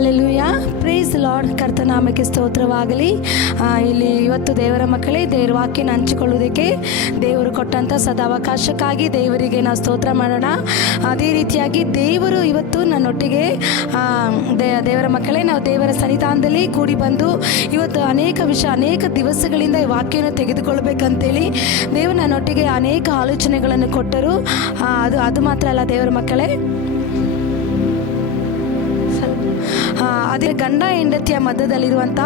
Hallelujah, praise lord. ಕರ್ತನಾಮಕ್ಕೆ ಸ್ತೋತ್ರವಾಗಲಿ. ಇಲ್ಲಿ ಇವತ್ತು ದೇವರ ಮಕ್ಕಳೇ, ದೇವರ ವಾಕ್ಯನ ಹಂಚಿಕೊಳ್ಳುವುದಕ್ಕೆ ದೇವರು ಕೊಟ್ಟಂಥ ಸದಾವಕಾಶಕ್ಕಾಗಿ ದೇವರಿಗೆ ನಾವು ಸ್ತೋತ್ರ ಮಾಡೋಣ. ಅದೇ ರೀತಿಯಾಗಿ ದೇವರು ಇವತ್ತು ನನ್ನೊಟ್ಟಿಗೆ ದೇವರ ಮಕ್ಕಳೇ, ನಾವು ದೇವರ ಸನ್ನಿಧಾನದಲ್ಲಿ ಕೂಡಿ ಬಂದು ಇವತ್ತು ಅನೇಕ ದಿವಸಗಳಿಂದ ಈ ವಾಕ್ಯನ ತೆಗೆದುಕೊಳ್ಬೇಕಂತೇಳಿ ದೇವರು ನನ್ನೊಟ್ಟಿಗೆ ಅನೇಕ ಆಲೋಚನೆಗಳನ್ನು ಕೊಟ್ಟರು. ಅದು ಮಾತ್ರ ಅಲ್ಲ ದೇವರ ಮಕ್ಕಳೇ, ಅದೇ ಗಂಡ ಹೆಂಡತಿಯ ಮಧ್ಯದಲ್ಲಿರುವಂಥ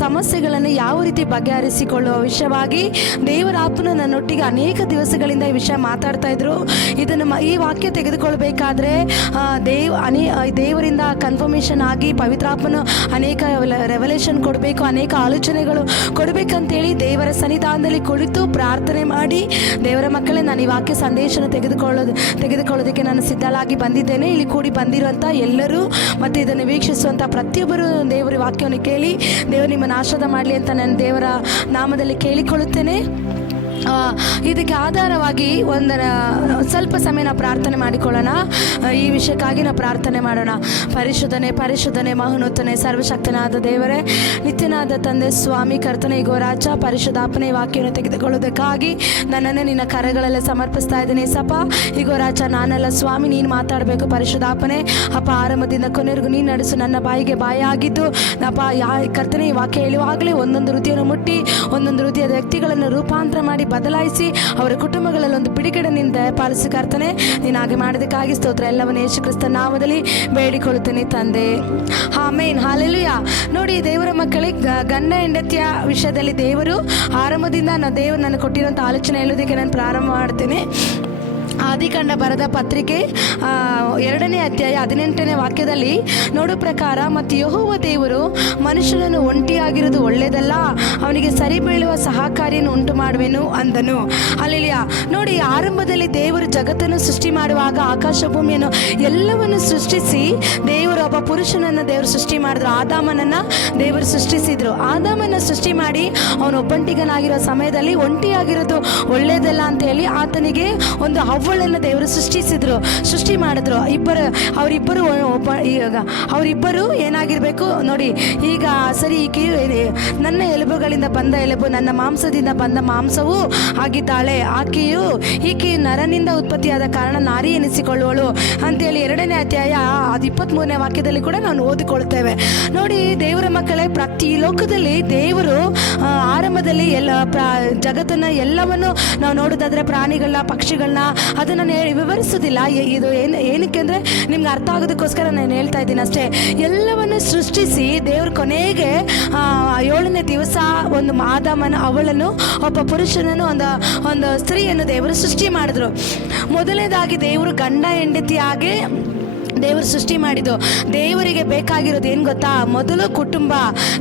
ಸಮಸ್ಯೆಗಳನ್ನು ಯಾವ ರೀತಿ ಬಗೆಹರಿಸಿಕೊಳ್ಳುವ ವಿಷಯವಾಗಿ ದೇವರ ಆತ್ಮನು ನನ್ನೊಟ್ಟಿಗೆ ಅನೇಕ ದಿವಸಗಳಿಂದ ಈ ವಿಷಯ ಮಾತಾಡ್ತಾ ಇದ್ರು. ಇದನ್ನು ಈ ವಾಕ್ಯ ತೆಗೆದುಕೊಳ್ಬೇಕಾದ್ರೆ ದೇವರಿಂದ ಕನ್ಫರ್ಮೇಷನ್ ಆಗಿ ಪವಿತ್ರಾತ್ಮನು ಅನೇಕ ರೆವಲೇಷನ್ ಕೊಡಬೇಕು, ಅನೇಕ ಆಲೋಚನೆಗಳು ಕೊಡಬೇಕಂತೇಳಿ ದೇವರ ಸನ್ನಿಧಾನದಲ್ಲಿ ಕುಳಿತು ಪ್ರಾರ್ಥನೆ ಮಾಡಿ, ದೇವರ ಮಕ್ಕಳೇ, ನಾನು ಈ ವಾಕ್ಯ ಸಂದೇಶನ ತೆಗೆದುಕೊಳ್ಳೋದಕ್ಕೆ ನಾನು ಸಿದ್ಧಳಾಗಿ ಬಂದಿದ್ದೇನೆ. ಇಲ್ಲಿ ಕೂಡಿ ಬಂದಿರುವಂಥ ಎಲ್ಲರೂ ಮತ್ತು ಇದನ್ನು ವೀಕ್ಷಿಸುವಂಥ ಪ್ರತಿಯೊಬ್ಬರು ದೇವರ ವಾಕ್ಯವನ್ನು ಕೇಳಿ ದೇವರು ನಿಮ್ಮನ್ನು ಆಶೀರ್ವಾದ ಮಾಡಲಿ ಅಂತ ನಾನು ದೇವರ ನಾಮದಲ್ಲಿ ಕೇಳಿಕೊಳ್ಳುತ್ತೇನೆ. ಇದಕ್ಕೆ ಆಧಾರವಾಗಿ ಸ್ವಲ್ಪ ಸಮಯ ನಾವು ಪ್ರಾರ್ಥನೆ ಮಾಡಿಕೊಳ್ಳೋಣ. ಈ ವಿಷಯಕ್ಕಾಗಿ ನಾವು ಪ್ರಾರ್ಥನೆ ಮಾಡೋಣ. ಪರಿಶುದ್ಧನೆ ಮಹೋನ್ನತನೇ ಸರ್ವಶಕ್ತನಾದ ದೇವರೇ, ನಿತ್ಯನಾದ ತಂದೆ ಸ್ವಾಮಿ ಕರ್ತನೆ, ಈಗೋ ರಾಜ ಪರಿಶುದ್ಧಾಪನೆ ವಾಕ್ಯವನ್ನು ತೆಗೆದುಕೊಳ್ಳೋದಕ್ಕಾಗಿ ನನ್ನನ್ನು ನಿನ್ನ ಕರೆಗಳಲ್ಲಿ ಸಮರ್ಪಿಸ್ತಾ ಇದ್ದೇನೆ. ಸಪ ಈಗೋ ರಾಜ, ನಾನಲ್ಲ ಸ್ವಾಮಿ, ನೀನು ಮಾತಾಡಬೇಕು. ಪರಿಶುದ್ಧಾಪನೆ ಅಪ್ಪ, ಆರಂಭದಿಂದ ಕೊನೆವರೆಗೂ ನೀನು ನಡೆಸು. ನನ್ನ ಬಾಯಿಗೆ ಬಾಯಾಗಿದ್ದು ಅಪ್ಪ, ಕರ್ತನೆ, ಈ ವಾಕ್ಯ ಹೇಳುವಾಗಲೇ ಒಂದೊಂದು ಹೃದಯವನ್ನು ಮುಟ್ಟಿ ಒಂದೊಂದು ಹೃದಯದ ವ್ಯಕ್ತಿಗಳನ್ನು ರೂಪಾಂತರ ಮಾಡಿ ಬದಲಾಯಿಸಿ ಅವರ ಕುಟುಂಬಗಳಲ್ಲಿ ಒಂದು ಬಿಡುಗಡೆ ನಿನ್ನ ದಯಪಾಲಿಸಿ ಕರ್ತನೆ. ನೀನು ಹಾಗೆ ಮಾಡೋದಕ್ಕಾಗಿ ಸ್ತೋತ್ರ. ಎಲ್ಲವನ್ನ ಯೇಸು ಕ್ರಿಸ್ತನ ನಾಮದಲ್ಲಿ ಬೇಡಿಕೊಳ್ಳುತ್ತೇನೆ ತಂದೆ, ಆಮೆನ್. ಹಾಲೆಲೂಯಾ. ನೋಡಿ ದೇವರ ಮಕ್ಕಳೇ, ಗಂಡ ಹೆಂಡತಿಯ ವಿಷಯದಲ್ಲಿ ದೇವರು ಆರಂಭದಿಂದ ದೇವರು ನನಗೆ ಕೊಟ್ಟಿರುವಂಥ ಆಲೋಚನೆ ಹೇಳೋದಕ್ಕೆ ನಾನು ಪ್ರಾರಂಭ ಮಾಡ್ತೇನೆ. ಆದಿಕಾಂಡ ಬರೆದ ಪತ್ರಿಕೆ 2ನೇ ಅಧ್ಯಾಯ 18ನೇ ವಾಕ್ಯದಲ್ಲಿ ನೋಡೋ ಪ್ರಕಾರ, ಮತ್ತು ಯೆಹೋವ ದೇವರು ಮನುಷ್ಯನನ್ನು ಒಂಟಿಯಾಗಿರೋದು ಒಳ್ಳೆಯದಲ್ಲ, ಅವನಿಗೆ ಸರಿ ಬೀಳುವ ಸಹಕಾರಿಯನ್ನು ಉಂಟು ಮಾಡುವೆನು ಅಂದನು. ಅಲ್ಲೆಲಿಯಾ. ನೋಡಿ, ಆರಂಭದಲ್ಲಿ ದೇವರು ಜಗತ್ತನ್ನು ಸೃಷ್ಟಿ ಮಾಡುವಾಗ ಆಕಾಶ ಭೂಮಿಯನ್ನು ಎಲ್ಲವನ್ನು ಸೃಷ್ಟಿಸಿ ದೇವರು ಒಬ್ಬ ಪುರುಷನನ್ನು ದೇವರು ಸೃಷ್ಟಿ ಮಾಡಿದ್ರು. ಆದಾಮನನ್ನು ದೇವರು ಸೃಷ್ಟಿಸಿದ್ರು. ಆದಾಮನ ಸೃಷ್ಟಿ ಮಾಡಿ ಅವನು ಒಬ್ಬಂಟಿಗನಾಗಿರೋ ಸಮಯದಲ್ಲಿ ಒಂಟಿಯಾಗಿರೋದು ಒಳ್ಳೆಯದಲ್ಲ ಅಂತ ಹೇಳಿ ಆತನಿಗೆ ಒಂದು ಅವಳನ್ನು ದೇವರು ಸೃಷ್ಟಿ ಮಾಡಿದ್ರು. ಅವರಿಬ್ಬರು ಏನಾಗಿರ್ಬೇಕು ನೋಡಿ. ಈಗ ಸರಿ, ಈಕೆಯು ನನ್ನ ಎಲುಬುಗಳಿಂದ ಬಂದ ಎಲುಬು, ನನ್ನ ಮಾಂಸದಿಂದ ಬಂದ ಮಾಂಸವೂ ಆಗಿದ್ದಾಳೆ. ಈಕೆಯು ನರನಿಂದ ಉತ್ಪತ್ತಿಯಾದ ಕಾರಣ ನಾರಿ ಎನಿಸಿಕೊಳ್ಳುವಳು ಅಂತೇಳಿ 2ನೇ ಅಧ್ಯಾಯ 23ನೇ ವಾಕ್ಯದಲ್ಲಿ ಕೂಡ ನಾವು ಓದಿಕೊಳ್ತೇವೆ. ನೋಡಿ ದೇವರ ಮಕ್ಕಳೇ, ಪ್ರತಿ ಲೋಕದಲ್ಲಿ ದೇವರು ಆರಂಭದಲ್ಲಿ ಜಗತ್ತನ್ನ ಎಲ್ಲವನ್ನು ನಾವು ನೋಡೋದಾದ್ರೆ ಪ್ರಾಣಿಗಳನ್ನ, ಪಕ್ಷಿಗಳನ್ನ, ಅದನ್ನು ವಿವರಿಸೋದಿಲ್ಲ. ಇದು ಏನಕ್ಕೆ ಅಂದರೆ ನಿಮ್ಗೆ ಅರ್ಥ ಆಗೋದಕ್ಕೋಸ್ಕರ ನಾನು ಹೇಳ್ತಾ ಇದ್ದೀನಿ ಅಷ್ಟೇ. ಎಲ್ಲವನ್ನು ಸೃಷ್ಟಿಸಿ ದೇವರು ಕೊನೆಗೆ 7ನೇ ದಿವಸ ಒಂದು ಅವಳನ್ನು, ಒಬ್ಬ ಪುರುಷನನ್ನು, ಒಂದು ಸ್ತ್ರೀಯನ್ನು ದೇವರು ಸೃಷ್ಟಿ ಮಾಡಿದ್ರು. ಮೊದಲನೇದಾಗಿ ದೇವರು ಗಂಡ ಹೆಂಡತಿಯಾಗಿ ದೇವರು ಸೃಷ್ಟಿ ಮಾಡಿದ್ದು. ದೇವರಿಗೆ ಬೇಕಾಗಿರೋದು ಏನು ಗೊತ್ತಾ? ಮೊದಲು ಕುಟುಂಬ.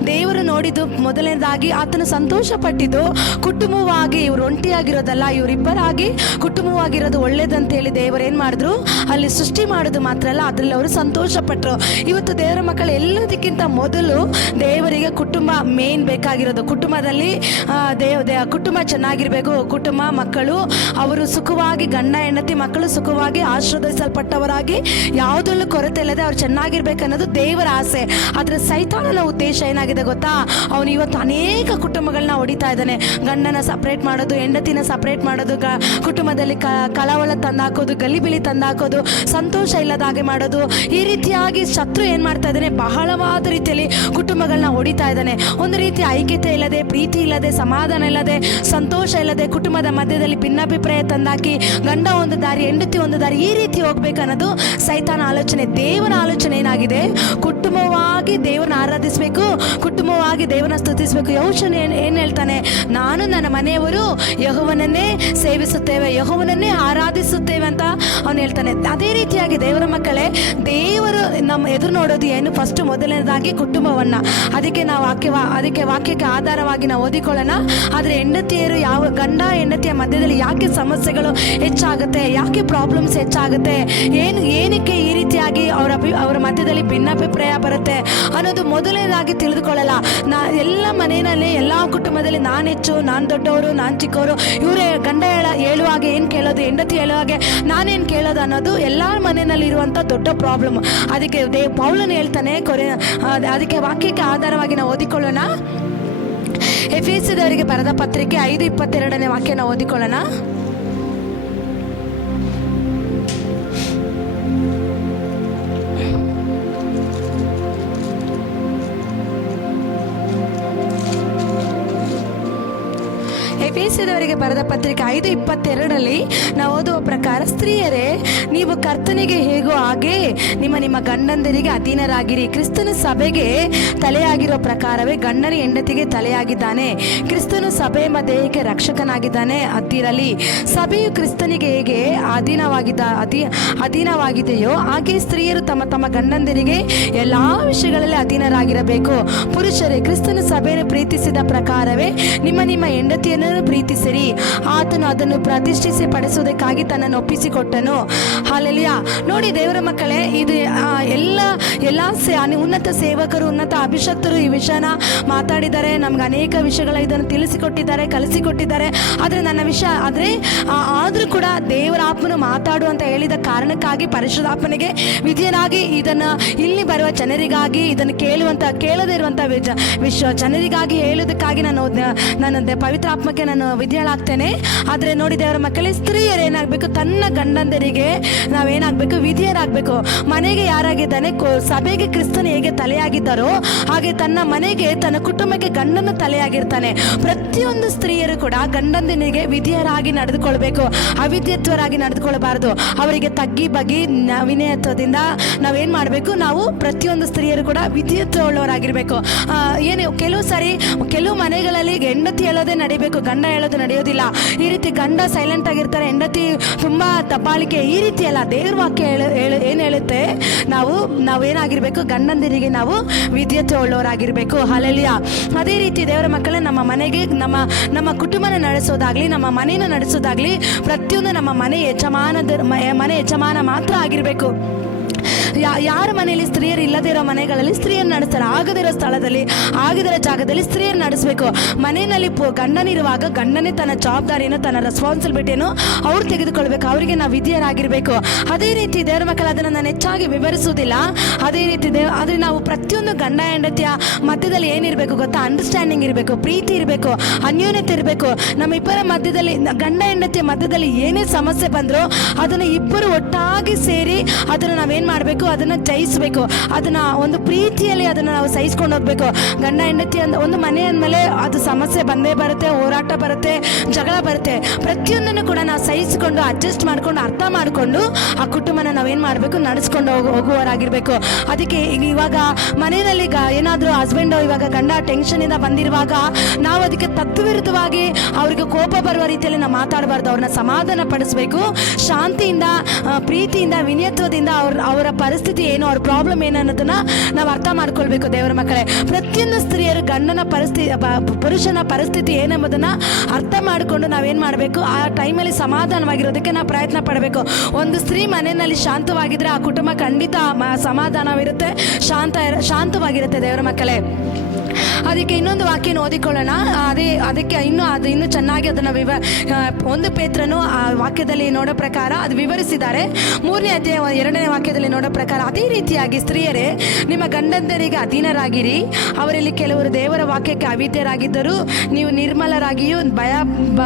ದೇವರು ನೋಡಿದ್ದು ಮೊದಲನೇದಾಗಿ ಆತನು ಸಂತೋಷ ಪಟ್ಟಿದ್ದು ಕುಟುಂಬವಾಗಿ, ಇವ್ರು ಒಂಟಿಯಾಗಿರೋದಲ್ಲ, ಇವರಿಬ್ಬರಾಗಿ ಕುಟುಂಬವಾಗಿರೋದು ಒಳ್ಳೇದಂತೇಳಿ ದೇವರು ಏನು ಮಾಡಿದ್ರು, ಅಲ್ಲಿ ಸೃಷ್ಟಿ ಮಾಡೋದು ಮಾತ್ರ ಅಲ್ಲ, ಅದರಲ್ಲಿ ಅವರು ಸಂತೋಷ ಪಟ್ಟರು. ಇವತ್ತು ದೇವರ ಮಕ್ಕಳು ಎಲ್ಲದಕ್ಕಿಂತ ಮೊದಲು ದೇವರಿಗೆ ಕುಟುಂಬ ಮೇನ್ ಬೇಕಾಗಿರೋದು. ಕುಟುಂಬದಲ್ಲಿ ಕುಟುಂಬ ಚೆನ್ನಾಗಿರ್ಬೇಕು. ಕುಟುಂಬ, ಮಕ್ಕಳು, ಅವರು ಸುಖವಾಗಿ, ಗಂಡ ಹೆಂಡತಿ ಮಕ್ಕಳು ಸುಖವಾಗಿ ಆಶೀರ್ವದಿಸಲ್ಪಟ್ಟವರಾಗಿ ಯಾವುದರಲ್ಲೂ ಕೊರತೆ ಇಲ್ಲದೆ ಅವ್ರು ಚೆನ್ನಾಗಿರ್ಬೇಕನ್ನೋದು ದೇವರ ಆಸೆ. ಆದರೆ ಸೈತಾನನ ಉದ್ದೇಶ ಏನಾಗಿದೆ ಗೊತ್ತಾ? ಅವನು ಇವತ್ತು ಅನೇಕ ಕುಟುಂಬಗಳನ್ನ ಹೊಡಿತಾ ಇದ್ದಾನೆ. ಗಂಡನ ಸಪ್ರೇಟ್ ಮಾಡೋದು, ಹೆಂಡತಿನ ಸಪ್ರೇಟ್ ಮಾಡೋದು, ಕುಟುಂಬದಲ್ಲಿ ಕಳವಳ ತಂದಾಕೋದು, ಗಲಿಬಿಲಿ ತಂದಾಕೋದು, ಸಂತೋಷ ಇಲ್ಲದ ಹಾಗೆ ಮಾಡೋದು. ಈ ರೀತಿಯಾಗಿ ಶತ್ರು ಏನು ಮಾಡ್ತಾ ಇದ್ದಾನೆ, ಬಹಳವಾದ ರೀತಿಯಲ್ಲಿ ಕುಟುಂಬಗಳನ್ನ ಹೊಡಿತಾ ಇದ್ದಾನೆ. ಒಂದು ರೀತಿ ಐಕ್ಯತೆ ಇಲ್ಲದೆ, ಪ್ರೀತಿ ಇಲ್ಲದೆ, ಸಮಾಧಾನ ಇಲ್ಲದೆ, ಸಂತೋಷ ಇಲ್ಲದೆ, ಕುಟುಂಬದ ಮಧ್ಯದಲ್ಲಿ ಭಿನ್ನಾಭಿಪ್ರಾಯ ತಂದಾಕಿ ಗಂಡ ಒಂದು ದಾರಿ, ಹೆಂಡತಿ ಒಂದು ದಾರಿ, ಈ ರೀತಿ ಹೋಗ್ಬೇಕನ್ನೋದು ಸೈತಾನ ಆಲೋಚನೆ. ದೇವರ ಆಲೋಚನೆ ಏನಾಗಿದೆ? ಕುಟುಂಬವಾಗಿ ದೇವರನ್ನ ಆರಾಧಿಸಬೇಕು, ಕುಟುಂಬವಾಗಿ ದೇವರನ್ನ ಸ್ತುತಿಸಬೇಕು. ಯೋಚನೆ ಏನು ಹೇಳ್ತಾನೆ? ನಾನು ನನ್ನ ಮನೆಯವರು ಯೆಹೋವನನ್ನೇ ಸೇವಿಸುತ್ತೇವೆ, ಯೆಹೋವನನ್ನೇ ಆರಾಧಿಸುತ್ತೇವೆ ಅಂತ ಅವನು ಹೇಳ್ತಾನೆ. ಅದೇ ರೀತಿಯಾಗಿ ದೇವರ ಮಕ್ಕಳೇ, ದೇವರು ನಮ್ಮ ಎದುರು ನೋಡೋದು ಏನು? ಫಸ್ಟ್ ಮೊದಲನೇದಾಗಿ ಕುಟುಂಬವನ್ನ. ಅದಕ್ಕೆ ವಾಕ್ಯಕ್ಕೆ ಆಧಾರವಾಗಿ ನಾವು ಓದಿಕೊಳ್ಳೋಣ. ಆದರೆ ಹೆಂಡತಿಯರು, ಗಂಡ ಹೆಂಡತಿಯ ಮಧ್ಯದಲ್ಲಿ ಯಾಕೆ ಸಮಸ್ಯೆಗಳು ಹೆಚ್ಚಾಗುತ್ತೆ, ಯಾಕೆ ಪ್ರಾಬ್ಲಮ್ಸ್ ಹೆಚ್ಚಾಗುತ್ತೆ, ಏನಕ್ಕೆ ಈ ರೀತಿಯಾಗಿ ಅವರ ಮಧ್ಯದಲ್ಲಿ ಭಿನ್ನಾಭಿಪ್ರಾಯ ಬರುತ್ತೆ ಅನ್ನೋದು ಮೊದಲನೇದಾಗಿ ತಿಳಿದುಕೊಳ್ಳಲ್ಲ. ಎಲ್ಲ ಮನೆಯಲ್ಲಿ ಎಲ್ಲ ಕುಟುಂಬದಲ್ಲಿ ನಾನು ಹೆಚ್ಚು, ನಾನು ದೊಡ್ಡವರು, ನಾನು ಚಿಕ್ಕವರು, ಇವರೇ ಗಂಡ ಹೇಳುವಾಗ ಏನು ಕೇಳೋದು, ಹೆಂಡತಿ ಹೇಳುವಾಗೆ ನಾನೇನು ಕೇಳೋದು ಅನ್ನೋದು ಎಲ್ಲರ ಮನೆಯಲ್ಲಿ ಇರುವಂಥ ದೊಡ್ಡ ಪ್ರಾಬ್ಲಮ್. ಅದಕ್ಕೆ ಪೌಲನು ಹೇಳ್ತಾನೆ ಅದಕ್ಕೆ ವಾಕ್ಯಕ್ಕೆ ಆಧಾರವಾಗಿ ನಾವು ಓದಿಕೊಳ್ಳೋಣ. ಎಫೆಸದವರಿಗೆ ಬರೆದ ಪತ್ರಿಕೆ 5:22 ವಾಕ್ಯ ನಾವು ಓದಿಕೊಳ್ಳೋಣ. ಎಫೆಸದವರಿಗೆ ಬರೆದ ಪತ್ರಿಕೆ 5:22 ನಾವು ಓದುವ ಪ್ರಕಾರ, ಸ್ತ್ರೀಯರೇ ನೀವು ಕರ್ತನಿಗೆ ಹೇಗೋ ಹಾಗೆ ನಿಮ್ಮ ಗಂಡಂದರಿಗೆ ಅಧೀನರಾಗಿರಿ. ಕ್ರಿಸ್ತನ ಸಭೆಗೆ ತಲೆಯಾಗಿರೋ ಪ್ರಕಾರವೇ ಗಂಡನ ಹೆಂಡತಿಗೆ ತಲೆಯಾಗಿದ್ದಾನೆ. ಕ್ರಿಸ್ತನು ಸಭೆ ಎಂಬ ದೇಹಕ್ಕೆ ರಕ್ಷಕನಾಗಿದ್ದಾನೆ. ಹತ್ತಿರಲಿ ಸಭೆಯು ಕ್ರಿಸ್ತನಿಗೆ ಹೇಗೆ ಅಧೀನವಾಗಿದೆಯೋ ಹಾಗೆ ಸ್ತ್ರೀಯರು ತಮ್ಮ ತಮ್ಮ ಗಂಡಂದರಿಗೆ ಎಲ್ಲಾ ವಿಷಯಗಳಲ್ಲಿ ಅಧೀನರಾಗಿರಬೇಕು. ಪುರುಷರೇ ಕ್ರಿಸ್ತನ ಸಭೆಯನ್ನು ಪ್ರೀತಿಸಿದ ಪ್ರಕಾರವೇ ನಿಮ್ಮ ಹೆಂಡತಿಯನ್ನು ಪ್ರೀತಿಸಿರಿ. ಆತನು ಅದನ್ನು ಪ್ರತಿಷ್ಠಿಸಿ ಪಡಿಸುವುದಕ್ಕಾಗಿ ತನ್ನನ್ನು ಒಪ್ಪಿಸಿಕೊಟ್ಟನು. ಹಾಲೆಲೂಯಾ. ನೋಡಿ ದೇವರ ಮಕ್ಕಳೇ, ಇದು ಎಲ್ಲ ಉನ್ನತ ಸೇವಕರು, ಉನ್ನತ ಅಭಿಷಕ್ತರು ಈ ವಿಷಯನ ಮಾತಾಡಿದ್ದಾರೆ, ನಮ್ಗೆ ಅನೇಕ ವಿಷಯಗಳ ಇದನ್ನು ತಿಳಿಸಿಕೊಟ್ಟಿದ್ದಾರೆ, ಕಲಿಸಿಕೊಟ್ಟಿದ್ದಾರೆ. ಆದರೆ ನನ್ನ ವಿಷಯ ಆದರೂ ಕೂಡ ದೇವರ ಆತ್ಮನು ಮಾತಾಡು ಅಂತ ಹೇಳಿದ ಕಾರಣಕ್ಕಾಗಿ ಪರಿಶುದ್ಧಾತ್ಮನಿಗೆ ವಿಧಿಯನಾಗಿ ಇದನ್ನು ಇಲ್ಲಿ ಬರುವ ಜನರಿಗಾಗಿ, ಇದನ್ನು ಕೇಳದೇ ಇರುವಂಥ ಜನರಿಗಾಗಿ ಹೇಳೋದಕ್ಕಾಗಿ ನಾನು ಪವಿತ್ರ ಆತ್ಮಕ್ಕೆ ನಾನು ವಿಧಿಯಳಾಗ್ತೇನೆ. ಆದರೆ ನೋಡಿ ದೇವರ ಮಕ್ಕಳೇ, ಸ್ತ್ರೀಯರು ಏನಾಗಬೇಕು, ತನ್ನ ಗಂಡಂದರಿಗೆ ನಾವೇನಾಗಬೇಕು, ವಿಧಿಯರಾಗಬೇಕು. ಮನೆಗೆ ಯಾರಾಗಿದ್ದಾನೆ, ಸಭೆಗೆ ಕ್ರಿಸ್ತನು ಹೇಗೆ ತಲೆಯಾಗಿದ್ದಾರೋ ಹಾಗೆ ತನ್ನ ಮನೆಗೆ, ತನ್ನ ಕುಟುಂಬಕ್ಕೆ ಗಂಡನ ತಲೆಯಾಗಿರ್ತಾನೆ. ಪ್ರತಿಯೊಂದು ಸ್ತ್ರೀಯರು ಕೂಡ ಗಂಡಂದಿನಿಗೆ ವಿಧಿಯರಾಗಿ ನಡೆದುಕೊಳ್ಬೇಕು, ಅವಿದ್ಯತ್ವರಾಗಿ ನಡೆದುಕೊಳ್ಬಾರ್ದು. ಅವರಿಗೆ ತಗ್ಗಿ ಬಗ್ಗಿ ವಿನಯತ್ವದಿಂದ ನಾವೇನು ಮಾಡಬೇಕು, ನಾವು ಪ್ರತಿಯೊಂದು ಸ್ತ್ರೀಯರು ಕೂಡ ವಿಧಿಯತ್ವ ಉಳ್ಳವರಾಗಿರ್ಬೇಕು. ಕೆಲವು ಮನೆಗಳಲ್ಲಿ ಹೆಂಡತಿ ಹೇಳೋದೇ ನಡಿಬೇಕು, ಗಂಡ ಹೇಳೋದು ನಡೆಯೋದಿಲ್ಲ. ಈ ರೀತಿ ಗಂಡ ಸೈಲೆಂಟ್ ಆಗಿರ್ತಾರೆ, ಹೆಂಡತಿ ತುಂಬಾ ದಬ್ಬಾಳಿಕೆ. ಈ ರೀತಿ ಅಲ್ಲ, ದೇವ್ರ ವಾಕ್ಯ ಏನು ಹೇಳುತ್ತೆ, ನಾವೇನಾಗಿರ್ಬೇಕು, ಗಂಡಂದಿರಿಗೆ ನಾವು ವಿದ್ಯತೆ ಉಳ್ಳವರಾಗಿರ್ಬೇಕು. ಹಲ್ಲೆಲೂಯಾ. ಅದೇ ರೀತಿ ದೇವರ ಮಕ್ಕಳೇ, ನಮ್ಮ ಮನೆಗೆ ನಮ್ಮ ಕುಟುಂಬನ ನಡೆಸೋದಾಗ್ಲಿ, ನಮ್ಮ ಮನೆಯನ್ನು ನಡೆಸೋದಾಗ್ಲಿ, ಪ್ರತಿಯೊಂದು ನಮ್ಮ ಮನೆ ಯಜಮಾನ ಮಾತ್ರ ಆಗಿರ್ಬೇಕು. ಯಾರ ಮನೆಯಲ್ಲಿ ಸ್ತ್ರೀಯರು ಇಲ್ಲದೇ ಇರೋ ಮನೆಗಳಲ್ಲಿ ಸ್ತ್ರೀಯರು ನಡೆಸ್ತಾರೆ, ಆಗದಿರೋ ಸ್ಥಳದಲ್ಲಿ, ಆಗದಿರೋ ಜಾಗದಲ್ಲಿ ಸ್ತ್ರೀಯರು ನಡೆಸಬೇಕು. ಮನೆಯಲ್ಲಿ ಗಂಡನಿರುವಾಗ ಗಂಡನೇ ತನ್ನ ಜವಾಬ್ದಾರಿಯನ್ನು, ತನ್ನ ರೆಸ್ಪಾನ್ಸಿಬಿಲಿಟಿಯನ್ನು ಅವ್ರು ತೆಗೆದುಕೊಳ್ಬೇಕು, ಅವರಿಗೆ ನಾವು ವಿಧಿಯರಾಗಿರ್ಬೇಕು. ಅದೇ ರೀತಿ ದೇವರ ಮಕ್ಕಳು, ಅದನ್ನು ನಾನು ಹೆಚ್ಚಾಗಿ ವಿವರಿಸುವುದಿಲ್ಲ. ಅದೇ ರೀತಿ ಆದರೆ ನಾವು ಪ್ರತಿಯೊಂದು ಗಂಡ ಹೆಂಡತಿಯ ಮಧ್ಯದಲ್ಲಿ ಏನಿರಬೇಕು ಗೊತ್ತಾ, ಅಂಡರ್ಸ್ಟ್ಯಾಂಡಿಂಗ್ ಇರಬೇಕು, ಪ್ರೀತಿ ಇರಬೇಕು, ಅನ್ಯೋನ್ಯತೆ ಇರಬೇಕು. ನಮ್ಮ ಇಬ್ಬರ ಮಧ್ಯದಲ್ಲಿ, ಗಂಡ ಹೆಂಡತಿಯ ಮಧ್ಯದಲ್ಲಿ ಏನೇ ಸಮಸ್ಯೆ ಬಂದರೂ ಅದನ್ನು ಇಬ್ಬರು ಒಟ್ಟಾಗಿ ಸೇರಿ ಅದನ್ನು ನಾವೇನು ಮಾಡಬೇಕು, ಅದನ್ನು ಜಯಿಸಬೇಕು. ಅದನ್ನ ಒಂದು ಪ್ರೀತಿಯಲ್ಲಿ ಅದನ್ನು ನಾವು ಸಹಿಸ್ಕೊಂಡು ಹೋಗ್ಬೇಕು. ಗಂಡ ಹೆಂಡತಿ ಒಂದು ಮನೆ ಅಂದಮೇಲೆ ಅದು ಸಮಸ್ಯೆ ಬಂದೇ ಬರುತ್ತೆ, ಹೋರಾಟ ಬರುತ್ತೆ, ಜಗಳ ಬರುತ್ತೆ. ಪ್ರತಿಯೊಂದನ್ನು ಕೂಡ ನಾವು ಸಹಿಸಿಕೊಂಡು, ಅಡ್ಜಸ್ಟ್ ಮಾಡ್ಕೊಂಡು, ಅರ್ಥ ಮಾಡಿಕೊಂಡು ಆ ಕುಟುಂಬನ ನಾವೇನು ಮಾಡಬೇಕು, ನಡೆಸ್ಕೊಂಡು ಹೋಗುವವರಾಗಿರ್ಬೇಕು. ಅದಕ್ಕೆ ಇವಾಗ ಮನೆಯಲ್ಲಿ ಏನಾದರೂ ಹಸ್ಬೆಂಡ್ ಇವಾಗ ಗಂಡ ಟೆನ್ಷನಿಂದ ಬಂದಿರುವಾಗ ನಾವು ಅದಕ್ಕೆ ತತ್ವವಿರುದ್ಧವಾಗಿ ಅವ್ರಿಗೆ ಕೋಪ ಬರುವ ರೀತಿಯಲ್ಲಿ ನಾವು ಮಾತಾಡಬಾರ್ದು. ಅವ್ರನ್ನ ಸಮಾಧಾನ ಪಡಿಸ್ಬೇಕು, ಶಾಂತಿಯಿಂದ, ಪ್ರೀತಿಯಿಂದ, ವಿನಯತ್ವದಿಂದ ಅವರ ಪರಿಸ್ಥಿತಿ ಏನು, ಅವ್ರ ಪ್ರಾಬ್ಲಮ್ ಏನು ಅನ್ನೋದನ್ನ ನಾವು ಅರ್ಥ ಮಾಡ್ಕೊಳ್ಬೇಕು. ದೇವರ ಮಕ್ಕಳೇ, ಪ್ರತಿಯೊಂದು ಸ್ತ್ರೀಯರು ಪುರುಷನ ಪರಿಸ್ಥಿತಿ ಏನೆಂಬುದನ್ನ ಅರ್ಥ ಮಾಡಿಕೊಂಡು ನಾವೇನು ಮಾಡಬೇಕು, ಆ ಟೈಮಲ್ಲಿ ಸಮಾಧಾನವಾಗಿರೋದಕ್ಕೆ ನಾವು ಪ್ರಯತ್ನ ಪಡಬೇಕು. ಒಂದು ಸ್ತ್ರೀ ಮನೆಯಲ್ಲಿ ಶಾಂತವಾಗಿದ್ರೆ ಆ ಕುಟುಂಬ ಖಂಡಿತ ಸಮಾಧಾನವಿರುತ್ತೆ, ಶಾಂತವಾಗಿರುತ್ತೆ. ದೇವರ ಮಕ್ಕಳೇ, ಅದಕ್ಕೆ ಇನ್ನೊಂದು ವಾಕ್ಯನ ಓದಿಕೊಳ್ಳೋಣ. ಅದಕ್ಕೆ ಇನ್ನೂ ಚೆನ್ನಾಗಿ ಅದನ್ನು 1 ಪೇತ್ರನು ಆ ವಾಕ್ಯದಲ್ಲಿ ನೋಡೋ ಪ್ರಕಾರ ಅದು ವಿವರಿಸಿದ್ದಾರೆ. 3ನೇ ಅಧ್ಯಾಯ 2ನೇ ವಾಕ್ಯದಲ್ಲಿ ನೋಡೋ ಪ್ರಕಾರ, ಅದೇ ರೀತಿಯಾಗಿ ಸ್ತ್ರೀಯರೇ ನಿಮ್ಮ ಗಂಡಂದರಿಗೆ ಅಧೀನರಾಗಿರಿ. ಅವರಲ್ಲಿ ಕೆಲವರು ದೇವರ ವಾಕ್ಯಕ್ಕೆ ಅವಿದ್ಯರಾಗಿದ್ದರೂ ನೀವು ನಿರ್ಮಲರಾಗಿಯೂ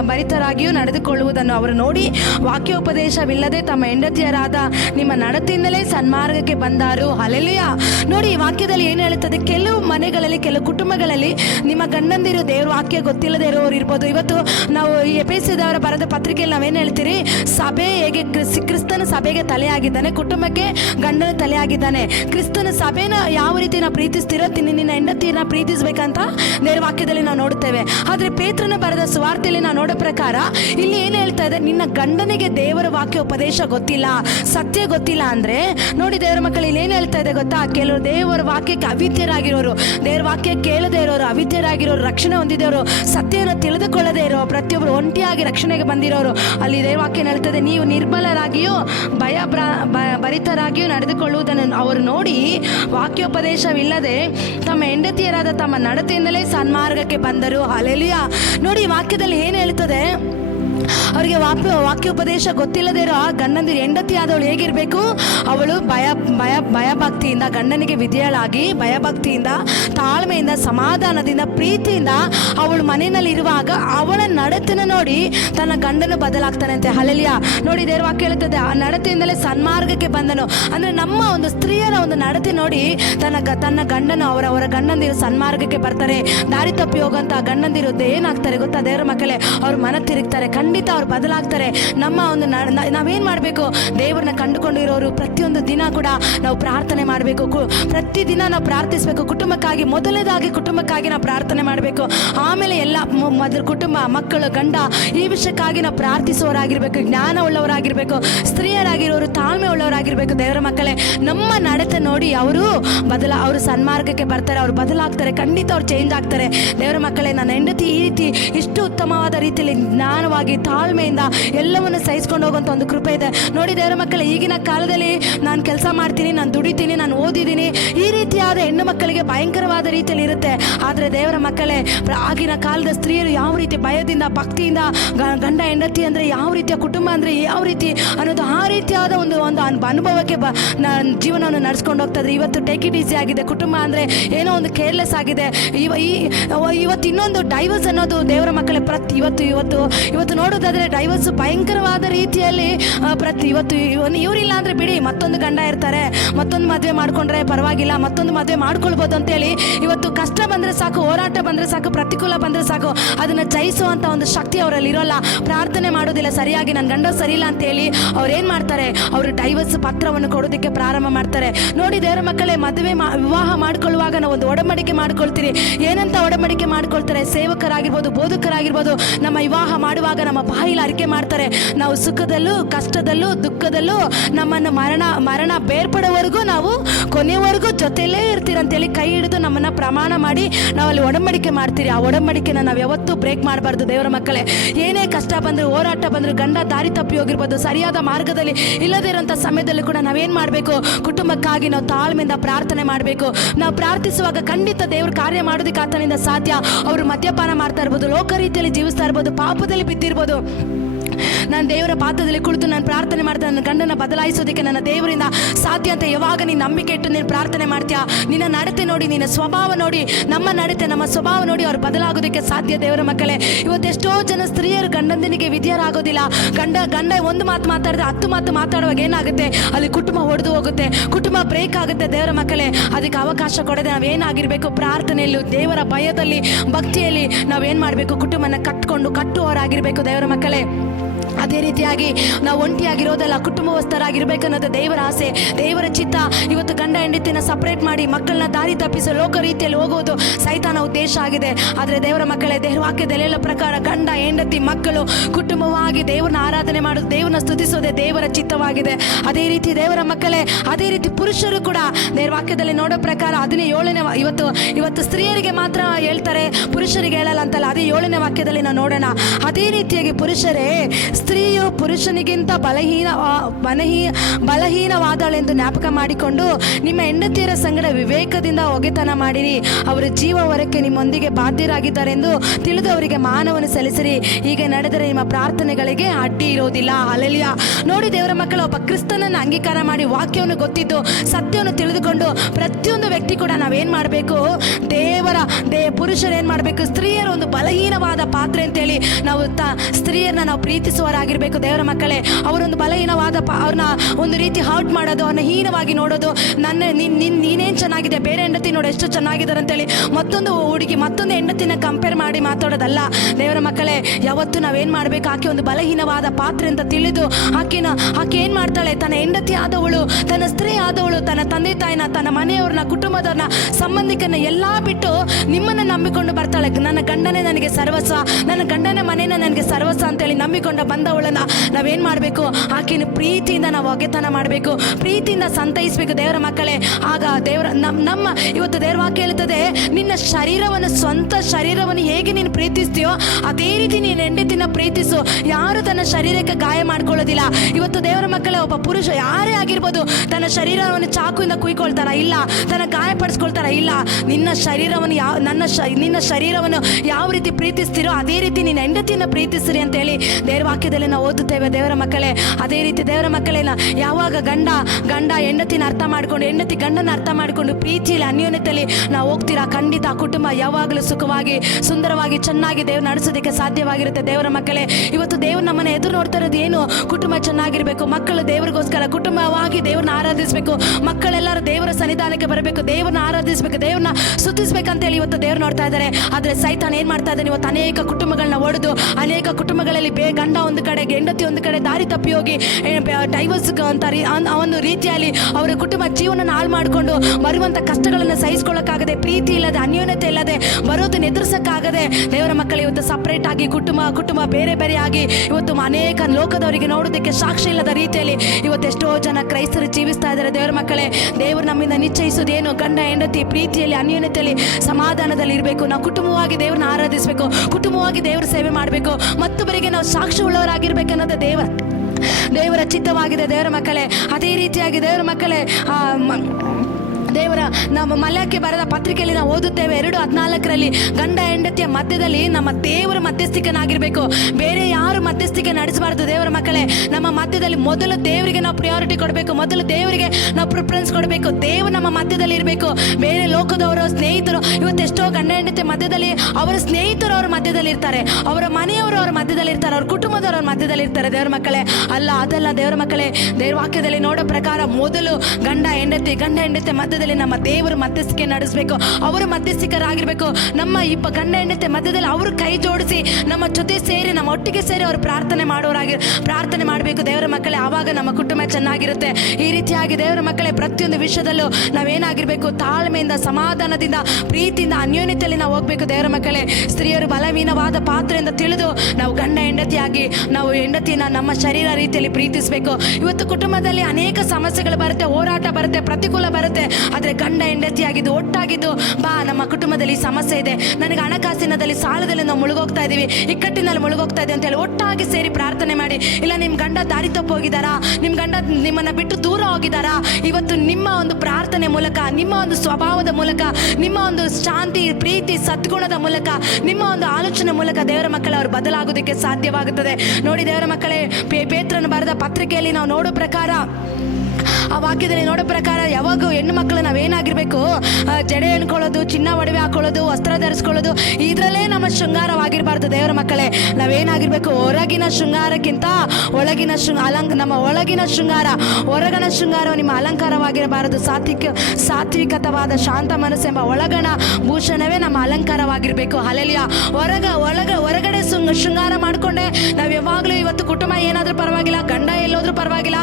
ಭರಿತರಾಗಿಯೂ ನಡೆದುಕೊಳ್ಳುವುದನ್ನು ಅವರು ನೋಡಿ ವಾಕ್ಯೋಪದೇಶವಿಲ್ಲದೆ ತಮ್ಮ ಹೆಂಡತಿಯರಾದ ನಿಮ್ಮ ನಡತೆಯಿಂದಲೇ ಸನ್ಮಾರ್ಗಕ್ಕೆ ಬಂದಾರು. ಹಲ್ಲೆಲೂಯಾ. ನೋಡಿ, ಈ ವಾಕ್ಯದಲ್ಲಿ ಏನು ಹೇಳುತ್ತದೆ, ಕೆಲವು ಮನೆಗಳಲ್ಲಿ, ಕೆಲವು ಕುಟುಂಬಗಳಲ್ಲಿ ನಿಮ್ಮ ಗಂಡಂದಿರು ದೇವ್ರ ವಾಕ್ಯ ಗೊತ್ತಿಲ್ಲದೆ ಇರೋರು ಇರ್ಬೋದು. ಇವತ್ತು ನಾವು ಎಫೆಸದವರ ಬರೆದ ಪತ್ರಿಕೆಯಲ್ಲಿ ನಾವೇನು ಹೇಳ್ತೀರಿ, ಸಭೆ ಹೇಗೆ ಕ್ರಿಸ್ತನ ಸಭೆಗೆ ತಲೆಯಾಗಿದ್ದಾನೆ, ಕುಟುಂಬಕ್ಕೆ ಗಂಡನ ತಲೆಯಾಗಿದ್ದಾನೆ. ಕ್ರಿಸ್ತನ ಸಭೆನ ಯಾವ ರೀತಿ ನಾವು ಪ್ರೀತಿಸ್ತಿರೋ ನಿನ್ನ ಹೆಂಡತಿನ ಪ್ರೀತಿಸ್ಬೇಕಂತ ದೇವ್ರ ವಾಕ್ಯದಲ್ಲಿ ನಾವು ನೋಡುತ್ತೇವೆ. ಆದರೆ ಪೇತ್ರನ ಬರೆದ ಸುವಾರ್ತೆಯಲ್ಲಿ ನಾವು ನೋಡೋ ಪ್ರಕಾರ ಇಲ್ಲಿ ಏನು ಹೇಳ್ತಾ ಇದೆ, ನಿನ್ನ ಗಂಡನಿಗೆ ದೇವರ ವಾಕ್ಯ ಉಪದೇಶ ಗೊತ್ತಿಲ್ಲ, ಸತ್ಯ ಗೊತ್ತಿಲ್ಲ ಅಂದ್ರೆ ನೋಡಿ ದೇವರ ಮಕ್ಕಳು, ಇಲ್ಲಿ ಏನು ಹೇಳ್ತಾ ಇದೆ ಗೊತ್ತಾ, ಕೆಲವರು ದೇವರ ವಾಕ್ಯಕ್ಕೆ ಅವಿದ್ಯರಾಗಿರೋರು, ದೇವರ ವಾಕ್ಯ ಕೇಳ ತಿಳಿಯದೇ ಇರೋರು, ಅವಿದ್ಯರಾಗಿರೋರು, ರಕ್ಷಣೆ ಹೊಂದಿದವರು, ಸತ್ಯವನ್ನು ತಿಳಿದುಕೊಳ್ಳದೇ ಇರೋ ಪ್ರತಿಯೊಬ್ಬರು ಒಂಟಿಯಾಗಿ ರಕ್ಷಣೆಗೆ ಬಂದಿರೋರು. ಅಲ್ಲಿ ದೇವಾಕ್ಯ ಹೇಳ್ತದೆ, ನೀವು ನಿರ್ಬಲರಾಗಿಯೂ ಭರಿತರಾಗಿಯೂ ನಡೆದುಕೊಳ್ಳುವುದನ್ನು ಅವರು ನೋಡಿ ವಾಕ್ಯೋಪದೇಶವಿಲ್ಲದೆ ತಮ್ಮ ಹೆಂಡತಿಯರಾದ ತಮ್ಮ ನಡತೆಯಿಂದಲೇ ಸನ್ಮಾರ್ಗಕ್ಕೆ ಬಂದರು. ಹಲ್ಲೆಲೂಯಾ. ನೋಡಿ, ವಾಕ್ಯದಲ್ಲಿ ಏನು ಹೇಳ್ತದೆ? ಅವರಿಗೆ ವಾಕ್ಯೋಪದೇಶ ಗೊತ್ತಿಲ್ಲದೇ ಇರೋ ಗಂಡಂದಿರು, ಹೆಂಡತಿ ಆದವಳು ಹೇಗಿರಬೇಕು? ಅವಳು ಭಯಭಕ್ತಿಯಿಂದ, ಗಂಡನಿಗೆ ವಿಧೇಯಳಾಗಿ ಭಯಭಕ್ತಿಯಿಂದ, ತಾಳ್ಮೆಯಿಂದ, ಸಮಾಧಾನದಿಂದ, ಪ್ರೀತಿಯಿಂದ ಅವಳು ಮನೆಯಲ್ಲಿ ಇರುವಾಗ ಅವಳ ನಡತೆನ ನೋಡಿ ತನ್ನ ಗಂಡನು ಬದಲಾಗ್ತಾನೆ ಅಂತೆ. ಹಲ್ಲೆಲೂಯಾ. ನೋಡಿ, ದೇವರ ವಾಕ್ಯ ಹೇಳುತ್ತದೆ, ಆ ನಡತೆಯಿಂದಲೇ ಸನ್ಮಾರ್ಗಕ್ಕೆ ಬಂದನು. ಅಂದರೆ ನಮ್ಮ ಒಂದು ಸ್ತ್ರೀಯರ ಒಂದು ನಡತೆ ನೋಡಿ ತನ್ನ ಗಂಡನು ಅವರ ಗಂಡಂದಿರು ಸನ್ಮಾರ್ಗಕ್ಕೆ ಬರ್ತಾರೆ. ದಾರಿ ತಪ್ಪಿ ಹೋಗುವಂಥ ಗಂಡಂದಿರು ಏನಾಗ್ತಾರೆ ಗೊತ್ತಾ ದೇವರ ಮಕ್ಕಳೇ? ಅವ್ರು ಮನ ತಿರುಗ್ತಾರೆ, ಖಂಡಿತ ಅವ್ರು ಬದಲಾಗ್ತಾರೆ. ನಮ್ಮ ಒಂದು ನಾವೇನು ಮಾಡಬೇಕು? ದೇವರನ್ನ ಕಂಡುಕೊಂಡಿರೋರು ಪ್ರತಿಯೊಂದು ದಿನ ಕೂಡ ನಾವು ಪ್ರಾರ್ಥನೆ ಮಾಡಬೇಕು. ಪ್ರತಿದಿನ ನಾವು ಪ್ರಾರ್ಥಿಸಬೇಕು. ಕುಟುಂಬಕ್ಕಾಗಿ, ಮೊದಲನೇದಾಗಿ ಕುಟುಂಬಕ್ಕಾಗಿ ನಾವು ಪ್ರಾರ್ಥನೆ ಮಾಡಬೇಕು. ಆಮೇಲೆ ಎಲ್ಲ ಮೊದಲು ಕುಟುಂಬ, ಮಕ್ಕಳು, ಗಂಡ, ಈ ವಿಷಯಕ್ಕಾಗಿ ನಾವು ಪ್ರಾರ್ಥಿಸುವವರಾಗಿರ್ಬೇಕು. ಜ್ಞಾನ ಉಳ್ಳವರಾಗಿರ್ಬೇಕು. ಸ್ತ್ರೀಯರಾಗಿರೋರು ತಾಳ್ಮೆ ಉಳ್ಳವರಾಗಿರ್ಬೇಕು. ದೇವರ ಮಕ್ಕಳೇ, ನಮ್ಮ ನಡತೆ ನೋಡಿ ಅವರು ಸನ್ಮಾರ್ಗಕ್ಕೆ ಬರ್ತಾರೆ, ಅವ್ರು ಬದಲಾಗ್ತಾರೆ. ಖಂಡಿತ ಅವ್ರು ಚೇಂಜ್ ಆಗ್ತಾರೆ. ದೇವರ ಮಕ್ಕಳೇ, ನನ್ನ ಹೆಂಡತಿ ಈ ರೀತಿ ಇಷ್ಟು ಉತ್ತಮವಾದ ರೀತಿಯಲ್ಲಿ ಜ್ಞಾನವಾಗಿ ತಾಳ್ಮೆಯಿಂದ ಎಲ್ಲವನ್ನು ಸಹಿಸ್ಕೊಂಡು ಹೋಗುವಂಥ ಒಂದು ಕೃಪೆ ಇದೆ. ನೋಡಿ ದೇವರ ಮಕ್ಕಳೇ, ಈಗಿನ ಕಾಲದಲ್ಲಿ ನಾನು ಕೆಲಸ ಮಾಡ್ತೀನಿ, ನಾನು ದುಡಿತೀನಿ, ನಾನು ಓದಿದ್ದೀನಿ, ಈ ರೀತಿಯಾದ ಹೆಣ್ಣು ಮಕ್ಕಳಿಗೆ ಭಯಂಕರವಾದ ರೀತಿಯಲ್ಲಿ ಇರುತ್ತೆ. ಆದರೆ ದೇವರ ಮಕ್ಕಳೇ, ಆಗಿನ ಕಾಲದ ಸ್ತ್ರೀಯರು ಯಾವ ರೀತಿ ಭಯದಿಂದ, ಭಕ್ತಿಯಿಂದ, ಗಂಡ ಹೆಂಡತಿ ಅಂದರೆ ಯಾವ ರೀತಿಯ, ಕುಟುಂಬ ಅಂದರೆ ಯಾವ ರೀತಿ ಅನ್ನೋದು, ಆ ರೀತಿಯಾದ ಒಂದು ಅನುಭವಕ್ಕೆ ಜೀವನವನ್ನು ನಡೆಸ್ಕೊಂಡು ಹೋಗ್ತಾಯಿದ್ರು. ಇವತ್ತು ಟೇಕ್ ಇಟ್ ಈಸಿ ಆಗಿದೆ. ಕುಟುಂಬ ಅಂದರೆ ಏನೋ ಒಂದು ಕೇರ್ಲೆಸ್ ಆಗಿದೆ. ಇವತ್ತು ಇನ್ನೊಂದು ಡೈವರ್ಸ್ ಅನ್ನೋದು ದೇವರ ಮಕ್ಕಳೇ ಇವತ್ತು ನೋಡೋದಾದ್ರೆ ಡೈವರ್ಸ್ ಭಯಂಕರವಾದ ರೀತಿಯಲ್ಲಿ ಇವರಿಲ್ಲ ಅಂದ್ರೆ ಬಿಡಿ, ಮತ್ತೊಂದು ಗಂಡ ಇರ್ತಾರೆ, ಮತ್ತೊಂದು ಮದುವೆ ಮಾಡ್ಕೊಂಡ್ರೆ ಪರವಾಗಿಲ್ಲ, ಮತ್ತೊಂದು ಮದುವೆ ಮಾಡ್ಕೊಳ್ಬೋದು ಅಂತೇಳಿ ಇವತ್ತು ಕಷ್ಟ ಬಂದ್ರೆ ಸಾಕು, ಹೋರಾಟ ಬಂದ್ರೆ ಸಾಕು, ಪ್ರತಿಕೂಲ ಬಂದ್ರೆ ಸಾಕು, ಅದನ್ನ ಜಯಿಸುವಂತ ಒಂದು ಶಕ್ತಿ ಅವರಲ್ಲಿ ಇರೋಲ್ಲ. ಪ್ರಾರ್ಥನೆ ಮಾಡೋದಿಲ್ಲ ಸರಿಯಾಗಿ, ನನ್ನ ಗಂಡ ಸರಿಯಿಲ್ಲ ಅಂತೇಳಿ ಅವ್ರು ಏನ್ ಮಾಡ್ತಾರೆ? ಅವರು ಡೈವರ್ಸ್ ಪತ್ರವನ್ನು ಕೊಡೋದಕ್ಕೆ ಪ್ರಾರಂಭ ಮಾಡ್ತಾರೆ. ನೋಡಿ ದೇವರ ಮಕ್ಕಳೇ, ವಿವಾಹ ಮಾಡ್ಕೊಳ್ಳುವಾಗ ನಾವು ಒಂದು ಒಡಂಬಡಿಕೆ ಮಾಡ್ಕೊಳ್ತೀರಿ. ಏನಂತ ಒಡಂಬಡಿಕೆ ಮಾಡ್ಕೊಳ್ತಾರೆ? ಸೇವಕರಾಗಿರ್ಬೋದು, ಬೋಧಕರಾಗಿರ್ಬೋದು, ನಮ್ಮ ವಿವಾಹ ಮಾಡುವಾಗ ನಮ್ಮ ಬಾಯಿಲಿ ಅರಿಕೆ ಮಾಡ್ತಾರೆ, ನಾವು ಸುಖದಲ್ಲೂ ಕಷ್ಟದಲ್ಲೂ ದುಃಖದಲ್ಲೂ ನಮ್ಮನ್ನು ಮರಣ ಬೇರ್ಪಡೋವರೆಗೂ ನಾವು ಕೊನೆಯವರೆಗೂ ಜೊತೆಯಲ್ಲೇ ಇರ್ತೀರಂತೇಳಿ ಕೈ ಹಿಡಿದು ನಮ್ಮನ್ನು ಪ್ರಮಾಣ ಮಾಡಿ ನಾವಲ್ಲಿ ಒಡಂಬಡಿಕೆ ಮಾಡ್ತೀರಿ. ಆ ಒಡಂಬಡಿಕೆನ ನಾವು ಯಾವತ್ತೂ ಬ್ರೇಕ್ ಮಾಡಬಾರ್ದು ದೇವರ ಮಕ್ಕಳೇ. ಏನೇ ಕಷ್ಟ ಬಂದರೂ, ಹೋರಾಟ ಬಂದರೂ, ಗಂಡ ದಾರಿ ತಪ್ಪಿ ಹೋಗಿರ್ಬೋದು, ಸರಿಯಾದ ಮಾರ್ಗದಲ್ಲಿ ಇಲ್ಲದೇ ಇರೋಂಥ ಸಮಯದಲ್ಲಿ ಕೂಡ ನಾವೇನು ಮಾಡಬೇಕು? ಕುಟುಂಬಕ್ಕಾಗಿ ನಾವು ತಾಳ್ಮೆಯಿಂದ ಪ್ರಾರ್ಥನೆ ಮಾಡಬೇಕು. ನಾವು ಪ್ರಾರ್ಥಿಸುವಾಗ ಖಂಡಿತ ದೇವರು ಕಾರ್ಯ ಮಾಡೋದಕ್ಕೆ ಆತನಿಂದ ಸಾಧ್ಯ. ಅವರು ಮದ್ಯಪಾನ ಮಾಡ್ತಾ ಇರ್ಬೋದು, ಲೋಕ ರೀತಿಯಲ್ಲಿ ಜೀವಿಸ್ತಾ ಇರ್ಬೋದು, ಪಾಪದಲ್ಲಿ ಬಿದ್ದಿರ್ಬೋದು. ನಾನು ದೇವರ ಪಾತ್ರದಲ್ಲಿ ಕುಳಿತು ನಾನು ಪ್ರಾರ್ಥನೆ ಮಾಡ್ತಾ ನನ್ನ ಗಂಡನ ಬದಲಾಯಿಸೋದಕ್ಕೆ ನನ್ನ ದೇವರಿಂದ ಸಾಧ್ಯ ಅಂತ ಯಾವಾಗ ನೀನು ನಂಬಿಕೆ ಇಟ್ಟು ನೀನು ಪ್ರಾರ್ಥನೆ ಮಾಡ್ತೀಯಾ, ನಿನ್ನ ನಡತೆ ನೋಡಿ, ನಿನ್ನ ಸ್ವಭಾವ ನೋಡಿ, ನಮ್ಮ ನಡತೆ, ನಮ್ಮ ಸ್ವಭಾವ ನೋಡಿ ಅವ್ರು ಬದಲಾಗೋದಕ್ಕೆ ಸಾಧ್ಯ ದೇವರ ಮಕ್ಕಳೇ. ಇವತ್ತೆಷ್ಟೋ ಜನ ಸ್ತ್ರೀಯರು ಗಂಡಂದಿನಿಗೆ ವಿಧಿಯರಾಗೋದಿಲ್ಲ. ಗಂಡ ಒಂದು ಮಾತು ಮಾತಾಡಿದ್ರೆ 10 ಮಾತು ಮಾತಾಡುವಾಗ ಏನಾಗುತ್ತೆ? ಅಲ್ಲಿ ಕುಟುಂಬ ಒಡೆದು ಹೋಗುತ್ತೆ, ಕುಟುಂಬ ಬ್ರೇಕ್ ಆಗುತ್ತೆ. ದೇವರ ಮಕ್ಕಳೇ, ಅದಕ್ಕೆ ಅವಕಾಶ ಕೊಡದೆ ನಾವೇನಾಗಿರ್ಬೇಕು? ಪ್ರಾರ್ಥನೆಯಲ್ಲಿ, ದೇವರ ಭಯದಲ್ಲಿ, ಭಕ್ತಿಯಲ್ಲಿ ನಾವೇನು ಮಾಡಬೇಕು? ಕುಟುಂಬನ ಕಟ್ಟುವವರಾಗಿರ್ಬೇಕು ದೇವರ ಮಕ್ಕಳೇ. ಅದೇ ರೀತಿಯಾಗಿ ನಾವು ಒಂಟಿಯಾಗಿರೋದಲ್ಲ, ಕುಟುಂಬಸ್ಥರಾಗಿರ್ಬೇಕನ್ನೋದು ದೇವರ ಆಸೆ, ದೇವರ ಚಿತ್ತ. ಇವತ್ತು ಗಂಡ ಹೆಂಡತಿನ ಸಪ್ರೇಟ್ ಮಾಡಿ ಮಕ್ಕಳನ್ನ ದಾರಿ ತಪ್ಪಿಸೋ ಲೋಕ ರೀತಿಯಲ್ಲಿ ಹೋಗೋದು ಸೈತಾನ ಉದ್ದೇಶ ಆಗಿದೆ. ಆದರೆ ದೇವರ ಮಕ್ಕಳೇ, ದೇವರ ವಾಕ್ಯದಲ್ಲೆಲ್ಲ ಪ್ರಕಾರ ಗಂಡ ಹೆಂಡತಿ ಮಕ್ಕಳು ಕುಟುಂಬವಾಗಿ ದೇವರನ್ನ ಆರಾಧನೆ ಮಾಡೋದು, ದೇವರನ್ನ ಸ್ತುತಿಸೋದೇ ದೇವರ ಚಿತ್ತವಾಗಿದೆ. ಅದೇ ರೀತಿ ದೇವರ ಮಕ್ಕಳೇ, ಅದೇ ರೀತಿ ಪುರುಷರು ಕೂಡ ದೇವರ ವಾಕ್ಯದಲ್ಲಿ ನೋಡೋ ಪ್ರಕಾರ 17ನೇ ಇವತ್ತು ಸ್ತ್ರೀಯರಿಗೆ ಮಾತ್ರ ಹೇಳ್ತಾರೆ, ಪುರುಷರಿಗೆ ಹೇಳಲ್ಲ ಅಂತಲ್ಲ. ಅದೇ 7ನೇ ವಾಕ್ಯದಲ್ಲಿ ನಾವು ನೋಡೋಣ. ಅದೇ ರೀತಿಯಾಗಿ ಪುರುಷರೇ, ಸ್ತ್ರೀಯು ಪುರುಷನಿಗಿಂತ ಬಲಹೀನವಾದಳೆಂದು ಜ್ಞಾಪಕ ಮಾಡಿಕೊಂಡು ನಿಮ್ಮ ಹೆಂಡತಿಯರ ಸಂಗಡ ವಿವೇಕದಿಂದ ಒಗೆತನ ಮಾಡಿರಿ. ಅವರ ಜೀವ ಹೊರಕ್ಕೆ ನಿಮ್ಮೊಂದಿಗೆ ಬಾಧ್ಯರಾಗಿದ್ದಾರೆಂದು ತಿಳಿದು ಅವರಿಗೆ ಮಾನವನ್ನು ಸಲ್ಲಿಸಿರಿ. ಹೀಗೆ ನಡೆದರೆ ನಿಮ್ಮ ಪ್ರಾರ್ಥನೆಗಳಿಗೆ ಅಡ್ಡಿ ಇರೋದಿಲ್ಲ. ಹಲ್ಲೆಲೂಯಾ. ನೋಡಿ ದೇವರ ಮಕ್ಕಳು, ಒಬ್ಬ ಕ್ರಿಸ್ತನನ್ನು ಅಂಗೀಕಾರ ಮಾಡಿ ವಾಕ್ಯವನ್ನು ಗೊತ್ತಿದ್ದು ಸತ್ಯವನ್ನು ತಿಳಿದುಕೊಂಡು ಪ್ರತಿಯೊಂದು ವ್ಯಕ್ತಿ ಕೂಡ ನಾವೇನು ಮಾಡಬೇಕು? ಪುರುಷರು ಏನು ಮಾಡಬೇಕು? ಸ್ತ್ರೀಯರು ಒಂದು ಬಲಹೀನವಾದ ಪಾತ್ರೆ ಅಂತೇಳಿ ನಾವು ಸ್ತ್ರೀಯರನ್ನ ನಾವು ಪ್ರೀತಿಸುವವರಾಗಿರ್ಬೇಕು ದೇವರ ಮಕ್ಕಳೇ. ಅವರೊಂದು ಬಲಹೀನವಾದ ಅವ್ರನ್ನ ಒಂದು ರೀತಿ ಹರ್ಟ್ ಮಾಡೋದು, ಅವ್ರನ್ನ ಹೀನವಾಗಿ ನೋಡೋದು, ನೀನೇನು ಚೆನ್ನಾಗಿದೆ, ಬೇರೆ ಹೆಂಡತಿ ನೋಡು ಎಷ್ಟು ಚೆನ್ನಾಗಿದ್ದಾರೆ ಅಂತೇಳಿ ಮತ್ತೊಂದು ಹುಡುಗಿ ಮತ್ತೊಂದು ಹೆಂಡತಿನ ಕಂಪೇರ್ ಮಾಡಿ ಮಾತಾಡೋದಲ್ಲ ದೇವರ ಮಕ್ಕಳೇ. ಯಾವತ್ತು ನಾವೇನು ಮಾಡಬೇಕು? ಆಕೆ ಒಂದು ಬಲಹೀನವಾದ ಪಾತ್ರೆ ಅಂತ ತಿಳಿದು ಆಕೆ ಏನು ಮಾಡ್ತಾಳೆ? ತನ್ನ ಹೆಂಡತಿ ಆದವಳು, ತನ್ನ ಸ್ತ್ರೀ ಆದವಳು, ತನ್ನ ತಂದೆ ತಾಯಿನ, ತನ್ನ ಮನೆಯವ್ರನ್ನ, ಕುಟುಂಬದವ್ರನ್ನ, ಸಂಬಂಧಿಕರನ್ನ ಎಲ್ಲ ಬಿಟ್ಟು ನಿಮ್ಮನ್ನು ನಂಬಿಕೊಂಡು ಬರ್ತಾಳೆ. ನನ್ನ ಗಂಡನೇ ನನಗೆ ಸರ್ವಸ್ವ, ನನ್ನ ಗಂಡನ ಮನೆಯ ನನಗೆ ಸರ್ವಸ್ವ ಅಂತೇಳಿ ನಂಬಿಕೊಂಡು ಬಂದವಳನ್ನ ನಾವೇನು ಮಾಡಬೇಕು, ಆಕೆಯನ್ನು ಪ್ರೀತಿಯಿಂದ ನಾವು ಒಗೆತನ ಮಾಡಬೇಕು, ಪ್ರೀತಿಯಿಂದ ಸಂತೈಸಬೇಕು ದೇವರ ಮಕ್ಕಳೇ. ಆಗ ದೇವರ ನಮ್ಮ ಇವತ್ತು ದೇವರ ವಾಕ್ಯ ಹೇಳ್ತದೆ, ನಿನ್ನ ಶರೀರವನ್ನು, ಸ್ವಂತ ಶರೀರವನ್ನು ಹೇಗೆ ನೀನು ಪ್ರೀತಿಸ್ತೀಯೋ ಅದೇ ರೀತಿ ನೀನು ಹೆಂಡತಿನ ಪ್ರೀತಿಸು. ಯಾರು ತನ್ನ ಶರೀರಕ್ಕೆ ಗಾಯ ಮಾಡ್ಕೊಳ್ಳೋದಿಲ್ಲ. ಇವತ್ತು ದೇವರ ಮಕ್ಕಳೇ, ಒಬ್ಬ ಪುರುಷ ಯಾರೇ ಆಗಿರ್ಬೋದು ತನ್ನ ಶರೀರವನ್ನು ಚಾಕುವಿಂದ ಕುಯ್ಕೊಳ್ತಾರ? ಇಲ್ಲ. ತನ್ನ ಗಾಯಪಡಿಸ್ಕೊಳ್ತಾರ? ಇಲ್ಲ. ನಿನ್ನ ಶರೀರವನ್ನು ನಿನ್ನ ಶರೀರವನ್ನು ಯಾವ ರೀತಿ ಪ್ರೀತಿಸ್ತೀರೋ ಅದೇ ರೀತಿ ನಿನ್ನ ಹೆಂಡತಿಯನ್ನು ಪ್ರೀತಿಸ್ರಿ ಅಂತೇಳಿ ದೇವರ ವಾಕ್ಯದಲ್ಲಿ ನಾವು ಓದುತ್ತೇವೆ ದೇವರ ಮಕ್ಕಳೇ. ಅದೇ ರೀತಿ ದೇವರ ಮಕ್ಕಳೇನ ಯಾವಾಗ ಗಂಡ ಹೆಂಡತಿನ ಅರ್ಥ ಮಾಡ್ಕೊಂಡು, ಹೆಂಡತಿ ಗಂಡನ ಅರ್ಥ ಮಾಡಿಕೊಂಡು ಪ್ರೀತಿಯಲ್ಲಿ ಅನ್ಯೋನ್ಯತೆಯಲ್ಲಿ ನಾವು ಹೋಗ್ತೀರಾ, ಖಂಡಿತ ಕುಟುಂಬ ಯಾವಾಗಲೂ ಸುಖವಾಗಿ, ಸುಂದರವಾಗಿ, ಚೆನ್ನಾಗಿ ದೇವ್ರು ನಡೆಸೋದಕ್ಕೆ ಸಾಧ್ಯವಾಗಿರುತ್ತೆ ದೇವರ ಮಕ್ಕಳೇ. ಇವತ್ತು ದೇವ್ರು ನಮ್ಮನ್ನ ಎದುರು ನೋಡ್ತಾ ಇರೋದು ಏನು? ಕುಟುಂಬ ಚೆನ್ನಾಗಿರ್ಬೇಕು, ಮಕ್ಕಳು ದೇವರಿಗೋಸ್ಕರ ಕುಟುಂಬವಾಗಿ ದೇವ್ರನ್ನ ಆರಾಧಿಸಬೇಕು, ಮಕ್ಕಳೆಲ್ಲರೂ ದೇವರ ಸನ್ನಿಧಾನಕ್ಕೆ ಬರಬೇಕು, ದೇವ್ರನ್ನ ಆರಾಧಿಸಬೇಕು, ದೇವ್ರನ್ನ ಸ್ತುತಿಸ್ಬೇಕಂತೇಳಿ ಇವತ್ತು ದೇವ್ರು ನೋಡ್ತಾ ಇದ್ದಾರೆ. ಆದರೆ ಸೈತಾನ ಏನು ಮಾಡ್ತಾ ಇದ್ದಾನೆ? ಇವತ್ತು ಅನೇಕ ಕುಟುಂಬಗಳನ್ನ ಒಡೆದು, ಅನೇಕ ಕುಟುಂಬಗಳಲ್ಲಿ ಗಂಡ ಒಂದು ಕಡೆ, ಹೆಂಡತಿ ಒಂದು ಕಡೆ ದಾರಿ ತಪ್ಪಿ ಹೋಗಿ ಡೈವರ್ಸ್ ಅಂತ ಒಂದು ರೀತಿಯಲ್ಲಿ ಅವರ ಕುಟುಂಬ ಜೀವನ ಹಾಳು ಮಾಡಿಕೊಂಡು ಬರುವಂಥ ಕಷ್ಟಗಳನ್ನು ಸಹಿಸ್ಕೊಳ್ಳೋಕ್ಕಾಗದೆ, ಪ್ರೀತಿ ಇಲ್ಲದೆ, ಅನ್ಯೋನ್ಯತೆ ಇಲ್ಲದೆ, ಬರೋದನ್ನ ಎದುರಿಸೋಕ್ಕಾಗದೆ ದೇವರ ಮಕ್ಕಳು ಇವತ್ತು ಸಪ್ರೇಟ್ ಆಗಿ ಕುಟುಂಬ ಬೇರೆ ಬೇರೆ ಆಗಿ ಇವತ್ತು ಅನೇಕ ಲೋಕದವರಿಗೆ ನೋಡೋದಕ್ಕೆ ಸಾಕ್ಷಿ ಇಲ್ಲದ ರೀತಿಯಲ್ಲಿ ಇವತ್ತು ಎಷ್ಟೋ ಜನ ಕ್ರೈಸ್ತರು ಜೀವಿಸ್ತಾ ಇದ್ದಾರೆ ದೇವರ ಮಕ್ಕಳೇ. ದೇವರು ನಮ್ಮಿಂದ ನಿಶ್ಚಯಿಸೋದೇನು? ಗಂಡ ಹೆಂಡತಿ ಪ್ರೀತಿಯಲ್ಲಿ, ಅನ್ಯೋನ್ಯತೆಯಲ್ಲಿ, ಸಮಾಧಾನದಲ್ಲಿ ಇರಬೇಕು. ನಾವು ಕುಟುಂಬವಾಗಿ ದೇವ್ರನ್ನ ಆರಾಧಿಸಬೇಕು, ಕುಟುಂಬವಾಗಿ ದೇವರ ಸೇವೆ ಮಾಡಬೇಕು, ಮತ್ತೊಬ್ಬರಿಗೆ ನಾವು ಸಾಕ್ಷಿ ಉಳ್ಳವರಾಗಿರ್ಬೇಕು ಅನ್ನೋದು ದೇವರ ಚಿತ್ತವಾಗಿದೆ ದೇವರ ಮಕ್ಕಳೇ. ಅದೇ ರೀತಿಯಾಗಿ ದೇವರ ಮಕ್ಕಳೇ, ದೇವರ ನಮ್ಮ ಮಲ್ಯಕ್ಕೆ ಬರೆದ ಪತ್ರಿಕೆಯಲ್ಲಿ ನಾವು ಓದುತ್ತೇವೆ 2:14 ಗಂಡ ಹೆಂಡತಿಯ ಮಧ್ಯದಲ್ಲಿ ನಮ್ಮ ದೇವರ ಮಧ್ಯಸ್ಥಿಕನಾಗಿರ್ಬೇಕು, ಬೇರೆ ಯಾರು ಮಧ್ಯಸ್ಥಿಕೆ ನಡೆಸಬಾರ್ದು ದೇವರ ಮಕ್ಕಳೇ. ನಮ್ಮ ಮಧ್ಯದಲ್ಲಿ ಮೊದಲು ದೇವರಿಗೆ ನಾವು ಪ್ರಿಯಾರಿಟಿ ಕೊಡಬೇಕು, ಮೊದಲು ದೇವರಿಗೆ ನಾವು ಪ್ರಿಫರೆನ್ಸ್ ಕೊಡಬೇಕು, ದೇವರು ನಮ್ಮ ಮಧ್ಯದಲ್ಲಿ ಇರಬೇಕು. ಬೇರೆ ಲೋಕದವರು, ಸ್ನೇಹಿತರು, ಇವತ್ತೆಷ್ಟೋ ಗಂಡ ಹೆಂಡತಿ ಮಧ್ಯದಲ್ಲಿ ಅವರ ಸ್ನೇಹಿತರು ಅವ್ರ ಮಧ್ಯದಲ್ಲಿ ಇರ್ತಾರೆ, ಅವರ ಮನೆಯವರು ಅವ್ರ ಮಧ್ಯದಲ್ಲಿ ಇರ್ತಾರೆ, ಅವ್ರ ಕುಟುಂಬದವರು ಅವ್ರ ಮಧ್ಯದಲ್ಲಿ ಇರ್ತಾರೆ ದೇವರ ಮಕ್ಕಳೇ. ಅದಲ್ಲ ದೇವರ ಮಕ್ಕಳೇ. ದೇವರ ವಾಕ್ಯದಲ್ಲಿ ನೋಡೋ ಪ್ರಕಾರ ಮೊದಲು ಗಂಡ ಹೆಂಡತಿ ಮಧ್ಯದಲ್ಲಿ ನಮ್ಮ ದೇವರು ಮಧ್ಯಸ್ಥಿಕೆ ನಡೆಸಬೇಕು, ಅವರು ಮಧ್ಯಸ್ಥಿಕರಾಗಿರ್ಬೇಕು. ನಮ್ಮ ಗಂಡ ಹೆಂಡತಿ ಮಧ್ಯದಲ್ಲಿ ಅವರು ಕೈ ಜೋಡಿಸಿ ನಮ್ಮ ಜೊತೆ ಸೇರಿ, ನಮ್ಮ ಒಟ್ಟಿಗೆ ಸೇರಿ ಅವರು ಪ್ರಾರ್ಥನೆ ಮಾಡಬೇಕು ದೇವರ ಮಕ್ಕಳೇ. ಆವಾಗ ನಮ್ಮ ಕುಟುಂಬ ಚೆನ್ನಾಗಿರುತ್ತೆ. ಈ ರೀತಿಯಾಗಿ ದೇವರ ಮಕ್ಕಳೇ, ಪ್ರತಿಯೊಂದು ವಿಷಯದಲ್ಲೂ ನಾವೇನಾಗಿರ್ಬೇಕು? ತಾಳ್ಮೆಯಿಂದ, ಸಮಾಧಾನದಿಂದ, ಪ್ರೀತಿಯಿಂದ, ಅನ್ಯೋನ್ಯತೆಯಲ್ಲಿ ನಾವು ಹೋಗ್ಬೇಕು ದೇವರ ಮಕ್ಕಳೇ. ಸ್ತ್ರೀಯರು ಬಲವೀನವಾದ ಪಾತ್ರೆಯಿಂದ ತಿಳಿದು ನಾವು ಗಂಡ ಹೆಂಡತಿಯಾಗಿ ನಾವು ಹೆಂಡತಿನ ನಮ್ಮ ಶರೀರ ರೀತಿಯಲ್ಲಿ ಪ್ರೀತಿಸಬೇಕು. ಇವತ್ತು ಕುಟುಂಬದಲ್ಲಿ ಅನೇಕ ಸಮಸ್ಯೆಗಳು ಬರುತ್ತೆ, ಹೋರಾಟ ಬರುತ್ತೆ, ಪ್ರತಿಕೂಲ ಬರುತ್ತೆ. ಆದರೆ ಗಂಡ ಹೆಂಡತಿಯಾಗಿದ್ದು ಒಟ್ಟಾಗಿದ್ದು, ಬಾ ನಮ್ಮ ಕುಟುಂಬದಲ್ಲಿ ಸಮಸ್ಯೆ ಇದೆ, ನನಗೆ ಹಣಕಾಸಿನದಲ್ಲಿ ಸಾಲದಲ್ಲಿ ನಾವು ಮುಳುಗೋಗ್ತಾ ಇದ್ದೀವಿ, ಇಕ್ಕಟ್ಟಿನಲ್ಲಿ ಮುಳುಗೋಗ್ತಾ ಇದ್ದೀವಿ ಅಂತೇಳಿ ಒಟ್ಟಾಗಿ ಸೇರಿ ಪ್ರಾರ್ಥನೆ ಮಾಡಿ. ಇಲ್ಲ ನಿಮ್ಮ ಗಂಡ ದಾರಿ ತಪ್ಪು ಹೋಗಿದ್ದಾರಾ, ನಿಮ್ಮ ಗಂಡ ನಿಮ್ಮನ್ನು ಬಿಟ್ಟು ದೂರ ಹೋಗಿದ್ದಾರಾ, ಇವತ್ತು ನಿಮ್ಮ ಒಂದು ಪ್ರಾರ್ಥನೆ ಮೂಲಕ, ನಿಮ್ಮ ಒಂದು ಸ್ವಭಾವದ ಮೂಲಕ, ನಿಮ್ಮ ಒಂದು ಶಾಂತಿ, ಪ್ರೀತಿ, ಸದ್ಗುಣದ ಮೂಲಕ, ನಿಮ್ಮ ಒಂದು ಆಲೋಚನೆ ಮೂಲಕ ದೇವರ ಮಕ್ಕಳು ಅವರು ಬದಲಾಗೋದಕ್ಕೆ ಸಾಧ್ಯವಾಗುತ್ತದೆ. ನೋಡಿ ದೇವರ ಮಕ್ಕಳೇ, ಪೇತ್ರನು ಬರೆದ ಪತ್ರಿಕೆಯಲ್ಲಿ ನಾವು ನೋಡೋ ಪ್ರಕಾರ, ಆ ವಾಕ್ಯದಲ್ಲಿ ನೋಡೋ ಪ್ರಕಾರ, ಯಾವಾಗ ಹೆಣ್ಣು ಮಕ್ಕಳು ನಾವೇನಾಗಿರ್ಬೇಕು? ಜಡೆ ಅನ್ಕೊಳ್ಳೋದು, ಚಿನ್ನ ಒಡವೆ ಹಾಕೊಳ್ಳೋದು, ವಸ್ತ್ರ ಧರಿಸ್ಕೊಳ್ಳೋದು, ಇದರಲ್ಲೇ ನಮ್ಮ ಶೃಂಗಾರವಾಗಿರಬಾರ್ದು ದೇವರ ಮಕ್ಕಳೇ. ನಾವೇನಾಗಿರ್ಬೇಕು? ಹೊರಗಿನ ಶೃಂಗಾರಕ್ಕಿಂತ ಒಳಗಿನ ನಮ್ಮ ಒಳಗಿನ ಶೃಂಗಾರ, ಹೊರಗಣ ಶೃಂಗಾರ ನಿಮ್ಮ ಅಲಂಕಾರವಾಗಿರಬಾರದು. ಸಾತ್ವಿಕತವಾದ ಶಾಂತ ಮನಸ್ಸೆಂಬ ಒಳಗಣ ಭೂಷಣವೇ ನಮ್ಮ ಅಲಂಕಾರವಾಗಿರಬೇಕು. ಹಲ್ಲೆಲೂಯಾ. ಹೊರಗಡೆ ಶೃಂಗಾರ ಮಾಡಿಕೊಂಡೆ ನಾವು ಯಾವಾಗಲೂ, ಇವತ್ತು ಕುಟುಂಬ ಏನಾದರೂ ಪರವಾಗಿಲ್ಲ, ಗಂಡ ಎಲ್ಲೋದ್ರೂ ಪರವಾಗಿಲ್ಲ,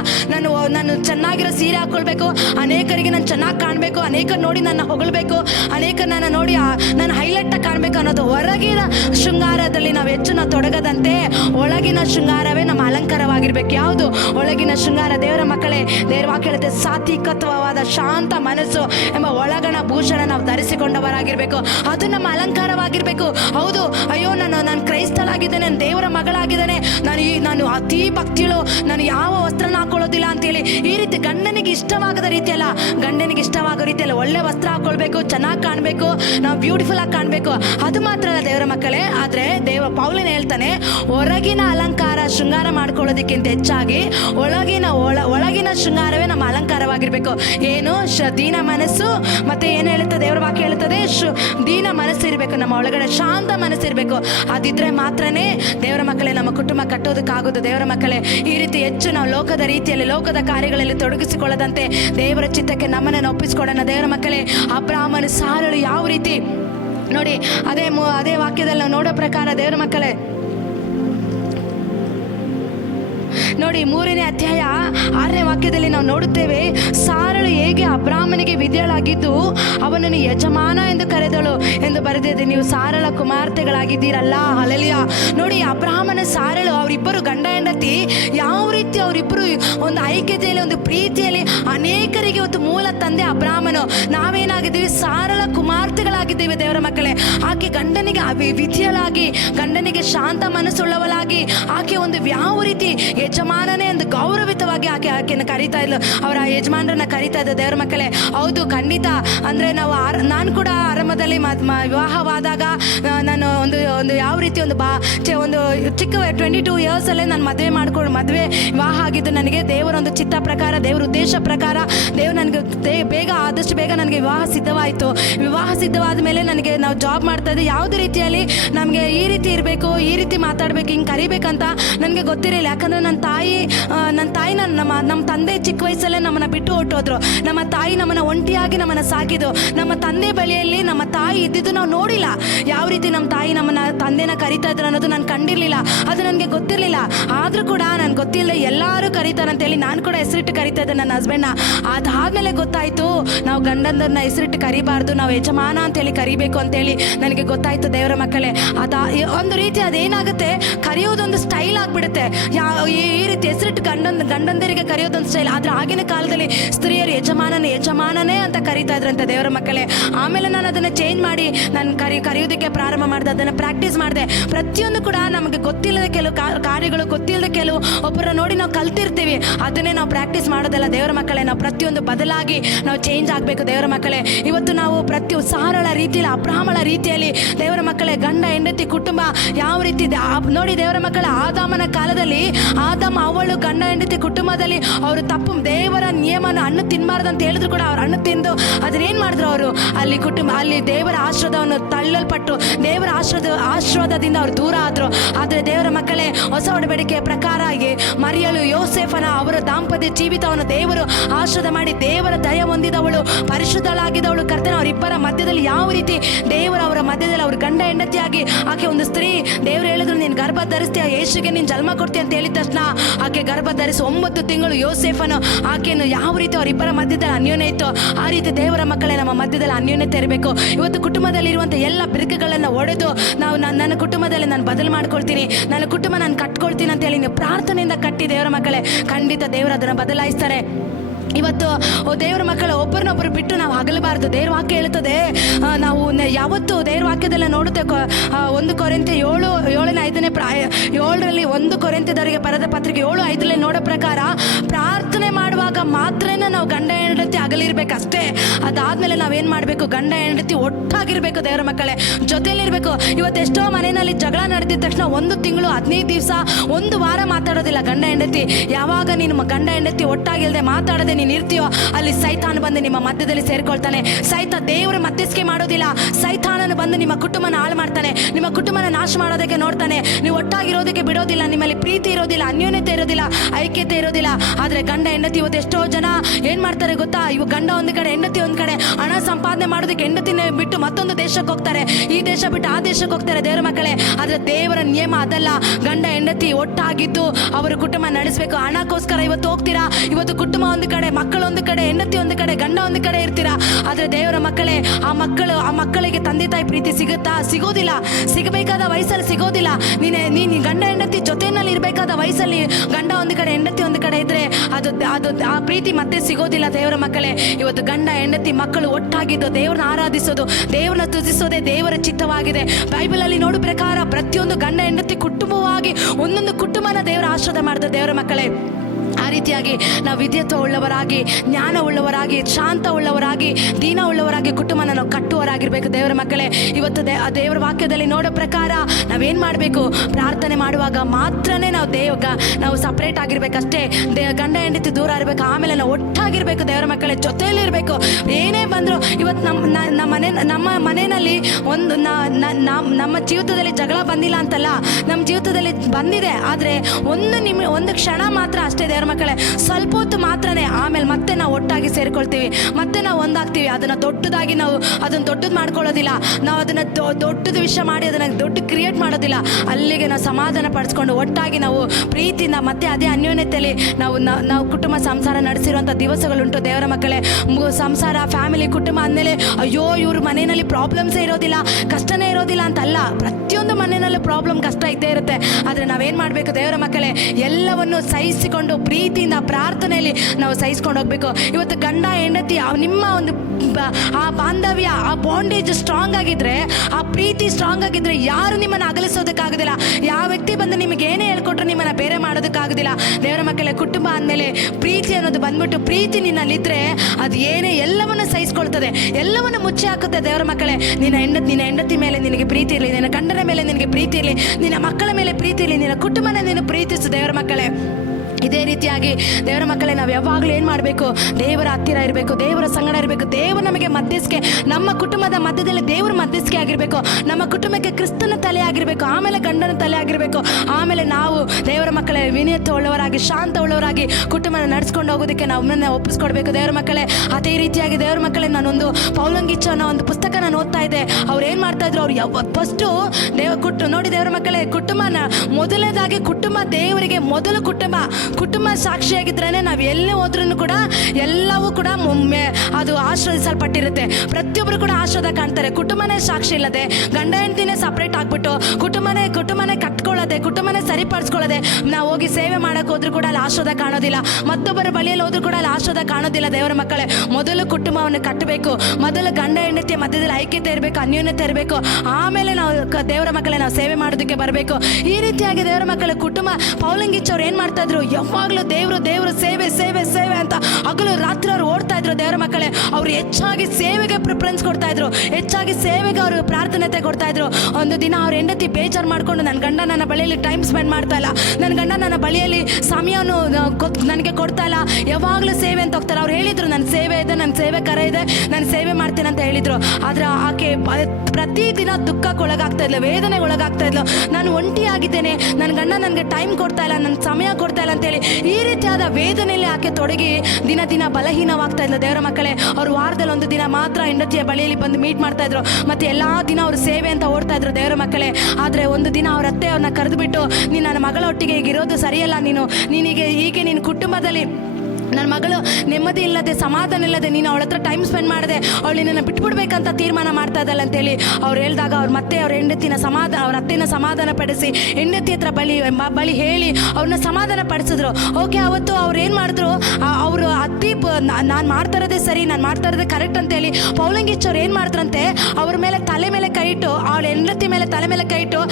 ನಾನು ಚೆನ್ನಾಗಿರೋ ಸೀರೆ ಹಾಕ್ಕೊಳ್ಬೇಕು, ಅನೇಕರಿಗೆ ನಾನು ಚೆನ್ನಾಗಿ ಕಾಣಬೇಕು, ಅನೇಕರು ನೋಡಿ ನನ್ನ ಹೊಗಳ್ಬೇಕು, ಅನೇಕರು ನನ್ನ ನೋಡಿ ನಾನು ಹೈಲೈಟಾಗಿ ಕಾಣಬೇಕು ಅನ್ನೋದು ಹೊರಗಿನ ಶೃಂಗಾರದಲ್ಲಿ ನಾವು ಹೆಚ್ಚು ತೊಡಗದಂತೆ ಒಳಗಿನ ಶೃಂಗಾರವೇ ನಮ್ಮ ಅಲಂಕಾರವಾಗಿರ್ಬೇಕು. ಯಾವುದು ಒಳಗಿನ ಶೃಂಗಾರ? ದೇವರ ಮಕ್ಕಳೇ, ದೇವರ ವಾಕ್ಯ ಹೇಳುತ್ತೆ, ಸಾತ್ವಿಕತ್ವವಾದ ಶಾಂತ ಮನಸ್ಸು ಎಂಬ ಒಳಗಣ ಭೂಷಣ ನಾವು ಧರಿಸಿಕೊಂಡವರಾಗಿರ್ಬೇಕು. ಅದು ನಮ್ಮ ಅಲಂಕಾರವಾಗಿರ್ಬೇಕು. ಹೌದು, ಅಯ್ಯೋ ನಾನು ಕ್ರೈಸ್ತಳಾಗಿದ್ದೇನೆ, ನಾನು ದೇವರ ಮಗಳಾಗಿದ್ದೇನೆ, ನಾನು ಅತಿ ಭಕ್ತಿಳು, ನಾನು ಯಾವ ವಸ್ತ್ರನ ಹಾಕೊಳ್ಳೋದಿಲ್ಲ ಅಂತೇಳಿ ಈ ರೀತಿ ಗಂಡನಿಗೆ ಇಷ್ಟವಾಗದ ರೀತಿಯಲ್ಲ, ಗಂಡನಿಗೆ ಇಷ್ಟವಾಗೋ ರೀತಿಯಲ್ಲ ಒಳ್ಳೆ ವಸ್ತ್ರ ಹಾಕೊಳ್ಬೇಕು, ಚೆನ್ನಾಗಿ ಕಾಣಬೇಕು, ನಾವು ಬ್ಯೂಟಿಫುಲ್ ಆಗಿ ಕಾಣಬೇಕು. ಅದು ಮಾತ್ರ ಅಲ್ಲ ದೇವರ ಮಕ್ಕಳೇ. ಆದರೆ ಪೌಲನು ಹೇಳ್ತಾನೆ, ಹೊರಗಿನ ಅಲಂಕಾರ ಶೃಂಗಾರ ಮಾಡ್ಕೊಳ್ಳೋದಕ್ಕಿಂತ ಹೆಚ್ಚಾಗಿ ಒಳಗಿನ ಶೃಂಗಾರವೇ ನಮ್ಮ ಅಲಂಕಾರವಾಗಿರ್ಬೇಕು. ಏನು? ದೀನ ಮನಸ್ಸು, ಮತ್ತೆ ಏನು ಹೇಳುತ್ತದೆ ದೇವರ ವಾಕ್ಯ ಹೇಳುತ್ತದೆ? ದೀನ ಮನಸ್ಸು ಇರಬೇಕು, ನಮ್ಮ ಒಳಗಡೆ ಶಾಂತ ಮನಸ್ಸು ಇರಬೇಕು. ಅದಿದ್ರೆ ಮಾತ್ರನೇ ದೇವರ ಮಕ್ಕಳೇ ನಮ್ಮ ಕುಟುಂಬ ಕಟ್ಟೋದಕ್ಕಾಗೋದು ದೇವರ ಮಕ್ಕಳೇ. ಈ ರೀತಿ ಹೆಚ್ಚು ನಾವು ಲೋಕದ ರೀತಿಯಲ್ಲಿ, ಲೋಕದ ಕಾರ್ಯಗಳಲ್ಲಿ ತೊಡಗಿಸಿಕೊಳ್ಳದಂತೆ ದೇವರ ಚಿತ್ತಕ್ಕೆ ನಮ್ಮನ್ನು ಒಪ್ಪಿಸಿಕೊಡೋಣ ದೇವರ ಮಕ್ಕಳೇ. ಅಬ್ರಹಾಮನ ಸಾರಳು ಯಾವ ರೀತಿ ನೋಡಿ, ಅದೇ ವಾಕ್ಯದಲ್ಲಿ ನಾವು ನೋಡೋ ಪ್ರಕಾರ ದೇವರ ಮಕ್ಕಳೇ, ನೋಡಿ 3ನೇ ಅಧ್ಯಾಯ 6ನೇ ವಾಕ್ಯದಲ್ಲಿ ನಾವು ನೋಡುತ್ತೇವೆ, ಸಾರಳು ಹೇಗೆ ಅಬ್ರಾಮನಿಗೆ ವಿಧೇಯಳಾಗಿದ್ದು ಅವನನ್ನು ಯಜಮಾನ ಎಂದು ಕರೆದಳು ಎಂದು ಬರೆದಿದೆ. ನೀವು ಸಾರಳ ಕುಮಾರ್ತೆಗಳಾಗಿದ್ದೀರಲ್ಲ. ಹಲ್ಲೆಲೂಯಾ. ನೋಡಿ, ಅಬ್ರಾಮನ ಸಾರಳು ಅವರಿಬ್ಬರು ಗಂಡ ಹೆಂಡತಿ ಯಾವ ರೀತಿ ಅವರಿಬ್ಬರು ಒಂದು ಐಕ್ಯತೆಯಲ್ಲಿ, ಒಂದು ಪ್ರೀತಿಯಲ್ಲಿ ಅನೇಕರಿಗೆ ಇವತ್ತು ಮೂಲ ತಂದೆ ಅಬ್ರಾಮನು. ನಾವೇನಾಗಿದ್ದೀವಿ? ಸಾರಳ ಕುಮಾರ್ತೆಗಳಾಗಿದ್ದೇವೆ ದೇವರ ಮಕ್ಕಳೇ. ಆಕೆ ಗಂಡನಿಗೆ ವಿಧಿಯಲಾಗಿ, ಗಂಡನಿಗೆ ಶಾಂತ ಮನಸ್ಸುಳ್ಳವಳಾಗಿ, ಆಕೆ ಒಂದು ಯಾವ ರೀತಿ ಯಜಮಾನನೇ ಎಂದು ಗೌರವಿತವಾಗಿ ಆಕೆಯನ್ನು ಕರೀತಾ ಇದ್ಲು, ಅವರ ಯಜಮಾನರನ್ನ ಕರೀತಾ ಇದ್ದ ದೇವರ ಮಕ್ಕಳೇ. ಹೌದು, ಖಂಡಿತ. ಅಂದರೆ ನಾನು ಕೂಡ ಆರಂಭದಲ್ಲಿ ವಿವಾಹವಾದಾಗ ನಾನು ಒಂದು ಯಾವ ರೀತಿ ಒಂದು ಚಿಕ್ಕ 22 years ಅಲ್ಲೇ ನಾನು ಮದುವೆ ವಿವಾಹ ಆಗಿದ್ದು. ನನಗೆ ದೇವರ ಒಂದು ಚಿತ್ತ ಪ್ರಕಾರ, ದೇವರ ಉದ್ದೇಶ ಪ್ರಕಾರ ದೇವರು ನನಗೆ ಆದಷ್ಟು ಬೇಗ ನನಗೆ ವಿವಾಹ ಸಿದ್ಧವಾಯಿತು. ವಿವಾಹ ಸಿದ್ಧವಾದ ಮೇಲೆ ನನಗೆ ನಾವು ಜಾಬ್ ಮಾಡ್ತಾ ಇದ್ದೆ. ಯಾವುದೇ ರೀತಿಯಲ್ಲಿ ನಮಗೆ ಈ ರೀತಿ ಇರಬೇಕು, ಈ ರೀತಿ ಮಾತಾಡಬೇಕು, ಹಿಂಗೆ ಕರಿಬೇಕಂತ ನನಗೆ ಗೊತ್ತಿರಲಿಲ್ಲ. ಯಾಕಂದರೆ ನನ್ನ ತಾಯಿ ನಮ್ಮ ತಂದೆ ಚಿಕ್ಕ ವಯಸ್ಸಲ್ಲೇ ನಮ್ಮನ್ನು ಬಿಟ್ಟು ಹೊಟ್ಟೋದ್ರು. ನಮ್ಮ ತಾಯಿ ನಮ್ಮನ್ನು ಒಂಟಿಯಾಗಿ ನಮ್ಮನ್ನು ಸಾಕಿದ್ದು. ನಮ್ಮ ತಂದೆ ಬಳಿಯಲ್ಲಿ ನಮ್ಮ ತಾಯಿ ಇದ್ದಿದ್ದು ನಾವು ನೋಡಿಲ್ಲ. ಯಾವ ರೀತಿ ನಮ್ಮ ತಾಯಿ ನಮ್ಮನ್ನು ತಂದೆನ ಕರಿತಾ ಇದ್ರು ಅನ್ನೋದು ನಾನು ಕಂಡಿರಲಿಲ್ಲ. ಅದು ನನಗೆ ಗೊತ್ತಿರಲಿಲ್ಲ. ಆದರೂ ಕೂಡ ನನಗೆ ಗೊತ್ತಿಲ್ಲ, ಎಲ್ಲರೂ ಕರೀತಾರಂತೇಳಿ ನಾನು ಕೂಡ ಹೆಸರಿಟ್ಟು ಕರಿತಾ ಇದ್ದೆ ನನ್ನ ಹಸ್ಬೆಂಡ್ನ. ಅದಾದಮೇಲೆ ಗೊತ್ತಾಯಿತು, ನಾವು ಗಂಡಂದರನ್ನ ಹೆಸರಿಟ್ಟು ಕರಿಬಾರ್ದು, ನಾವು ಯಜಮಾನ ಅಂತೇಳಿ ಕರಿಬೇಕು ಅಂತೇಳಿ ನನಗೆ ಗೊತ್ತಾಯಿತು ದೇವರ ಮಕ್ಕಳೇ. ಒಂದು ರೀತಿ ಅದೇನಾಗುತ್ತೆ, ಕರೆಯೋದೊಂದು ಸ್ಟೈಲ್ ಆಗಿಬಿಡುತ್ತೆ. ಈ ರೀತಿ ಹೆಸರಿಟ್ಟು ಗಂಡಂದರಿಗೆ ಕರೆಯೋದೊಂದು ಸ್ಟೈಲ್. ಆದರೆ ಆಗಿನ ಕಾಲದಲ್ಲಿ ಸ್ತ್ರೀಯರು ಯಜಮಾನನೇ ಅಂತ ಕರೀತಾ ಇದ್ರಂತೆ ದೇವರ ಮಕ್ಕಳೇ. ಆಮೇಲೆ ನಾನು ಅದನ್ನು ಚೇಂಜ್ ಮಾಡಿ ನಾನು ಕರೆಯೋದಕ್ಕೆ ಪ್ರಾರಂಭ ಮಾಡಿದೆ, ಅದನ್ನು ಪ್ರಾಕ್ಟೀಸ್ ಮಾಡಿದೆ. ಪ್ರತಿಯೊಂದು ಕೂಡ ನಮಗೆ ಗೊತ್ತಿಲ್ಲದ ಕೆಲವು ಕಾರ್ಯಗಳು, ಗೊತ್ತಿಲ್ಲದ ಕೆಲವು ಒಬ್ಬರ ನೋಡಿ ನಾವು ಕಲ್ತಿರ್ತೀವಿ, ಅದನ್ನೇ ನಾವು ಪ್ರಾಕ್ಟೀಸ್ ಮಾಡೋದಲ್ಲ ದೇವರ ಮಕ್ಕಳೇ. ನಾವು ಪ್ರತಿಯೊಂದು ಬದಲಾಗಿ ನಾವು ಚೇಂಜ್ ಆಗಬೇಕು ದೇವರ ಮಕ್ಕಳೇ. ಇವತ್ತು ನಾವು ಸಾರಳ ರೀತಿಯಲ್ಲಿ, ಅಬ್ರಾಹ್ಮಣ ರೀತಿಯಲ್ಲಿ ದೇವರ ಮಕ್ಕಳೇ, ಗಂಡ ಹೆಂಡತಿ ಕುಟುಂಬ ಯಾವ ರೀತಿ ನೋಡಿ ದೇವರ ಮಕ್ಕಳ. ಆದಾಮನ ಕಾಲದಲ್ಲಿ ಅವಳು ಗಂಡ ಹೆಂಡತಿ ಕುಟುಂಬದಲ್ಲಿ ಅವರು ತಪ್ಪು, ದೇವರ ನಿಯಮನ ಹಣ್ಣು ತಿನ್ನಬಾರ್ದು ಅಂತ ಹೇಳಿದ್ರು ಕೂಡ ಅವ್ರು ಹಣ್ಣು ತಿಂದು ಅದನ್ನೇನು ಮಾಡಿದ್ರು, ಅವರು ಅಲ್ಲಿ ದೇವರ ಆಶೀರ್ವಾದವನ್ನು ತಳ್ಳಲ್ಪಟ್ಟು ದೇವರ ಆಶೀರ್ವಾದದಿಂದ ಅವ್ರು ದೂರ ಆದರು. ಆದರೆ ದೇವರ ಮಕ್ಕಳೇ, ಹೊಸ ಒಡಂಬಡಿಕೆಯ ಪ್ರಕಾರ ಮರಿಯಳು ಯೋಸೇಫನ ಅವರ ದಾಂಪತ್ಯ ಜೀವಿತವನ್ನು ದೇವರು ಆಶೀರ್ವಾದ ಮಾಡಿ, ದೇವರ ದಯ ಹೊಂದಿದವಳು, ಪರಿಶುದ್ಧಳಾಗಿದ್ದವಳು, ಕರ್ತನ ಅವರಿಬ್ಬರ ಮಧ್ಯದಲ್ಲಿ ಯಾವ ರೀತಿ ದೇವರು ಅವರ ಮಧ್ಯದಲ್ಲಿ ಅವ್ರ ಗಂಡ ಹೆಂಡತಿಯಾಗಿ ಆಕೆ ಒಂದು ಸ್ತ್ರೀ, ದೇವರು ಹೇಳಿದ್ರು ನೀನು ಗರ್ಭ ಧರಿಸ್ತೀಯ, ಯೇಸುಗೆ ನೀನು ಜನ್ಮ ಕೊಡ್ತೀಯ ಅಂತ ಹೇಳಿದ ತಕ್ಷಣ ಆಕೆ ಗರ್ಭ ಧರಿಸಿ 9 ತಿಂಗಳು ಯೋಸೇಫನು ಆಕೆಯನ್ನು ಯಾವ ರೀತಿ ಅವರಿಬ್ಬರ ಮಧ್ಯದಲ್ಲಿ ಅನ್ಯೋನ್ಯ ಇತ್ತು, ಆ ರೀತಿ ದೇವರ ಮಕ್ಕಳೇ ನಮ್ಮ ಮಧ್ಯದಲ್ಲಿ ಅನ್ಯೋನ್ಯತೆ ಇರಬೇಕು. ಇವತ್ತು ಕುಟುಂಬದಲ್ಲಿ ಇರುವಂಥ ಎಲ್ಲ ಬಿರುಕುಗಳನ್ನು ಒಡೆದು ನಾವು ನನ್ನ ಕುಟುಂಬದಲ್ಲಿ ನಾನು ಬದಲು ಮಾಡ್ಕೊಳ್ತೀನಿ, ನನ್ನ ಕುಟುಂಬ ನಾನು ಕಟ್ಕೊಳ್ತೀನಿ ಅಂತೇಳಿ ನೀವು ಪ್ರಾರ್ಥನೆಯಿಂದ ಕಟ್ಟಿ ದೇವರ ಮಕ್ಕಳೇ, ಖಂಡಿತ ದೇವರು ಅದನ್ನು ಬದಲಾಯಿಸ್ತಾರೆ. ಇವತ್ತು ದೇವರ ಮಕ್ಕಳು ಒಬ್ಬರನ್ನೊಬ್ಬರು ಬಿಟ್ಟು ನಾವು ಅಗಲಬಾರ್ದು. ದೇವ್ರ ವಾಕ್ಯ ಹೇಳ್ತದೆ, ನಾವು ಯಾವತ್ತು ದೇವ್ರ ವಾಕ್ಯದಲ್ಲ ನೋಡುತ್ತೆ, 1 ಕೊರಿಂಥಿ 7:5 1 ಕೊರಿಂಥದವರಿಗೆ ಬರೆದ ಪತ್ರಿಕೆ 7:5 ನೋಡೋ ಪ್ರಕಾರ ಪ್ರಾರ್ಥನೆ ಮಾಡುವಾಗ ಮಾತ್ರ ನಾವು ಗಂಡ ಹೆಂಡತಿ ಅಗಲಿರ್ಬೇಕಷ್ಟೇ. ಅದಾದ್ಮೇಲೆ ನಾವೇನು ಮಾಡಬೇಕು, ಗಂಡ ಹೆಂಡತಿ ಒಟ್ಟಾಗಿರ್ಬೇಕು ದೇವರ ಮಕ್ಕಳೇ, ಜೊತೆಯಲ್ಲಿರಬೇಕು. ಇವತ್ತೆಷ್ಟೋ ಮನೆಯಲ್ಲಿ ಜಗಳ ನಡೆದಿದ ತಕ್ಷಣ 1 ತಿಂಗಳು 15 ದಿವಸ 1 ವಾರ ಮಾತಾಡೋದಿಲ್ಲ ಗಂಡ ಹೆಂಡತಿ. ಯಾವಾಗ ನೀನು ಗಂಡ ಹೆಂಡತಿ ಒಟ್ಟಾಗಿಲ್ಲದೆ ಮಾತಾಡದೆ ನೀನು ಇರ್ತೀಯೋ, ಅಲ್ಲಿ ಸೈತಾನ ಬಂದು ನಿಮ್ಮ ಮಧ್ಯದಲ್ಲಿ ಸೇರ್ಕೊಳ್ತಾನೆ. ದೇವರ ಮಧ್ಯಸ್ಥಿಕೆ ಮಾಡೋದಿಲ್ಲ. ಸೈತಾನನು ಬಂದು ನಿಮ್ಮ ಕುಟುಂಬನ ಹಾಳು ಮಾಡ್ತಾನೆ, ನಿಮ್ಮ ಕುಟುಂಬನ ನಾಶ ಮಾಡೋದಕ್ಕೆ ನೋಡ್ತಾನೆ. ನೀವು ಒಟ್ಟಾಗಿರೋದಕ್ಕೆ ಬಿಡೋದಿಲ್ಲ, ನಿಮ್ಮಲ್ಲಿ ಪ್ರೀತಿ ಇರೋದಿಲ್ಲ, ಅನ್ಯೋನ್ಯತೆ ಇರೋದಿಲ್ಲ, ಐಕ್ಯತೆ ಇರೋದಿಲ್ಲ. ಆದರೆ ಗಂಡ ಹೆಂಡತಿ ಇವತ್ತು ಎಷ್ಟೋ ಜನ ಏನು ಮಾಡ್ತಾರೆ ಗೊತ್ತಾ, ಇವು ಗಂಡ ಒಂದು ಕಡೆ ಹೆಂಡತಿ ಒಂದು ಕಡೆ ಹಣ ಸಂಪಾದನೆ ಮಾಡೋದಕ್ಕೆ ಹೆಂಡತಿನ ಬಿಟ್ಟು ಮತ್ತೊಂದು ದೇಶಕ್ಕೆ ಹೋಗ್ತಾರೆ, ಈ ದೇಶ ಬಿಟ್ಟು ಆ ದೇಶಕ್ಕೆ ಹೋಗ್ತಾರೆ ದೇವರ ಮಕ್ಕಳೇ. ಆದರೆ ದೇವರ ನಿಯಮ ಅದಲ್ಲ. ಗಂಡ ಹೆಂಡತಿ ಒಟ್ಟಾಗಿದ್ದು ಅವರ ಕುಟುಂಬ ನಡೆಸಬೇಕು. ಹಣಕ್ಕೋಸ್ಕರ ಇವತ್ತು ಹೋಗ್ತೀರಾ, ಇವತ್ತು ಕುಟುಂಬ ಒಂದು ಕಡೆ, ಮಕ್ಕಳು ಒಂದು ಕಡೆ, ಹೆಂಡತಿ ಒಂದು ಕಡೆ, ಗಂಡ ಒಂದು ಕಡೆ ಇರ್ತೀರಾ. ಆದರೆ ದೇವರ ಮಕ್ಕಳೇ, ಆ ಮಕ್ಕಳಿಗೆ ತಂದೆ ತಾಯಿ ಪ್ರೀತಿ ಸಿಗುತ್ತಾ? ಸಿಗೋದಿಲ್ಲ. ಸಿಗಬೇಕಾದ ವಯಸ್ಸಲ್ಲಿ ಸಿಗೋದಿಲ್ಲ. ನೀನು ಗಂಡ ಹೆಂಡತಿ ಜೊತೆಯಲ್ಲಿ ಇರಬೇಕಾದ ವಯಸ್ಸಲ್ಲಿ ಗಂಡ ಒಂದು ಕಡೆ ಹೆಂಡತಿ ಒಂದು ಕಡೆ ಇದ್ರೆ ಅದು ಆ ಪ್ರೀತಿ ಮತ್ತೆ ಸಿಗೋದಿಲ್ಲ ದೇವರ ಮಕ್ಕಳೇ. ಇವತ್ತು ಗಂಡ ಹೆಂಡತಿ ಮಕ್ಕಳು ಒಟ್ಟಾಗಿದ್ದು ದೇವರನ್ನ ಆರಾಧಿಸೋದು, ದೇವರನ್ನ ತುಜಿಸೋದೇ ದೇವರ ಚಿತ್ತವಾಗಿದೆ. ಬೈಬಲಲ್ಲಿ ನೋಡೋ ಪ್ರಕಾರ ಪ್ರತಿಯೊಂದು ಗಂಡ ಹೆಂಡತಿ ಕುಟುಂಬವಾಗಿ ಒಂದೊಂದು ಕುಟುಂಬನ ದೇವರ ಆಶೀರ್ವಾದ ಮಾಡಿದ ದೇವರ ಮಕ್ಕಳೇ. ಆ ರೀತಿಯಾಗಿ ನಾವು ವಿದ್ಯತ್ವ ಉಳ್ಳವರಾಗಿ, ಜ್ಞಾನ ಉಳ್ಳವರಾಗಿ, ಶಾಂತ ಉಳ್ಳವರಾಗಿ, ದೀನ ಉಳ್ಳವರಾಗಿ ಕುಟುಂಬನ ನಾವು ಕಟ್ಟುವವರಾಗಿರ್ಬೇಕು ದೇವರ ಮಕ್ಕಳೇ. ಇವತ್ತು ದೇವರ ವಾಕ್ಯದಲ್ಲಿ ನೋಡೋ ಪ್ರಕಾರ ನಾವೇನು ಮಾಡಬೇಕು, ಪ್ರಾರ್ಥನೆ ಮಾಡುವಾಗ ಮಾತ್ರನೇ ನಾವು ಸಪ್ರೇಟ್ ಆಗಿರ್ಬೇಕಷ್ಟೇ. ಗಂಡ ಹೆಂಡತಿ ದೂರ ಇರಬೇಕು, ಆಮೇಲೆ ನಾವು ಒಟ್ಟಾಗಿರ್ಬೇಕು ದೇವರ ಮಕ್ಕಳೇ, ಜೊತೆಯಲ್ಲಿರಬೇಕು. ಏನೇ ಬಂದರೂ ಇವತ್ತು ನಮ್ಮ ಮನೆಯಲ್ಲಿ ನಮ್ಮ ಜೀವಿತದಲ್ಲಿ ಜಗಳ ಬಂದಿಲ್ಲ ಅಂತಲ್ಲ, ನಮ್ಮ ಜೀವಿತದಲ್ಲಿ ಬಂದಿದೆ. ಆದರೆ ಒಂದು ಕ್ಷಣ ಮಾತ್ರ ಅಷ್ಟೇ ದೇವರ ಮಕ್ಕಳೇ, ಸ್ವಲ್ಪ ಹೊತ್ತು ಮಾತ್ರನೇ, ಆಮೇಲೆ ಮತ್ತೆ ನಾವು ಒಟ್ಟಾಗಿ ಸೇರ್ಕೊಳ್ತೀವಿ, ಮತ್ತೆ ನಾವು ಒಂದಾಗ್ತೀವಿ. ಅದನ್ನು ದೊಡ್ಡದಾಗಿ ನಾವು ಅದನ್ನು ದೊಡ್ಡದು ಮಾಡ್ಕೊಳ್ಳೋದಿಲ್ಲ, ನಾವು ಅದನ್ನು ದೊಡ್ಡದು ವಿಷಯ ಮಾಡಿ ಅದನ್ನು ದೊಡ್ಡ ಕ್ರಿಯೇಟ್ ಮಾಡೋದಿಲ್ಲ. ಅಲ್ಲಿಗೆ ನಾವು ಸಮಾಧಾನ ಪಡಿಸ್ಕೊಂಡು ಒಟ್ಟಾಗಿ ನಾವು ಪ್ರೀತಿಯಿಂದ ಮತ್ತೆ ಅದೇ ಅನ್ಯೋನ್ಯತೆಯಲ್ಲಿ ನಾವು ಕುಟುಂಬ ಸಂಸಾರ ನಡೆಸಿರುವಂಥ ದಿವಸಗಳುಂಟು ದೇವರ ಮಕ್ಕಳೇ. ಸಂಸಾರ, ಫ್ಯಾಮಿಲಿ, ಕುಟುಂಬ ಅಂದಮೇಲೆ ಅಯ್ಯೋ ಇವ್ರ ಮನೆಯಲ್ಲಿ ಪ್ರಾಬ್ಲಮ್ಸೇ ಇರೋದಿಲ್ಲ, ಕಷ್ಟನೇ ಇರೋದಿಲ್ಲ ಅಂತಲ್ಲ. ಪ್ರತಿಯೊಂದು ಮನೆಯಲ್ಲೂ ಪ್ರಾಬ್ಲಮ್, ಕಷ್ಟ ಇದ್ದೇ ಇರುತ್ತೆ. ಆದರೆ ನಾವೇನು ಮಾಡಬೇಕು ದೇವರ ಮಕ್ಕಳೇ, ಎಲ್ಲವನ್ನು ಸಹಿಸಿಕೊಂಡು ಪ್ರೀತಿಯಿಂದ ಪ್ರಾರ್ಥನೆಯಲ್ಲಿ ನಾವು ಸಹಿಸ್ಕೊಂಡು ಹೋಗ್ಬೇಕು. ಇವತ್ತು ಗಂಡ ಹೆಂಡತಿ ನಿಮ್ಮ ಒಂದು ಆ ಬಾಂಧವ್ಯ, ಆ ಬಾಂಡೇಜ್ ಸ್ಟ್ರಾಂಗ್ ಆಗಿದ್ರೆ, ಆ ಪ್ರೀತಿ ಸ್ಟ್ರಾಂಗ್ ಆಗಿದ್ರೆ ಯಾರು ನಿಮ್ಮನ್ನು ಅಗಲಿಸೋದಕ್ಕಾಗೋದಿಲ್ಲ. ಯಾವ ವ್ಯಕ್ತಿ ಬಂದು ನಿಮಗೆ ಏನೇ ಹೇಳ್ಕೊಟ್ರೆ ನಿಮ್ಮನ್ನು ಬೇರೆ ಮಾಡೋದಕ್ಕಾಗೋದಿಲ್ಲ. ದೇವರ ಮಕ್ಕಳೇ, ಕುಟುಂಬ ಅಂದಮೇಲೆ ಪ್ರೀತಿ ಅನ್ನೋದು ಬಂದ್ಬಿಟ್ಟು, ಪ್ರೀತಿ ನಿನ್ನಲ್ಲಿದ್ದರೆ ಅದು ಏನೇ ಎಲ್ಲವನ್ನು ಸಹಿಸ್ಕೊಳ್ತದೆ, ಎಲ್ಲವನ್ನು ಮುಚ್ಚಿ ಹಾಕುತ್ತೆ. ದೇವರ ಮಕ್ಕಳೇ, ನಿನ್ನ ಹೆಂಡತಿ ಮೇಲೆ ನಿನಗೆ ಪ್ರೀತಿ ಇರಲಿ, ನಿನ್ನ ಗಂಡನ ಮೇಲೆ ನಿನಗೆ ಪ್ರೀತಿ ಇರಲಿ, ನಿನ್ನ ಮಕ್ಕಳ ಮೇಲೆ ಪ್ರೀತಿ ಇರಲಿ, ನಿನ್ನ ಕುಟುಂಬನ ನೀನು ಪ್ರೀತಿಸು ದೇವರ ಮಕ್ಕಳೇ. ಇದೇ ರೀತಿಯಾಗಿ ದೇವರ ಮಕ್ಕಳೇ, ನಾವು ಯಾವಾಗಲೂ ಏನು ಮಾಡಬೇಕು, ದೇವರ ಹತ್ತಿರ ಇರಬೇಕು, ದೇವರ ಸಂಗಡ ಇರಬೇಕು. ದೇವರು ನಮಗೆ ಮಧ್ಯಸ್ಥಿಕೆ, ನಮ್ಮ ಕುಟುಂಬದ ಮಧ್ಯದಲ್ಲಿ ದೇವರು ಮಧ್ಯಸ್ಥಿಕೆ ಆಗಿರಬೇಕು. ನಮ್ಮ ಕುಟುಂಬಕ್ಕೆ ಕ್ರಿಸ್ತನ ತಲೆ ಆಗಿರಬೇಕು, ಆಮೇಲೆ ಗಂಡನ ತಲೆ ಆಗಿರಬೇಕು. ಆಮೇಲೆ ನಾವು ದೇವರ ಮಕ್ಕಳೇ ವಿನಯತೆ ಉಳ್ಳವರಾಗಿ, ಶಾಂತ ಉಳ್ಳವರಾಗಿ ಕುಟುಂಬನ ನಡೆಸ್ಕೊಂಡು ಹೋಗೋದಕ್ಕೆ ನಾವು ಒಪ್ಪಿಸ್ಕೊಡ್ಬೇಕು ದೇವರ ಮಕ್ಕಳೇ. ಅದೇ ರೀತಿಯಾಗಿ ದೇವರ ಮಕ್ಕಳೇ, ನಾನೊಂದು ಪೌಲಂಗಿಚ್ಚ ಅನ್ನೋ ಒಂದು ಪುಸ್ತಕ ನಾನು ಓದ್ತಾ ಇದ್ದೆ. ಅವ್ರು ಏನು ಮಾಡ್ತಾ ಇದ್ರು, ಅವ್ರು ಫಸ್ಟು ನೋಡಿ ದೇವರ ಮಕ್ಕಳೇ, ಕುಟುಂಬನ ಮೊದಲನೇದಾಗಿ ಕುಟುಂಬ ದೇವರಿಗೆ ಮೊದಲು ಕುಟುಂಬ ಸಾಕ್ಷಿಯಾಗಿದ್ರೇನೆ ನಾವು ಎಲ್ಲೇ ಹೋದ್ರೂ ಕೂಡ ಎಲ್ಲವೂ ಕೂಡ ಅದು ಆಶೀರ್ವದಿಸಲ್ಪಟ್ಟಿರುತ್ತೆ. ಪ್ರತಿಯೊಬ್ಬರು ಕೂಡ ಆಶೀರ್ವಾದ ಕಾಣ್ತಾರೆ. ಕುಟುಂಬನೇ ಸಾಕ್ಷಿ ಇಲ್ಲದೆ, ಗಂಡ ಹೆಂಡತಿನೇ ಸಪ್ರೇಟ್ ಆಗ್ಬಿಟ್ಟು ಕುಟುಂಬನೇ ಕಟ್ಕೊಳ್ಳೋದೆ, ಕುಟುಂಬನೇ ಸರಿಪಡಿಸ್ಕೊಳ್ಳೋದೆ ನಾವು ಹೋಗಿ ಸೇವೆ ಮಾಡಕ್ಕೆ ಹೋದ್ರೂ ಕೂಡ ಅಲ್ಲಿ ಆಶೀರ್ವಾದ ಕಾಣೋದಿಲ್ಲ. ಮತ್ತೊಬ್ಬರ ಬಳಿಯಲ್ಲಿ ಹೋದ್ರೂ ಕೂಡ ಅಲ್ಲಿ ಆಶೀರ್ವಾದ ಕಾಣೋದಿಲ್ಲ. ದೇವರ ಮಕ್ಕಳೇ, ಮೊದಲು ಕುಟುಂಬವನ್ನು ಕಟ್ಟಬೇಕು, ಮೊದಲು ಗಂಡ ಹೆಂಡತಿಯ ಮಧ್ಯದಲ್ಲಿ ಐಕ್ಯತೆ ಇರಬೇಕು, ಅನ್ಯೋನ್ಯತೆ ಇರಬೇಕು. ಆಮೇಲೆ ನಾವು ದೇವರ ಮಕ್ಕಳೇ ನಾವು ಸೇವೆ ಮಾಡೋದಕ್ಕೆ ಬರಬೇಕು. ಈ ರೀತಿಯಾಗಿ ದೇವರ ಮಕ್ಕಳ ಕುಟುಂಬ ಪೌಲಂಗಿಚ್ಚವ್ರು ಏನು ಮಾಡ್ತಾ ಇದ್ರು, ಯಾವಾಗಲೂ ದೇವರು ಸೇವೆ ಸೇವೆ ಸೇವೆ ಅಂತ ಹಗಲು ರಾತ್ರಿ ಅವ್ರು ಓಡ್ತಾ ಇದ್ರು. ದೇವರ ಮಕ್ಕಳೇ, ಅವ್ರು ಹೆಚ್ಚಾಗಿ ಸೇವೆಗೆ ಪ್ರಿಫರೆನ್ಸ್ ಕೊಡ್ತಾ ಇದ್ರು, ಹೆಚ್ಚಾಗಿ ಸೇವೆಗೆ ಅವರು ಪ್ರಾರ್ಥನೆತೆ ಕೊಡ್ತಾ ಇದ್ರು. ಒಂದು ದಿನ ಅವ್ರ ಹೆಂಡತಿ ಬೇಜಾರು ಮಾಡ್ಕೊಂಡು, ನನ್ನ ಗಂಡ ನನ್ನ ಬಳಿಯಲ್ಲಿ ಟೈಮ್ ಸ್ಪೆಂಡ್ ಮಾಡ್ತಾ ಇಲ್ಲ, ನನ್ನ ಗಂಡ ನನ್ನ ಬಳಿಯಲ್ಲಿ ಸಮಯವನ್ನು ನನಗೆ ಕೊಡ್ತಾ ಇಲ್ಲ, ಯಾವಾಗಲೂ ಸೇವೆ ಅಂತ ಹೋಗ್ತಾರೆ. ಅವ್ರು ಹೇಳಿದ್ರು, ನನ್ನ ಸೇವೆ ಇದೆ, ನನ್ನ ಸೇವೆ ಕರೆ ಇದೆ, ನಾನು ಸೇವೆ ಮಾಡ್ತೀನಿ ಅಂತ ಹೇಳಿದ್ರು. ಆದರೆ ಆಕೆ ಪ್ರತಿದಿನ ದುಃಖಕ್ಕೆ ಒಳಗಾಗ್ತಾ ಇದ್ಲು, ವೇದನೆಗೆ ಒಳಗಾಗ್ತಾ ಇದ್ಲು. ನಾನು ಒಂಟಿಯಾಗಿದ್ದೇನೆ, ನನ್ನ ಗಂಡ ನನಗೆ ಟೈಮ್ ಕೊಡ್ತಾ ಇಲ್ಲ, ನನ್ನ ಸಮಯ ಕೊಡ್ತಾ ಇಲ್ಲ ಅಂತೇಳಿ ಈ ರೀತಿಯಾದ ವೇದನೆಯಲ್ಲಿ ಆಕೆ ತೊಡಗಿ ದಿನ ಬಲಹೀನವಾಗ್ತಾ ಇದ್ಲು. ದೇವರ ಮಕ್ಕಳೇ, ಅವ್ರು ವಾರದಲ್ಲಿ ಒಂದು ದಿನ ಮಾತ್ರ ಹೆಂಡತಿಯ ಬಳಿಯಲ್ಲಿ ಬಂದು ಮೀಟ್ ಮಾಡ್ತಾ ಇದ್ರು, ಮತ್ತೆ ಎಲ್ಲಾ ದಿನ ಅವ್ರು ಸೇವೆ ಅಂತ ಓಡ್ತಾ ಇದ್ರು ದೇವರ ಮಕ್ಕಳೇ. ಆದರೆ ಒಂದು ದಿನ ಅವ್ರ ಅತ್ತೆ ಅವ್ರನ್ನ ಕರೆದು ಬಿಟ್ಟು, ನೀನು ನನ್ನ ಮಗಳ ಒಟ್ಟಿಗೆ ಹೀಗಿರೋದು ಸರಿಯಲ್ಲ, ಹೀಗೆ ನೀನು ಕುಟುಂಬದಲ್ಲಿ ನನ್ನ ಮಗಳು ನೆಮ್ಮದಿ ಇಲ್ಲದೆ, ಸಮಾಧಾನ ಇಲ್ಲದೆ, ನೀನು ಅವಳ ಹತ್ರ ಟೈಮ್ ಸ್ಪೆಂಡ್ ಮಾಡದೆ ಅವಳು ನಿನ್ನನ್ನು ಬಿಟ್ಬಿಡ್ಬೇಕಂತ ತೀರ್ಮಾನ ಮಾಡ್ತಾ ಇದ್ದಲ್ಲ ಅಂತೇಳಿ ಅವ್ರು ಹೇಳಿದಾಗ, ಅವ್ರು ಮತ್ತೆ ಅವ್ರ ಅವ್ರ ಅತ್ತೆನ ಸಮಾಧಾನ ಪಡಿಸಿ ಹೆಂಡತಿ ಹತ್ರ ಬಳಿ ಹೇಳಿ ಅವ್ರನ್ನ ಸಮಾಧಾನ ಪಡಿಸಿದ್ರು. ಓಕೆ, ಅವತ್ತು ಅವ್ರು ಏನು ಮಾಡಿದ್ರು, ಅವರು ಅತ್ತಿ ನಾನು ಮಾಡ್ತಾ ಇರೋದೇ ಸರಿ, ನಾನು ಮಾಡ್ತಾ ಇರೋದೇ ಕರೆಕ್ಟ್ ಅಂತೇಳಿ ಪೌಲಂಗಿಚ್ಚವ್ರು ಏನು ಮಾಡ್ತಾರಂತೆ, ಅವ್ರ ಮೇಲೆ ತಲೆ ಮೇಲೆ ಕೈ ಇಟ್ಟು, ಅವಳ ಹೆಂಡತಿ ಮೇಲೆ ತಲೆ ಮೇಲೆ ಕೈ ಇಟ್ಟು,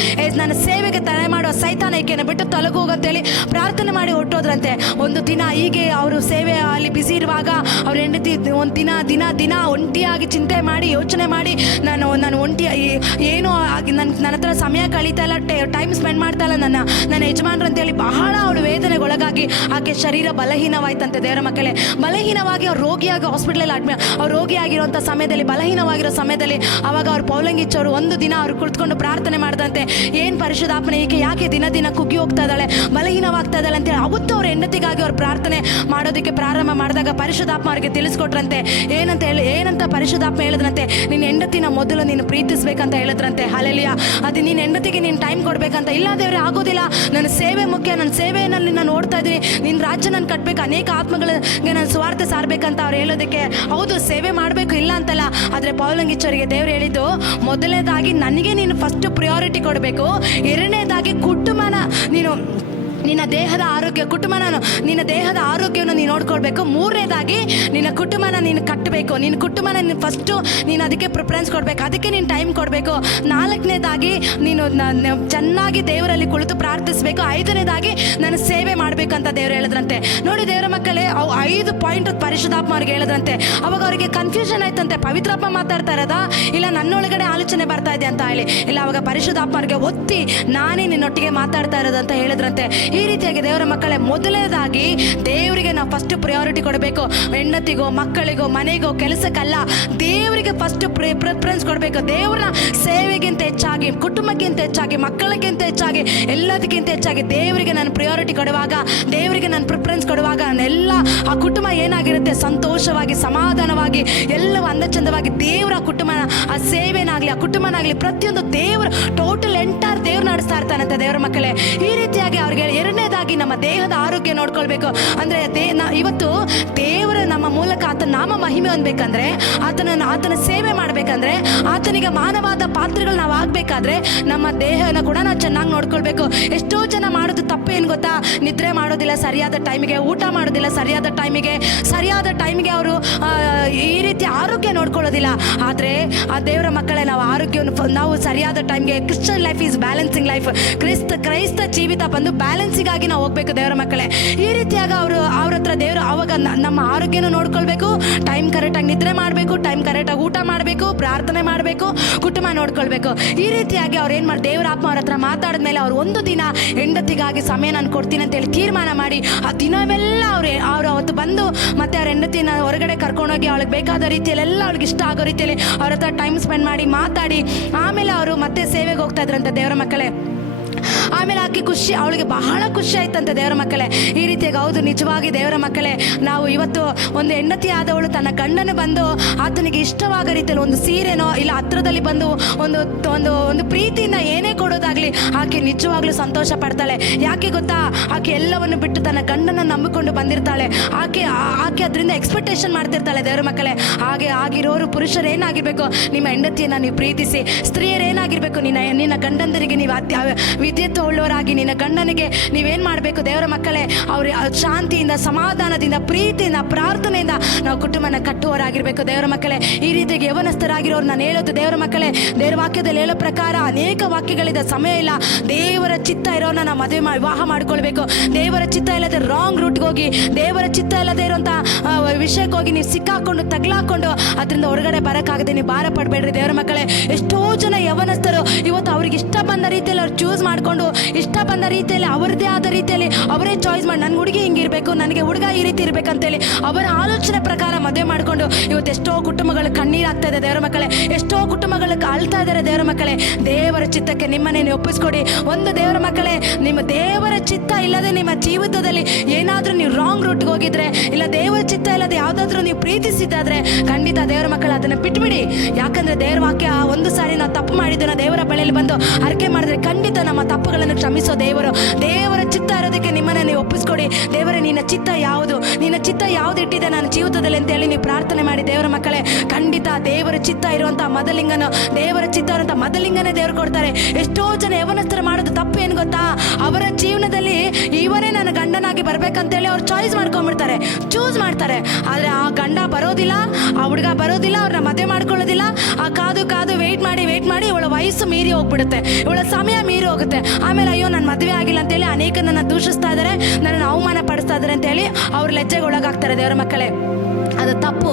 ನನ್ನ ಸೇವೆಗೆ ತಡೆ ಮಾಡುವ ಸೈತಾನ ಈಕೆನ ಬಿಟ್ಟು ತೊಲಗೋಗಂತೇಳಿ ಪ್ರಾರ್ಥನೆ ಮಾಡಿ ಹೊಟ್ಟೋದ್ರಂತೆ. ಒಂದು ದಿನ ಹೀಗೆ ಅವರು ಸೇವೆ ಅಲ್ಲಿ ಬಿಸಿ ಇರುವಾಗ ಅವ್ರ ಹೆಂಡತಿ ಒಂದು ದಿನ ಒಂಟಿಯಾಗಿ ಚಿಂತೆ ಮಾಡಿ ಯೋಚನೆ ಮಾಡಿ, ನಾನು ಒಂಟಿ ಏನೋ ನನ್ನ ಹತ್ರ ಸಮಯ ಕಳೀತಾ ಇಲ್ಲ, ಟೈಮ್ ಸ್ಪೆಂಡ್ ಮಾಡ್ತಾ ಇಲ್ಲ ನನ್ನ ಯಜಮಾನ್ರು ಅಂತೇಳಿ ಬಹಳ ಅವಳು ವೇದನೆಗೊಳಗಾಗಿ ಆಕೆ ಶರೀರ ಬಲಹೀನವಾಯ್ತಂತೆ. ದೇವರ ಮಕ್ಕಳೇ, ಬಲಹೀನವಾಗಿ ಅವ್ರು ರೋಗಿಯಾಗಿ ಹಾಸ್ಪಿಟ್ಲಲ್ಲಿ ಅವ್ರು ರೋಗಿಯಾಗಿರುವಂಥ ಸಮಯದಲ್ಲಿ, ಬಲಹೀನವಾಗಿರೋ ಸಮಯದಲ್ಲಿ, ಅವಾಗ ಅವ್ರು ಪೌಲಂಗಿಚ್ಚವರು ಒಂದು ದಿನ ಅವ್ರು ಕುಳಿತುಕೊಂಡು ಪ್ರಾರ್ಥನೆ ಮಾಡಿದಂತೆ, ಏನು ಪರಿಶುದ್ಧಾತ್ಮನೇ ಈಕೆ ಯಾಕೆ ದಿನ ಕುಗ್ಗಿ ಹೋಗ್ತಾ ಇದ್ದಾಳೆ, ಬಲಹೀನವಾಗ್ತಾ ಇದ್ದಾಳೆ ಅಂತೇಳಿ ಅವತ್ತು ಅವ್ರ ಹೆಂಡತಿಗಾಗಿ ಅವ್ರು ಪ್ರಾರ್ಥನೆ ಮಾಡೋದಕ್ಕೆ ಪ್ರಾರಂಭ ಮಾಡಿದಾಗ ಪರಿಶುದ್ಧಾತ್ಮ ಅವ್ರಿಗೆ ತಿಳಿಸ್ಕೊಟ್ರಂತೆ. ಏನಂತ ಪರಿಶುದ್ಧಾತ್ಮ ಹೇಳಿದ್ರಂತೆ, ನಿನ್ನ ಹೆಂಡತಿನ ಮೊದಲು ನೀನು ಪ್ರೀತಿಸ್ಬೇಕಂತ ಹೇಳಿದ್ರಂತೆ. ಹಲ್ಲೆಲೂಯಾ. ಅದು ನಿನ್ನ ಹೆಂಡತಿಗೆ ನೀನು ಟೈಮ್ ಕೊಡ್ಬೇಕಂತ. ಇಲ್ಲ ದೇವ್ರೆ, ಆಗೋದಿಲ್ಲ, ನನ್ನ ಸೇವೆ ಮುಖ್ಯ, ನನ್ನ ಸೇವೆಯಲ್ಲಿ ನಾನು ಓಡ್ತಾ ಇದ್ದೀನಿ, ನಿನ್ನ ರಾಜ್ಯ ನಾನು ಕಟ್ಟಬೇಕು, ಅನೇಕ ಆತ್ಮಗಳಿಗೆ ನಾನು ಸ್ವಾರ್ಥ ಸಾರಬೇಕಂತ ಅವ್ರು ಹೇಳೋದಕ್ಕೆ. ಹೌದು, ಸೇವೆ ಮಾಡಬೇಕು, ಇಲ್ಲ ಅಂತಲ್ಲ. ಆದರೆ ಪೌಲಂಗಿಚ್ಚವರಿಗೆ ದೇವ್ರು ಹೇಳಿದ್ದು, ಮೊದಲನೇದಾಗಿ ನನಗೆ ನೀನು ಫಸ್ಟ್ ಪ್ರಿಯಾರಿಟಿ ಕೊಡಬೇಕು, ಎರಡನೇದಾಗಿ ಕುಟುಂಬನ ನಿನ್ನ ದೇಹದ ಆರೋಗ್ಯ, ನಿನ್ನ ದೇಹದ ಆರೋಗ್ಯವನ್ನು ನೀನು ನೋಡ್ಕೊಳ್ಬೇಕು. ಮೂರನೇದಾಗಿ ನಿನ್ನ ಕುಟುಂಬನ ನೀನು ಕಟ್ಟಬೇಕು, ನಿನ್ನ ಕುಟುಂಬನ ನೀನು ಫಸ್ಟು ನೀನು ಅದಕ್ಕೆ ಪ್ರಿಫರೆನ್ಸ್ ಕೊಡಬೇಕು, ಅದಕ್ಕೆ ನೀನು ಟೈಮ್ ಕೊಡಬೇಕು. ನಾಲ್ಕನೇದಾಗಿ ನೀನು ಚೆನ್ನಾಗಿ ದೇವರಲ್ಲಿ ಕುಳಿತು ಪ್ರಾರ್ಥಿಸಬೇಕು. ಐದನೇದಾಗಿ ನಾನು ಸೇವೆ ಮಾಡಬೇಕಂತ ದೇವರು ಹೇಳಿದ್ರಂತೆ. ನೋಡಿ ದೇವರ ಮಕ್ಕಳೇ, ಅವು 5 ಪಾಯಿಂಟ್ ಪರಿಶುದ್ಧಾತ್ಮ ಅವ್ರಿಗೆ ಹೇಳಿದ್ರಂತೆ. ಅವಾಗ ಅವರಿಗೆ ಕನ್ಫ್ಯೂಷನ್ ಆಯ್ತಂತೆ, ಪವಿತ್ರಪ್ಪ ಮಾತಾಡ್ತಾ ಇರೋದಾ ಇಲ್ಲ ನನ್ನೊಳಗಡೆ ಆಲೋಚನೆ ಬರ್ತಾ ಇದೆ ಅಂತ ಹೇಳಿ. ಇಲ್ಲ, ಅವಾಗ ಪರಿಶುದ್ಧಾತ್ಮ ಅವ್ರಿಗೆ ಒತ್ತಿ, ನಾನೇ ನಿನ್ನೊಟ್ಟಿಗೆ ಮಾತಾಡ್ತಾ ಇರೋದಂತ ಹೇಳಿದ್ರಂತೆ. ಈ ರೀತಿಯಾಗಿ ದೇವರ ಮಕ್ಕಳೇ, ಮೊದಲನೇದಾಗಿ ದೇವರಿಗೆ ನಾವು ಫಸ್ಟ್ ಪ್ರಿಯಾರಿಟಿ ಕೊಡಬೇಕು. ಹೆಂಡತಿಗೋ, ಮಕ್ಕಳಿಗೋ, ಮನೆಗೋ, ಕೆಲಸಕ್ಕಲ್ಲ, ದೇವರಿಗೆ ಫಸ್ಟ್ ಪ್ರಿಫರೆನ್ಸ್ ಕೊಡಬೇಕು. ದೇವರ ಸೇವೆಗಿಂತ ಹೆಚ್ಚಾಗಿ, ಕುಟುಂಬಕ್ಕಿಂತ ಹೆಚ್ಚಾಗಿ, ಮಕ್ಕಳಿಗಿಂತ ಹೆಚ್ಚಾಗಿ, ಎಲ್ಲದಕ್ಕಿಂತ ಹೆಚ್ಚಾಗಿ ದೇವರಿಗೆ ನಾನು ಪ್ರಿಯಾರಿಟಿ ಕೊಡುವಾಗ, ದೇವರಿಗೆ ನಾನು ಪ್ರಿಫರೆನ್ಸ್ ಕೊಡುವಾಗ ಎಲ್ಲ ಆ ಕುಟುಂಬ ಏನಾಗಿರುತ್ತೆ, ಸಂತೋಷವಾಗಿ, ಸಮಾಧಾನವಾಗಿ, ಎಲ್ಲವೂ ಅಂದಚಂದವಾಗಿ ದೇವರ ಕುಟುಂಬ, ಆ ಸೇವೆನಾಗಲಿ, ಆ ಕುಟುಂಬನಾಗಲಿ, ಪ್ರತಿಯೊಂದು ದೇವರು ಟೋಟಲ್ ಎಂಟೈರ್ ದೇವ್ರು ನಡೆಸ್ತಾ ಇರ್ತಾನಂತೆ ದೇವರ ಮಕ್ಕಳೇ. ಈ ರೀತಿಯಾಗಿ ಅವ್ರಿಗೆ ಎರಡನೇದಾಗಿ ನಮ್ಮ ದೇಹದ ಆರೋಗ್ಯ ನೋಡ್ಕೊಳ್ಬೇಕು. ಅಂದರೆ ಇವತ್ತು ದೇವರ ನಮ್ಮ ಮೂಲಕ ಆತನ ನಾಮ ಮಹಿಮೆ ಹೊಂದಬೇಕಂದ್ರೆ, ಆತನ ಸೇವೆ ಮಾಡಬೇಕಂದ್ರೆ, ಆತನಿಗೆ ಮಾನವಾದ ಪಾತ್ರಗಳು ನಾವು ಆಗಬೇಕಾದ್ರೆ ನಮ್ಮ ದೇಹನ ಕೂಡ ನಾವು ಚೆನ್ನಾಗಿ ನೋಡ್ಕೊಳ್ಬೇಕು. ಎಷ್ಟೋ ಜನ ಮಾಡೋದು ತಪ್ಪು ಏನು ಗೊತ್ತಾ, ನಿದ್ರೆ ಮಾಡೋದಿಲ್ಲ ಸರಿಯಾದ ಟೈಮಿಗೆ, ಊಟ ಮಾಡೋದಿಲ್ಲ ಸರಿಯಾದ ಟೈಮಿಗೆ ಅವರು ಈ ರೀತಿ ಆರೋಗ್ಯ ನೋಡ್ಕೊಳ್ಳೋದಿಲ್ಲ. ಆದರೆ ಆ ದೇವರ ಮಕ್ಕಳೇ, ನಾವು ಆರೋಗ್ಯವನ್ನು ನಾವು ಸರಿಯಾದ ಟೈಮ್ಗೆ, Christian life is balancing life, ಕ್ರೈಸ್ತ ಜೀವಿತ ಬಂದು ಬ್ಯಾಲೆನ್ಸಿಗಾಗಿ ನಾವು ಹೋಗ್ಬೇಕು ದೇವರ ಮಕ್ಕಳೇ. ಈ ರೀತಿಯಾಗಿ ಅವ್ರ ಹತ್ರ ದೇವರು ಅವಾಗ ನಮ್ಮ ಆರೋಗ್ಯನ ನೋಡ್ಕೊಳ್ಬೇಕು, ಟೈಮ್ ಕರೆಕ್ಟಾಗಿ ನಿದ್ರೆ ಮಾಡಬೇಕು, ಟೈಮ್ ಕರೆಕ್ಟಾಗಿ ಊಟ ಮಾಡಬೇಕು, ಪ್ರಾರ್ಥನೆ ಮಾಡಬೇಕು, ಕುಟುಂಬ ನೋಡ್ಕೊಳ್ಬೇಕು. ಈ ರೀತಿಯಾಗಿ ಅವ್ರು ಏನು ಮಾಡಿ, ದೇವರ ಆತ್ಮ ಅವ್ರ ಹತ್ರ ಮಾತಾಡಿದ್ಮೇಲೆ ಅವ್ರು ಒಂದು ದಿನ ಹೆಂಡತಿಗಾಗಿ ಸಮಯ ನಾನು ಕೊಡ್ತೀನಿ ಅಂತೇಳಿ ತೀರ್ಮಾನ ಮಾಡಿ, ಆ ದಿನವೆಲ್ಲ ಅವ್ರು ಅವತ್ತು ಬಂದು ಮತ್ತೆ ಅವ್ರ ಹೆಂಡತಿನ ಹೊರಗಡೆ ಕರ್ಕೊಂಡೋಗಿ ಅವಳಿಗೆ ಬೇಕಾದ ರೀತಿಯಲ್ಲಿ ಎಲ್ಲ ಅವಳಿಗೆ ಇಷ್ಟ ಆಗೋ ರೀತಿಯಲ್ಲಿ ಅವ್ರ ಹತ್ರ ಟೈಮ್ ಸ್ಪೆಂಡ್ ಮಾಡಿ ಮಾತಾಡಿ ಆಮೇಲೆ ಅವರು ಮತ್ತೆ ಸೇವೆಗೆ ಹೋಗ್ತಾ ಇದ್ರಂತೆ ದೇವರ ಮಕ್ಕಳೇ. ಆಮೇಲೆ ಅವಳಿಗೆ ಬಹಳ ಖುಷಿ ಆಯ್ತಂತೆ ದೇವರ ಮಕ್ಕಳೇ. ಈ ರೀತಿಯಾಗಿ ಹೌದು, ನಿಜವಾಗಿ ದೇವರ ಮಕ್ಕಳೇ, ನಾವು ಇವತ್ತು ಒಂದು ಹೆಂಡತಿ ಆದವಳು ತನ್ನ ಗಂಡನ ಬಂದು ಆತನಿಗೆ ಇಷ್ಟವಾದ ರೀತಿಯಲ್ಲಿ ಒಂದು ಸೀರೆನೋ ಇಲ್ಲ ಹತ್ರದಲ್ಲಿ ಬಂದು ಒಂದು ಒಂದು ಒಂದು ಪ್ರೀತಿಯಿಂದ ಏನೇ ಕೊಡೋದಾಗ್ಲಿ, ಆಕೆ ನಿಜವಾಗ್ಲೂ ಸಂತೋಷ ಪಡ್ತಾಳೆ. ಯಾಕೆ ಗೊತ್ತಾ, ಆಕೆ ಎಲ್ಲವನ್ನು ಬಿಟ್ಟು ತನ್ನ ಗಂಡನ ನಂಬಿಕೊಂಡು ಬಂದಿರ್ತಾಳೆ. ಆಕೆ ಅದರಿಂದ ಎಕ್ಸ್ಪೆಕ್ಟೇಷನ್ ಮಾಡ್ತಿರ್ತಾಳೆ ದೇವರ ಮಕ್ಕಳೇ. ಹಾಗೆ ಆಗಿರೋರು ಪುರುಷರು ಏನಾಗಿರ್ಬೇಕು, ನಿಮ್ಮ ಹೆಂಡತಿಯನ್ನು ನೀವು ಪ್ರೀತಿಸಿ. ಸ್ತ್ರೀಯರು ಏನಾಗಿರ್ಬೇಕು, ನಿನ್ನ ಗಂಡಂದರಿಗೆ ನೀವು ವಿದ್ಯುತ್ ಉಳ್ಳವರಾಗಿ ನಿನ್ನ ಗಂಡನಿಗೆ ನೀವೇನು ಮಾಡಬೇಕು ದೇವರ ಮಕ್ಕಳೇ, ಅವ್ರ ಶಾಂತಿಯಿಂದ, ಸಮಾಧಾನದಿಂದ, ಪ್ರೀತಿಯಿಂದ, ಪ್ರಾರ್ಥನೆಯಿಂದ ನಾವು ಕುಟುಂಬನ ಕಟ್ಟುವವರಾಗಿರ್ಬೇಕು ದೇವರ ಮಕ್ಕಳೇ. ಈ ರೀತಿಯಾಗಿ ಯವನಸ್ಥರಾಗಿರೋರು ನಾನು ಹೇಳೋದು ದೇವರ ಮಕ್ಕಳೇ, ದೇವರ ವಾಕ್ಯದಲ್ಲಿ ಹೇಳೋ ಪ್ರಕಾರ ಅನೇಕ ವಾಕ್ಯಗಳಿದೆ, ಸಮಯ ಇಲ್ಲ. ದೇವರ ಚಿತ್ತ ಇರೋನ ನಾವು ಮದುವೆ ವಿವಾಹ ಮಾಡ್ಕೊಳ್ಬೇಕು. ದೇವರ ಚಿತ್ತ ಇಲ್ಲದೆ ರಾಂಗ್ ರೂಟ್ಗೆ ಹೋಗಿ, ದೇವರ ಚಿತ್ತ ಇಲ್ಲದೆ ಇರುವಂಥ ವಿಷಯಕ್ಕೆ ಹೋಗಿ ನೀವು ಸಿಕ್ಕಾಕೊಂಡು ತಗ್ಲಾಕೊಂಡು ಅದರಿಂದ ಹೊರಗಡೆ ಬರೋಕ್ಕಾಗದೆ ನೀವು ಭಾರ ಪಡಬೇಡ್ರಿ ದೇವರ ಮಕ್ಕಳೇ. ಎಷ್ಟೋ ಜನ ಯವನಸ್ಥರು ಇವತ್ತು ಅವ್ರಿಗೆ ಇಷ್ಟ ಬಂದ ರೀತಿಯಲ್ಲಿ ಅವ್ರು ಚೂಸ್ ಮಾಡಿಕೊಂಡು, ಇಷ್ಟ ಬಂದ ರೀತಿಯಲ್ಲಿ ಅವರದೇ ಆದ ರೀತಿಯಲ್ಲಿ ಅವರೇ ಚಾಯ್ಸ್ ಮಾಡಿ, ನನ್ನ ಹುಡುಗಿ ಹಿಂಗಿರ್ಬೇಕು, ನನಗೆ ಹುಡುಗ ಈ ರೀತಿ ಇರ್ಬೇಕಂತೇಳಿ ಅವರ ಆಲೋಚನೆ ಪ್ರಕಾರ ಮದುವೆ ಮಾಡಿಕೊಂಡು ಇವತ್ತು ಎಷ್ಟೋ ಕುಟುಂಬಗಳು ಕಣ್ಣೀರಾಗ್ತಾ ಇದೆ ದೇವರ ಮಕ್ಕಳೇ. ಎಷ್ಟೋ ಕುಟುಂಬಗಳು ಅಳ್ತಾ ಇದ್ದಾರೆ ದೇವರ ಮಕ್ಕಳೇ. ದೇವರ ಚಿತ್ತಕ್ಕೆ ನಿಮ್ಮನ್ನೇ ನೀವು ಒಪ್ಪಿಸ್ಕೊಡಿ. ಒಂದು ದೇವರ ಮಕ್ಕಳೇ, ನಿಮ್ಮ ದೇವರ ಚಿತ್ತ ಇಲ್ಲದೆ ನಿಮ್ಮ ಜೀವಿತದಲ್ಲಿ ಏನಾದರೂ ನೀವು ರಾಂಗ್ ರೂಟ್ಗೆ ಹೋಗಿದ್ರೆ, ಇಲ್ಲ ದೇವರ ಚಿತ್ತ ಇಲ್ಲದೆ ಯಾವುದಾದ್ರೂ ನೀವು ಪ್ರೀತಿಸಿದ್ದಾದ್ರೆ, ಖಂಡಿತ ದೇವರ ಮಕ್ಕಳು ಅದನ್ನು ಬಿಟ್ಬಿಡಿ. ಯಾಕಂದ್ರೆ ದೇವರ ವಾಕ್ಯ, ಒಂದು ಸಾರಿ ನಾವು ತಪ್ಪು ಮಾಡಿದ್ದನ್ನ ದೇವರ ಬಳಿಯಲ್ಲಿ ಬಂದು ಅರಿಕೆ ಮಾಡಿದ್ರೆ ಖಂಡಿತ ನಮ್ಮ ತಪ್ಪುಗಳನ್ನು ಕ್ಷಮಿಸೋ ದೇವರು. ದೇವರ ಚಿತ್ತ ಇರೋದಕ್ಕೆ ನಿಮ್ಮನ್ನ ನೀವು ಒಪ್ಪಿಸ್ಕೊಡಿ. ದೇವರೇ, ನಿನ್ನ ಚಿತ್ತ ಯಾವುದು, ನಿನ್ನ ಚಿತ್ತ ಯಾವ್ದು ಇಟ್ಟಿದೆ ನನ್ನ ಜೀವಿತದಲ್ಲಿ ಅಂತೇಳಿ ನೀವು ಪ್ರಾರ್ಥನೆ ಮಾಡಿ ದೇವರ ಮಕ್ಕಳೇ. ಖಂಡಿತ ದೇವರ ಚಿತ್ತ ಇರುವಂಥ ಮದಲಿಂಗನ, ದೇವರ ಚಿತ್ತ ಇರುವಂಥ ಮದಲಿಂಗನೇ ದೇವರು ಕೊಡ್ತಾರೆ. ಎಷ್ಟೋ ಜನ ಯವನಸ್ಥರು ಮಾಡೋದು ತಪ್ಪು ಏನು ಗೊತ್ತಾ, ಅವರ ಜೀವನದಲ್ಲಿ ಇವನೇ ನನ್ನ ಗಂಡನಾಗಿ ಬರ್ಬೇಕಂತೇಳಿ ಅವ್ರು ಚಾಯ್ಸ್ ಮಾಡ್ಕೊಂಡ್ಬಿಡ್ತಾರೆ, ಚೂಸ್ ಮಾಡ್ತಾರೆ. ಆದರೆ ಆ ಗಂಡ ಬರೋದಿಲ್ಲ, ಆ ಹುಡುಗ ಬರೋದಿಲ್ಲ, ಅವ್ರನ್ನ ಮದುವೆ ಮಾಡ್ಕೊಳ್ಳೋದಿಲ್ಲ. ಆ ಕಾದು ವೆಯ್ಟ್ ಮಾಡಿ ಇವಳ ವಯಸ್ಸು ಮೀರಿ ಹೋಗ್ಬಿಡುತ್ತೆ, ಇವಳ ಸಮಯ ಮೀರಿ ಹೋಗುತ್ತೆ. ಆಮೇಲೆ ಅಯ್ಯೋ ನನ್ನ ಮದುವೆ ಆಗಿಲ್ಲ ಅಂತೇಳಿ ಅನೇಕ ನನ್ನ ದೂಷಿಸ್ತಾ ಇದ್ದಾರೆ, ನನ್ನನ್ನು ಅವಮಾನ ಪಡಿಸ್ತಾ ಇದ್ದಾರೆ ಅಂತೇಳಿ ಅವ್ರ ಲಜ್ಜೆಗೆ ಒಳಗಾಗ್ತಾರೆ ದೇವರ ಮಕ್ಕಳೇ. ಅದು ತಪ್ಪು.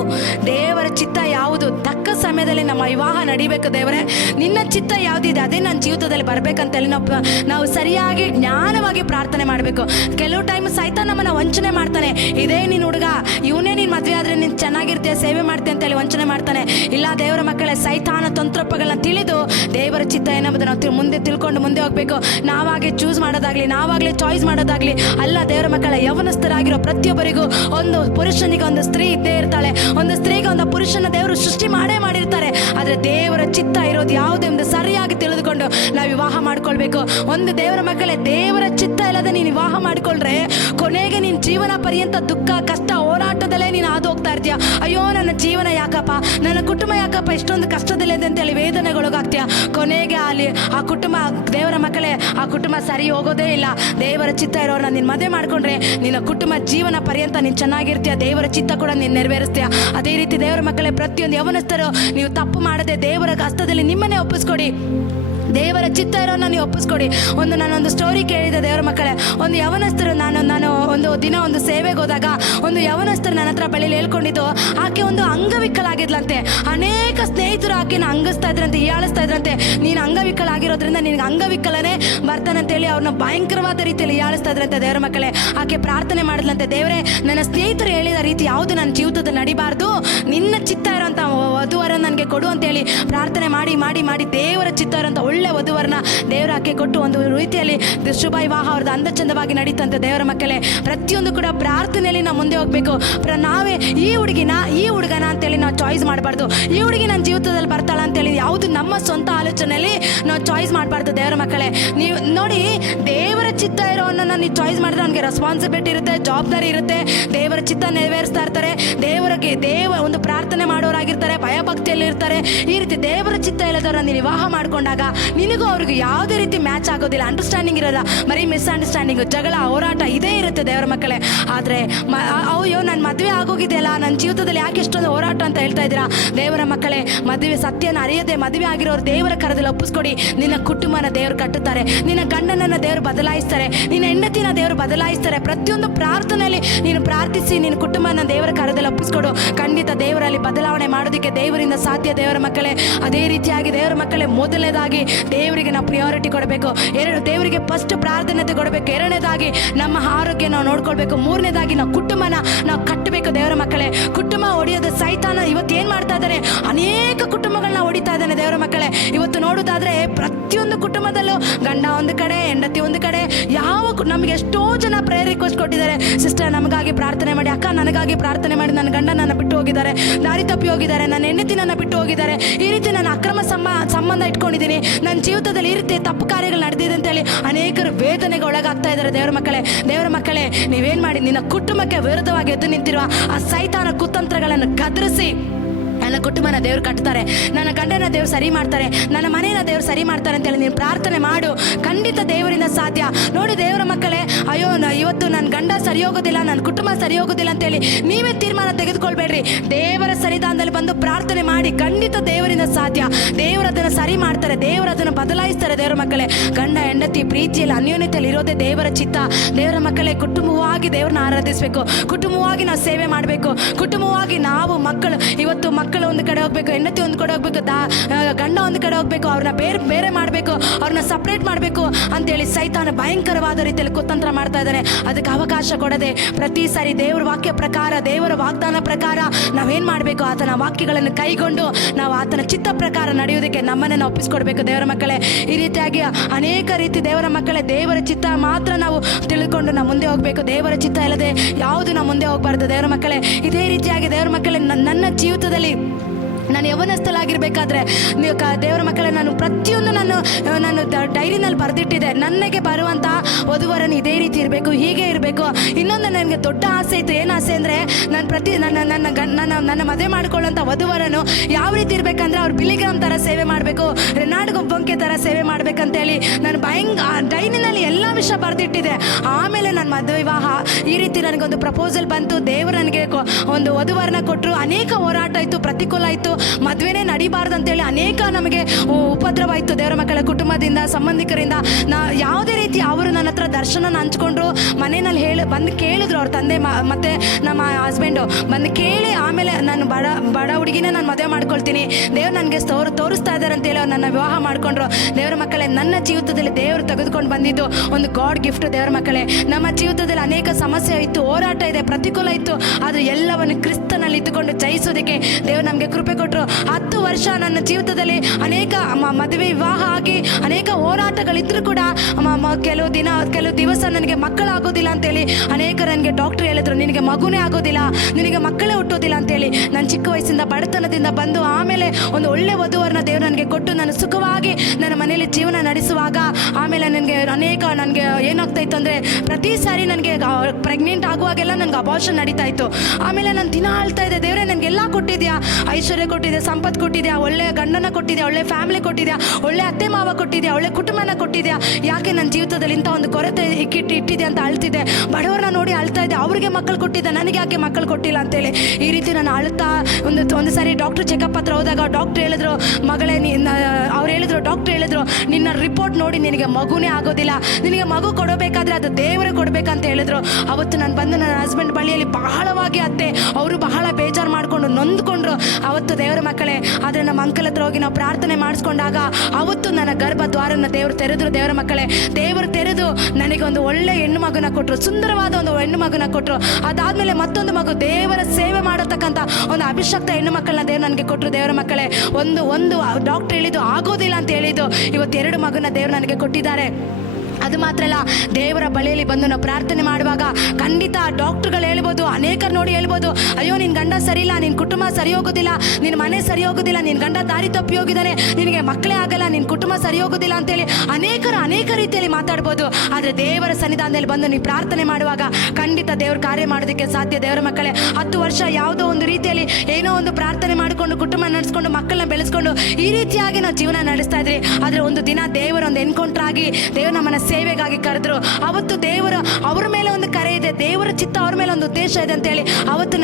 ದೇವರ ಚಿತ್ತ ಯಾವುದು, ತಕ್ಕ ಸಮಯದಲ್ಲಿ ನಮ್ಮ ವಿವಾಹ ನಡಿಬೇಕು. ದೇವರೇ, ನಿನ್ನ ಚಿತ್ತ ಯಾವುದಿದೆ ಅದೇ ನನ್ನ ಜೀವಿತದಲ್ಲಿ ಬರ್ಬೇಕಂತೇಳಿ ನಾವು ಸರಿಯಾಗಿ ಜ್ಞಾನವಾಗಿ ಪ್ರಾರ್ಥನೆ ಮಾಡಬೇಕು. ಕೆಲವು ಟೈಮ್ ಸೈತಾನ ನಮ್ಮನ್ನು ವಂಚನೆ ಮಾಡ್ತಾನೆ. ಇದೇ ನೀನು ಹುಡುಗ, ಇವನೇ ನೀನು ಮದುವೆ ಆದರೆ ನೀನು ಚೆನ್ನಾಗಿರ್ತೀಯ, ಸೇವೆ ಮಾಡ್ತೀಯ ಅಂತೇಳಿ ವಂಚನೆ ಮಾಡ್ತಾನೆ. ಇಲ್ಲ ದೇವರ ಮಕ್ಕಳೇ, ಸೈತಾನ ತಂತ್ರಗಳನ್ನ ತಿಳಿದು ದೇವರ ಚಿತ್ತ ಏನಂಬುದು ನಾವು ಮುಂದೆ ತಿಳ್ಕೊಂಡು ಮುಂದೆ ಹೋಗ್ಬೇಕು. ನಾವಾಗೆ ಚೂಸ್ ಮಾಡೋದಾಗ್ಲಿ, ನಾವಾಗಲೇ ಚಾಯ್ಸ್ ಮಾಡೋದಾಗ್ಲಿ ಅಲ್ಲ ದೇವರ ಮಕ್ಕಳ. ಯವನಸ್ಥರಾಗಿರೋ ಪ್ರತಿಯೊಬ್ಬರಿಗೂ ಒಂದು ಪುರುಷನಿಗೆ ಒಂದು ಸ್ತ್ರೀ ಇದ್ದೇ ಇರ್ತಾಳೆ, ಒಂದು ಸ್ತ್ರೀಗೆ ಒಂದು ಪುರುಷನ ದೇವರು ಸೃಷ್ಟಿ ಮಾಡಿರ್ತಾರೆ. ಆದರೆ ದೇವರ ಚಿತ್ತ ಇರೋದು ಯಾವುದೇ ಒಂದು ಸರಿಯಾಗಿ ತಿಳಿದುಕೊಂಡು ನಾವು ವಿವಾಹ ಮಾಡ್ಕೊಳ್ಬೇಕು. ಒಂದು ದೇವರ ಮಕ್ಕಳೇ, ದೇವರ ಚಿತ್ತ ಇಲ್ಲದೆ ನೀನು ವಿವಾಹ ಮಾಡ್ಕೊಳ್ರೆ ಕೊನೆಗೆ ನಿನ್ನ ಜೀವನ ಪರ್ಯಂತ ದುಃಖ, ಕಷ್ಟ, ಹೋರಾಟದಲ್ಲೇ ನೀನು ಹಾದು ಹೋಗ್ತಾ ಇರ್ತೀಯ. ಅಯ್ಯೋ ನನ್ನ ಜೀವನ ಯಾಕಪ್ಪ, ನನ್ನ ಕುಟುಂಬ ಯಾಕಪ್ಪ ಇಷ್ಟೊಂದು ಕಷ್ಟದಲ್ಲಿದೆ ಅಂತೇಳಿ ವೇದನೆಗೊಳಗಾಗ್ತೀಯ. ಕೊನೆಗೆ ಅಲ್ಲಿ ಆ ಕುಟುಂಬ, ದೇವರ ಮಕ್ಕಳೇ, ಆ ಕುಟುಂಬ ಸರಿ ಹೋಗೋದೇ ಇಲ್ಲ. ದೇವರ ಚಿತ್ತ ಇರೋರನ್ನ ನೀನು ಮದುವೆ ಮಾಡ್ಕೊಂಡ್ರೆ ನಿನ್ನ ಕುಟುಂಬ ಜೀವನ ಪರ್ಯಂತ ನೀನು ಚೆನ್ನಾಗಿರ್ತೀಯ, ದೇವರ ಚಿತ್ತ ಕೂಡ ನೀನು ನೆರವೇರಿಸ್ತೀಯ. ಅದೇ ರೀತಿ ದೇವರ ಮಕ್ಕಳೇ, ಪ್ರತಿಯೊಂದು ಯವನಸ್ಥರು ನೀವು ತಪ್ಪು ಮಾಡದೆ ದೇವರ ಹಸ್ತದಲ್ಲಿ ನಿಮ್ಮನ್ನೇ ಒಪ್ಪಿಸ್ಕೊಡಿ. ದೇವರ ಚಿತ್ತ ಇರೋನ್ನ ನೀವು ಒಪ್ಪಿಸ್ಕೊಡಿ. ನಾನೊಂದು ಸ್ಟೋರಿ ಕೇಳಿದೆ ದೇವರ ಮಕ್ಕಳೇ. ಒಂದು ಯವನಸ್ಥರು, ನಾನು ಒಂದು ದಿನ ಒಂದು ಸೇವೆಗೆ ಹೋದಾಗ ಒಂದು ಯವನಸ್ಥರು ನನ್ನ ಹತ್ರ ಬಳಿಲಿ ಹೇಳ್ಕೊಂಡಿದ್ದು, ಆಕೆ ಒಂದು ಅಂಗವಿಕಲಾಗಿದ್ಲಂತೆ. ಅನೇಕ ಸ್ನೇಹಿತರು ಆಕೆನ ಅಂಗಿಸ್ತಾ ಇದ್ರಂತೆ, ಹೀಯಾಳಿಸ್ತಾ ಇದ್ರಂತೆ. ನೀನು ಅಂಗವಿಕಲ ಆಗಿರೋದ್ರಿಂದ ನಿನಗೆ ಅಂಗವಿಕಲನೇ ಬರ್ತಾನಂತೇಳಿ ಅವ್ರನ್ನ ಭಯಂಕರವಾದ ರೀತಿಯಲ್ಲಿ ಹೀಯಾಳಿಸ್ತಾ ಇದ್ರಂತೆ ದೇವರ ಮಕ್ಕಳೇ. ಆಕೆ ಪ್ರಾರ್ಥನೆ ಮಾಡಿದ್ಲಂತೆ, ದೇವರೇ ನನ್ನ ಸ್ನೇಹಿತರು ಹೇಳಿದ ರೀತಿ ಯಾವುದು ನನ್ನ ಜೀವಿತದ ನಡಿಬಾರ್ದು, ನಿನ್ನ ಚಿತ್ತ ಇರೋಂಥ ವಧುವರ ನನಗೆ ಕೊಡು ಅಂತೇಳಿ ಪ್ರಾರ್ಥನೆ ಮಾಡಿ ಮಾಡಿ ಮಾಡಿ ದೇವರ ಚಿತ್ತ ಇರೋಂಥ ಒಳ್ಳೆ ವಧುವರನ್ನ ದೇವರ ಆಕೆ ಕೊಟ್ಟು ಒಂದು ರೀತಿಯಲ್ಲಿ ಶುಭ ವಿವಾಹ ಅವ್ರದ್ದು ಅಂದಚಂದವಾಗಿ ನಡೀತಂತೆ ದೇವರ ಮಕ್ಕಳೇ. ಪ್ರತಿಯೊಂದು ಕೂಡ ಪ್ರಾರ್ಥನೆಯಲ್ಲಿ ನಾವು ಮುಂದೆ ಹೋಗಬೇಕು. ನಾವೇ ಈ ಹುಡುಗನ ಅಂತೇಳಿ ನಾವು ಚಾಯ್ಸ್ ಮಾಡಬಾರ್ದು. ಈ ಹುಡುಗಿ ನನ್ನ ಜೀವಿತದಲ್ಲಿ ಬರ್ತಾಳ ಅಂತೇಳಿ ಯಾವುದು ನಮ್ಮ ಸ್ವಂತ ಆಲೋಚನೆಯಲ್ಲಿ ನಾವು ಚಾಯ್ಸ್ ಮಾಡಬಾರ್ದು ದೇವರ ಮಕ್ಕಳೇ. ನೀವು ನೋಡಿ, ದೇವರ ಚಿತ್ತ ಇರೋವನ್ನ ನೀವು ಚಾಯ್ಸ್ ಮಾಡಿದ್ರೆ ಅವನಿಗೆ ರೆಸ್ಪಾನ್ಸಿಬಿಲಿಟಿ ಇರುತ್ತೆ, ಜವಾಬ್ದಾರಿ ಇರುತ್ತೆ. ದೇವರ ಚಿತ್ತ ನೆರವೇರಿಸ್ತಾ ಇರ್ತಾರೆ, ಒಂದು ಪ್ರಾರ್ಥನೆ ಮಾಡೋರಾಗಿರ್ತಾರೆ, ಭಯಭಕ್ತಿಯಲ್ಲಿ ಇರ್ತಾರೆ. ಈ ರೀತಿ ದೇವರ ಚಿತ್ತ ಇಲ್ಲದವ್ರನ್ನ ನೀವು ವಿವಾಹ ಮಾಡ್ಕೊಂಡಾಗ ನಿನಗೂ ಅವ್ರಿಗೆ ಯಾವುದೇ ರೀತಿ ಮ್ಯಾಚ್ ಆಗೋದಿಲ್ಲ, ಅಂಡರ್ಸ್ಟ್ಯಾಂಡಿಂಗ್ ಇರೋಲ್ಲ, ಬರೀ ಮಿಸ್ಅಂಡರ್ಸ್ಟ್ಯಾಂಡಿಂಗ್, ಜಗಳ, ಹೋರಾಟ ಇದೇ ಇರುತ್ತೆ ದೇವರ ಮಕ್ಕಳೇ. ಆದರೆ ಅಯ್ಯೋ ನನ್ನ ಮದುವೆ ಆಗೋಗಿದೆಯಲ್ಲ, ನನ್ನ ಜೀವಿತದಲ್ಲಿ ಯಾಕೆ ಇಷ್ಟೊಂದು ಹೋರಾಟ ಅಂತ ಹೇಳ್ತಾ ಇದ್ದೀರಾ ದೇವರ ಮಕ್ಕಳೇ. ಮದುವೆ ಸತ್ಯನ ಅರಿಯದೆ ಮದುವೆ ಆಗಿರೋರು ದೇವರ ಕರದಲ್ಲಿ ಒಪ್ಪಿಸ್ಕೊಡಿ. ನಿನ್ನ ಕುಟುಂಬನ ದೇವರು ಕಟ್ಟುತ್ತಾರೆ, ನಿನ್ನ ಗಂಡನನ್ನ ದೇವರು ಬದಲಾಯಿಸ್ತಾರೆ, ನಿನ್ನ ಹೆಂಡತಿನ ದೇವರು ಬದಲಾಯಿಸ್ತಾರೆ. ಪ್ರತಿಯೊಂದು ಪ್ರಾರ್ಥನೆಯಲ್ಲಿ ನೀನು ಪ್ರಾರ್ಥಿಸಿ ನಿನ್ನ ಕುಟುಂಬನ ದೇವರ ಕರದಲ್ಲಿ ಒಪ್ಪಿಸ್ಕೊಡು. ಖಂಡಿತ ದೇವರಲ್ಲಿ ಬದಲಾವಣೆ ಮಾಡೋದಕ್ಕೆ ದೇವರಿಂದ ಸಾಧ್ಯ ದೇವರ ಮಕ್ಕಳೇ. ಅದೇ ರೀತಿಯಾಗಿ ದೇವರ ಮಕ್ಕಳೇ, ಮೊದಲನೇದಾಗಿ ದೇವರಿಗೆ ನಾವು ಪ್ರಿಯಾರಿಟಿ ಕೊಡಬೇಕು. ದೇವರಿಗೆ ಫಸ್ಟ್ ಪ್ರಾಧಾನ್ಯತೆ ಕೊಡಬೇಕು. ಎರಡನೇದಾಗಿ ನಮ್ಮ ಆರೋಗ್ಯ ನಾವು ನೋಡ್ಕೊಳ್ಬೇಕು. ಮೂರನೇದಾಗಿ ನಾವು ಕುಟುಂಬನ ನಾವು ಕಟ್ಟಬೇಕು ದೇವರ ಮಕ್ಕಳೇ. ಕುಟುಂಬ ಒಡೆಯೋದು ಸೈತಾನ ಇವತ್ತು ಏನು ಮಾಡ್ತಾ ಇದ್ದಾನೆ, ಅನೇಕ ಕುಟುಂಬಗಳನ್ನ ಹೊಡಿತಾ ಇದ್ದಾನೆ ದೇವರ ಮಕ್ಕಳೇ. ಇವತ್ತು ನೋಡೋದಾದ್ರೆ ಪ್ರತಿಯೊಂದು ಕುಟುಂಬದಲ್ಲೂ ಗಂಡ ಒಂದು ಕಡೆ, ಹೆಂಡತಿ ಒಂದು ಕಡೆ. ನಮಗೆ ಎಷ್ಟೋ ಜನ ಪ್ರೇಯರ್ ರಿಕ್ವೆಸ್ಟ್ ಕೊಟ್ಟಿದ್ದಾರೆ, ಸಿಸ್ಟರ್ ನಮಗಾಗಿ ಪ್ರಾರ್ಥನೆ ಮಾಡಿ, ಅಕ್ಕ ನನಗಾಗಿ ಪ್ರಾರ್ಥನೆ ಮಾಡಿ, ನನ್ನ ಗಂಡ ನನ್ನ ಬಿಟ್ಟು ಹೋಗಿದ್ದಾರೆ, ದಾರಿ ತಪ್ಪಿ ಹೋಗಿದ್ದಾರೆ, ನನ್ನ ಹೆಂಡತಿ ನನ್ನ ಬಿಟ್ಟು ಹೋಗಿದ್ದಾರೆ, ಈ ರೀತಿ ನಾನು ಅಕ್ರಮ ಸಂಬಂಧ ಇಟ್ಕೊಂಡಿದ್ದೀನಿ, ನನ್ನ ಜೀವಿತದಲ್ಲಿ ಈ ರೀತಿ ತಪ್ಪು ಕಾರ್ಯಗಳು ನಡೆದಿದೆ ಅಂತೇಳಿ ಅನೇಕರು ವೇದನೆಗೆ ಒಳಗಾಗ್ತಾ ಇದ್ದಾರೆ ದೇವರ ಮಕ್ಕಳೇ. ನೀವೇನು ಮಾಡಿ, ನಿನ್ನ ಕುಟುಂಬಕ್ಕೆ ವಿರುದ್ಧವಾಗಿ ಎದ್ದು ನಿಂತಿರುವ ಆ ಸೈತಾನ ಕುತಂತ್ರಗಳನ್ನು ಗದರಿಸಿ ನನ್ನ ಕುಟುಂಬನ ದೇವ್ರು ಕಟ್ತಾರೆ, ನನ್ನ ಗಂಡನ ದೇವ್ರು ಸರಿ ಮಾಡ್ತಾರೆ, ನನ್ನ ಮನೆಯ ದೇವ್ರು ಸರಿ ಮಾಡ್ತಾರೆ ಅಂತೇಳಿ ನೀನು ಪ್ರಾರ್ಥನೆ ಮಾಡು. ಖಂಡಿತ ದೇವರಿಂದ ಸಾಧ್ಯ. ನೋಡಿ ದೇವರ ಮಕ್ಕಳೇ, ಅಯ್ಯೋ ಇವತ್ತು ನನ್ನ ಗಂಡ ಸರಿ ಹೋಗೋದಿಲ್ಲ, ನನ್ನ ಕುಟುಂಬ ಸರಿ ಹೋಗೋದಿಲ್ಲ ಅಂತೇಳಿ ನೀವೇ ತೀರ್ಮಾನ ತೆಗೆದುಕೊಳ್ಬೇಡ್ರಿ. ದೇವರ ಸನ್ನಿಧಾನದಲ್ಲಿ ಬಂದು ಪ್ರಾರ್ಥನೆ ಮಾಡಿ, ಖಂಡಿತ ದೇವರಿಂದ ಸಾಧ್ಯ. ದೇವರು ಅದನ್ನು ಸರಿ ಮಾಡ್ತಾರೆ, ದೇವರು ಅದನ್ನು ಬದಲಾಯಿಸ್ತಾರೆ ದೇವರ ಮಕ್ಕಳೇ. ಗಂಡ ಹೆಂಡತಿ ಪ್ರೀತಿಯಲ್ಲಿ ಅನ್ಯೋನ್ಯತೆಯಲ್ಲಿ ಇರೋದೇ ದೇವರ ಚಿತ್ತ. ದೇವರ ಮಕ್ಕಳೇ, ಕುಟುಂಬವಾಗಿ ದೇವ್ರನ್ನ ಆರಾಧಿಸಬೇಕು, ಕುಟುಂಬವಾಗಿ ನಾವು ಸೇವೆ ಮಾಡಬೇಕು, ಕುಟುಂಬವಾಗಿ ನಾವು ಇವತ್ತು ಮಕ್ಕಳು ಒಂದು ಕಡೆ ಹೋಗ್ಬೇಕು, ಹೆಂಡತಿ ಒಂದು ಕಡೆ ಹೋಗ್ಬೇಕು, ಗಂಡ ಒಂದು ಕಡೆ ಹೋಗ್ಬೇಕು, ಅವ್ರನ್ನ ಬೇರೆ ಮಾಡಬೇಕು, ಅವ್ರನ್ನ ಸಪ್ರೇಟ್ ಮಾಡಬೇಕು ಅಂತೇಳಿ ಸೈತಾನ ಭಯಂಕರವಾದ ರೀತಿಯಲ್ಲಿ ಕುತಂತ್ರ ಮಾಡ್ತಾ ಇದ್ದಾನೆ. ಅದಕ್ಕೆ ಅವಕಾಶ ಕೊಡದೆ ಪ್ರತಿ ಸಾರಿ ದೇವರ ವಾಕ್ಯ ಪ್ರಕಾರ, ದೇವರ ವಾಗ್ದಾನ ಪ್ರಕಾರ ನಾವೇನು ಮಾಡಬೇಕು, ಆತನ ವಾಕ್ಯಗಳನ್ನು ಕೈಗೊಂಡು ನಾವು ಆತನ ಚಿತ್ತ ಪ್ರಕಾರ ನಡೆಯೋದಕ್ಕೆ ನಮ್ಮನ್ನು ಒಪ್ಪಿಸ್ಕೊಡ್ಬೇಕು ದೇವರ ಮಕ್ಕಳೇ. ಈ ರೀತಿಯಾಗಿ ಅನೇಕ ರೀತಿ ದೇವರ ಮಕ್ಕಳೇ, ದೇವರ ಚಿತ್ತ ಮಾತ್ರ ನಾವು ತಿಳ್ಕೊಂಡು ನಾವು ಮುಂದೆ ಹೋಗಬೇಕು. ದೇವರ ಚಿತ್ತ ಇಲ್ಲದೆ ಯಾವುದು ನಾವು ಮುಂದೆ ಹೋಗಬಾರ್ದು ದೇವರ ಮಕ್ಕಳೇ. ಇದೇ ರೀತಿಯಾಗಿ ದೇವರ ಮಕ್ಕಳೇ, ನನ್ನ ಜೀವಿತದಲ್ಲಿ ನಾನು ಯವನಸ್ಥಲಾಗಿರ್ಬೇಕಾದ್ರೆ ನೀವು ದೇವರ ಮಕ್ಕಳೇ, ನಾನು ಪ್ರತಿಯೊಂದು ನಾನು ಡೈರಿನಲ್ಲಿ ಬರೆದಿಟ್ಟಿದೆ. ನನಗೆ ಬರುವಂಥ ವಧುವರನ್ನು ಇದೇ ರೀತಿ ಇರಬೇಕು, ಹೀಗೆ ಇರಬೇಕು. ಇನ್ನೊಂದು ನನಗೆ ದೊಡ್ಡ ಆಸೆ ಇತ್ತು. ಏನು ಆಸೆ ಅಂದರೆ, ನನ್ನ ಮದುವೆ ಮಾಡ್ಕೊಳ್ಳೋಂಥ ವಧುವರನ್ನು ಯಾವ ರೀತಿ ಇರಬೇಕಂದ್ರೆ, ಅವ್ರು ಬಿಲಿಗ್ರಾಮ್ ಥರ ಸೇವೆ ಮಾಡಬೇಕು, ರೆನಾರ್ಡ್ ಗೊಬ್ಬಂಕೆ ಥರ ಸೇವೆ ಮಾಡಬೇಕಂತೇಳಿ ನಾನು ಡೈರಿನಲ್ಲಿ ಎಲ್ಲ ವಿಷಯ ಬರೆದಿಟ್ಟಿದೆ. ಆಮೇಲೆ ನನ್ನ ಮದುವೆ ವಿವಾಹ ಈ ರೀತಿ ನನಗೊಂದು ಪ್ರಪೋಸಲ್ ಬಂತು. ದೇವರು ನನಗೆ ಒಂದು ವಧುವರನ್ನ ಕೊಟ್ಟರು. ಅನೇಕ ಹೋರಾಟ ಇತ್ತು, ಪ್ರತಿಕೂಲ ಇತ್ತು, ಮದುವೆನೇ ನಡಿಬಾರ್ದು ಅಂತೇಳಿ ಅನೇಕ ನಮಗೆ ಉಪದ್ರವ ಇತ್ತು ದೇವರ ಮಕ್ಕಳ ಕುಟುಂಬದಿಂದ, ಸಂಬಂಧಿಕರಿಂದ. ಯಾವುದೇ ರೀತಿ ಅವರು ನನ್ನ ಹತ್ರ ದರ್ಶನ ಹಂಚ್ಕೊಂಡ್ರು. ಮನೆಯಲ್ಲಿ ಬಂದು ಕೇಳಿದ್ರು ಅವ್ರ ತಂದೆ ಮತ್ತೆ ನಮ್ಮ ಹಸ್ಬೆಂಡು ಬಂದು ಕೇಳಿ, ಆಮೇಲೆ ನಾನು ಬಡ ಹುಡುಗಿನೇ ನಾನು ಮದುವೆ ಮಾಡ್ಕೊಳ್ತೀನಿ, ದೇವ್ರು ನನಗೆ ತೋರಿಸ್ತಾ ಇದ್ದಾರೆ ಅಂತೇಳಿ ಅವ್ರು ನನ್ನ ವಿವಾಹ ಮಾಡ್ಕೊಂಡ್ರು. ದೇವರ ಮಕ್ಕಳೇ, ನನ್ನ ಜೀವಿತದಲ್ಲಿ ದೇವರು ತೆಗೆದುಕೊಂಡು ಬಂದಿದ್ದು ಒಂದು ಗಾಡ್ ಗಿಫ್ಟ್ ದೇವರ ಮಕ್ಕಳೇ. ನಮ್ಮ ಜೀವಿತದಲ್ಲಿ ಅನೇಕ ಸಮಸ್ಯೆ ಇತ್ತು, ಹೋರಾಟ ಇದೆ, ಪ್ರತಿಕೂಲ ಇತ್ತು. ಆದರೆ ಎಲ್ಲವನ್ನು ಕ್ರಿಸ್ತನಲ್ಲಿ ಇದ್ದುಕೊಂಡು ಜಯಿಸೋದಕ್ಕೆ ದೇವರು ನಮಗೆ ಕೃಪೆ ಕೊಟ್ಟರು. 10 ವರ್ಷ ನನ್ನ ಜೀವಿತದಲ್ಲಿ ಅನೇಕ ಮದುವೆ ವಿವಾಹ ಆಗಿ ಅನೇಕ ಹೋರಾಟಗಳಿದ್ರೂ ಕೂಡ ಕೆಲವು ದಿವಸ ನನಗೆ ಮಕ್ಕಳಾಗೋದಿಲ್ಲ ಅಂತೇಳಿ ಅನೇಕ ನನಗೆ ಡಾಕ್ಟರ್ ಹೇಳಿದ್ರು, ನಿನಗೆ ಮಗುನೇ ಆಗೋದಿಲ್ಲ, ನಿನಗೆ ಮಕ್ಕಳೇ ಹುಟ್ಟೋದಿಲ್ಲ ಅಂತೇಳಿ. ನಾನು ಚಿಕ್ಕ ವಯಸ್ಸಿಂದ ಬಡತನದಿಂದ ಬಂದು ಆಮೇಲೆ ಒಂದು ಒಳ್ಳೆ ವಧುವರನ್ನ ದೇವರು ನನಗೆ ಕೊಟ್ಟು ನಾನು ಸುಖವಾಗಿ ನನ್ನ ಮನೆಯಲ್ಲಿ ಜೀವನ ನಡೆಸುವಾಗ, ಆಮೇಲೆ ನನಗೆ ಏನಾಗ್ತಾ ಇತ್ತು ಅಂದರೆ, ಪ್ರತಿ ಸಾರಿ ನನಗೆ ಪ್ರೆಗ್ನೆಂಟ್ ಆಗುವಾಗೆಲ್ಲ ನನಗೆ ಅಬಾರ್ಷನ್ ನಡೀತಾ ಇತ್ತು. ಆಮೇಲೆ ನಾನು ದಿನ ಆಳ್ತಾ ಇದ್ದೆ, ದೇವರೇ ನನಗೆಲ್ಲ ಕೊಟ್ಟಿದ್ಯಾ, ಐಶ್ವರ್ಯ ಕೊಟ್ಟಿದ್ಯಾ, ಸಂಪತ್ತು ಕೊಟ್ಟಿದ್ಯಾ, ಒಳ್ಳೆ ಗಂಡನ ಕೊಟ್ಟಿದ್ಯಾ, ಒಳ್ಳೆ ಫ್ಯಾಮಿಲಿ ಕೊಟ್ಟಿದ್ಯಾ, ಒಳ್ಳೆ ಅತ್ತೆ ಮಾವ ಕೊಟ್ಟಿದ್ಯಾ, ಒಳ್ಳೆ ಕುಟುಂಬನ ಕೊಟ್ಟಿದ್ಯಾ, ಯಾಕೆ ನನ್ನ ಜೀವಿತದಲ್ಲಿ ಇಂಥ ಒಂದು ಕೊರತೆ ಇಟ್ಟಿದೆ ಅಂತ ಅಳ್ತಿದ್ದೆ. ಬಡವರನ್ನ ನೋಡಿ ಅಳ್ತಾ ಇದ್ದೆ, ಅವ್ರಿಗೆ ಮಕ್ಕಳು ಕೊಟ್ಟಿದ್ದೆ, ನನಗೆ ಯಾಕೆ ಮಕ್ಕಳು ಕೊಟ್ಟಿಲ್ಲ ಅಂತೇಳಿ. ಈ ರೀತಿ ನಾನು ಅಳ್ತಾ ಒಂದು ಸಾರಿ ಡಾಕ್ಟರ್ ಚೆಕಪ್ ಹತ್ರ ಹೋದಾಗ ಡಾಕ್ಟರ್ ಹೇಳಿದ್ರು, ಮಗಳೇ ಅವ್ರು ಹೇಳಿದ್ರು, ಡಾಕ್ಟರ್ ಹೇಳಿದ್ರು, ನಿನ್ನ ರಿಪೋರ್ಟ್ ನೋಡಿ ನಿನಗೆ ಮಗುನೇ ಆಗೋದಿಲ್ಲ, ನಿನಗೆ ಮಗು ಕೊಡಬೇಕಾದ್ರೆ ಅದು ದೇವರೇ ಕೊಡಬೇಕಂತ ಹೇಳಿದ್ರು. ಅವತ್ತು ನಾನು ಬಂದು ನನ್ನ ಹಸ್ಬೆಂಡ್ ಬಳಿಯಲ್ಲಿ ಬಹಳವಾಗಿ ಅತ್ತೆ, ಅವರು ಬಹಳ ಬೇಜಾರು ಮಾಡಿಕೊಂಡು ನೊಂದ್ಕೊಂಡ್ರು ಅವತ್ತು ದೇವರ ಮಕ್ಕಳೇ. ಆದರೆ ನಮ್ಮ ಅಂಕಲ್ ಹತ್ರ ಹೋಗಿ ನಾವು ಪ್ರಾರ್ಥನೆ ಮಾಡಿಸ್ಕೊಂಡಾಗ ಅವತ್ತು ನನ್ನ ಗರ್ಭ ದ್ವಾರನ ದೇವರು ತೆರೆದ್ರು. ದೇವರ ಮಕ್ಕಳೇ, ದೇವರು ತೆರೆದು ನನಗೆ ಒಂದು ಒಳ್ಳೆ ಹೆಣ್ಣು ಮಗುನ ಕೊಟ್ಟರು, ಸುಂದರವಾದ ಒಂದು ಹೆಣ್ಣು ಮಗುನ ಕೊಟ್ಟರು. ಅದಾದಮೇಲೆ ಮತ್ತೊಂದು ಮಗು, ದೇವರ ಸೇವೆ ಮಾಡತಕ್ಕಂಥ ಒಂದು ಅಭಿಷಕ್ತ ಹೆಣ್ಣು ಮಕ್ಕಳನ್ನ ದೇವರು ನನಗೆ ಕೊಟ್ಟರು. ದೇವರ ಮಕ್ಕಳೇ, ಒಂದು ಡಾಕ್ಟರ್ ಹೇಳಿದ್ದು ಆಗೋದಿಲ್ಲ ಅಂತ ಹೇಳಿದ್ದು, ಇವತ್ತು 2 ಮಗುನ ದೇವರು ನನಗೆ ಕೊಟ್ಟಿದ್ದಾರೆ. ಅದು ಮಾತ್ರ ಅಲ್ಲ, ದೇವರ ಬಳಿಯಲ್ಲಿ ಬಂದು ನಾವು ಪ್ರಾರ್ಥನೆ ಮಾಡುವಾಗ ಖಂಡಿತ ಡಾಕ್ಟರ್ಗಳು ಹೇಳ್ಬೋದು, ಅನೇಕರು ನೋಡಿ ಹೇಳ್ಬೋದು, ಅಯ್ಯೋ ನಿನ್ನ ಗಂಡ ಸರಿ ಇಲ್ಲ, ನಿನ್ನ ಕುಟುಂಬ ಸರಿ ಹೋಗೋದಿಲ್ಲ, ನಿನ್ನ ಮನೆ ಸರಿ ಹೋಗೋದಿಲ್ಲ, ನಿನ್ನ ಗಂಡ ದಾರಿ ತಪ್ಪಿ ಹೋಗಿದ್ದಾನೆ, ನಿನಗೆ ಮಕ್ಕಳೇ ಆಗಲ್ಲ, ನಿನ್ನ ಕುಟುಂಬ ಸರಿ ಹೋಗೋದಿಲ್ಲ ಅಂತೇಳಿ ಅನೇಕ ರೀತಿಯಲ್ಲಿ ಮಾತಾಡ್ಬೋದು. ಆದರೆ ದೇವರ ಸನ್ನಿಧಾನದಲ್ಲಿ ಬಂದು ನೀವು ಪ್ರಾರ್ಥನೆ ಮಾಡುವಾಗ ಖಂಡಿತ ದೇವರು ಕಾರ್ಯ ಮಾಡೋದಕ್ಕೆ ಸಾಧ್ಯ. ದೇವರ ಮಕ್ಕಳೇ, 10 ವರ್ಷ ಯಾವುದೋ ಒಂದು ರೀತಿಯಲ್ಲಿ ಏನೋ ಒಂದು ಪ್ರಾರ್ಥನೆ ಮಾಡಿಕೊಂಡು ಕುಟುಂಬ ನಡೆಸ್ಕೊಂಡು ಮಕ್ಕಳನ್ನ ಬೆಳೆಸ್ಕೊಂಡು ಈ ರೀತಿಯಾಗಿ ನಾವು ಜೀವನ ನಡೆಸ್ತಾ ಇದ್ರಿ. ಆದರೆ ಒಂದು ದಿನ ದೇವರ ಒಂದು ಎನ್ಕೌಂಟರ್ ಆಗಿ ದೇವರು ನಮ್ಮನ್ನ ಸೇವೆಗಾಗಿ ಕರೆದ್ರು. ಅವತ್ತು ದೇವರು ಅವ್ರ ಮೇಲೆ ಒಂದು ಕರೆ ಇದೆ, ದೇವರ ಚಿತ್ತ ಅವ್ರ ಮೇಲೆ ಒಂದು ಉದ್ದೇಶ ಇದೆ ಅಂತೇಳಿ ಅವತ್ತು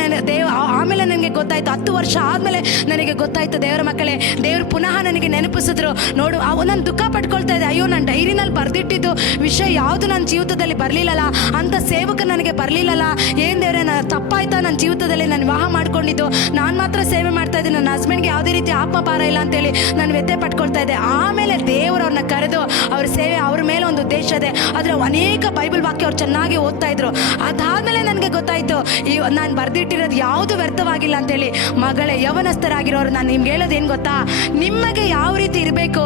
ಆಮೇಲೆ ನನಗೆ ಗೊತ್ತಾಯ್ತು. 10 ವರ್ಷ ಆದಮೇಲೆ ನನಗೆ ಗೊತ್ತಾಯ್ತು. ದೇವರ ಮಕ್ಕಳೇ, ದೇವರು ಪುನಃ ನನಗೆ ನೆನಪಿಸಿದ್ರು. ನೋಡು, ನಾನು ದುಃಖ ಪಡ್ಕೊಳ್ತಾ ಇದ್ದೆ, ಅಯ್ಯೋ ನಾನು ಡೈರಿನಲ್ಲಿ ಬರೆದಿಟ್ಟಿದ್ದು ವಿಷಯ ಯಾವುದು ನನ್ನ ಜೀವಿತದಲ್ಲಿ ಬರಲಿಲ್ಲಲ್ಲ, ಅಂತ ಸೇವಕ ನನಗೆ ಬರಲಿಲ್ಲಲ್ಲ, ಏನು ದೇವರೇ ತಪ್ಪಾಯ್ತಾ ನನ್ನ ಜೀವಿತದಲ್ಲಿ ನಾನು ವಿವಾಹ ಮಾಡ್ಕೊಂಡಿದ್ದು, ನಾನು ಮಾತ್ರ ಸೇವೆ ಮಾಡ್ತಾ ಇದ್ದೀನಿ, ನನ್ನ ಹಸ್ಬೆಂಡ್ಗೆ ಯಾವುದೇ ರೀತಿ ಆತ್ಮಭಾರ ಇಲ್ಲ ಅಂತೇಳಿ ನಾನು ವ್ಯಥೆ ಪಡ್ಕೊಳ್ತಾ ಇದ್ದೆ. ಆಮೇಲೆ ದೇವರು ಅವ್ರನ್ನ ಕರೆದು ಅವ್ರ ಸೇವೆ ಅವ್ರ ಮೇಲೆ ಒಂದು ಉದ್ದೇಶ ಇದೆ. ಆದರೆ ಅನೇಕ ಬೈಬಲ್ ವಾಕ್ಯ ಅವ್ರು ಚೆನ್ನಾಗಿ ಓದ್ತಾ ಇದ್ರು. ಅದಾದಮೇಲೆ ನನಗೆ ಗೊತ್ತಾಯಿತು, ನಾನು ಬರೆದಿಟ್ಟಿರೋದು ಯಾವುದು ವ್ಯರ್ಥವಾಗಿಲ್ಲ ಅಂತೇಳಿ. ಮಗಳೇ, ಯವನಸ್ಥರಾಗಿರೋರು, ನಾನು ನಿಮ್ಗೆ ಹೇಳೋದು ಏನು ಗೊತ್ತಾ, ನಿಮಗೆ ಯಾವ ರೀತಿ ಇರಬೇಕು,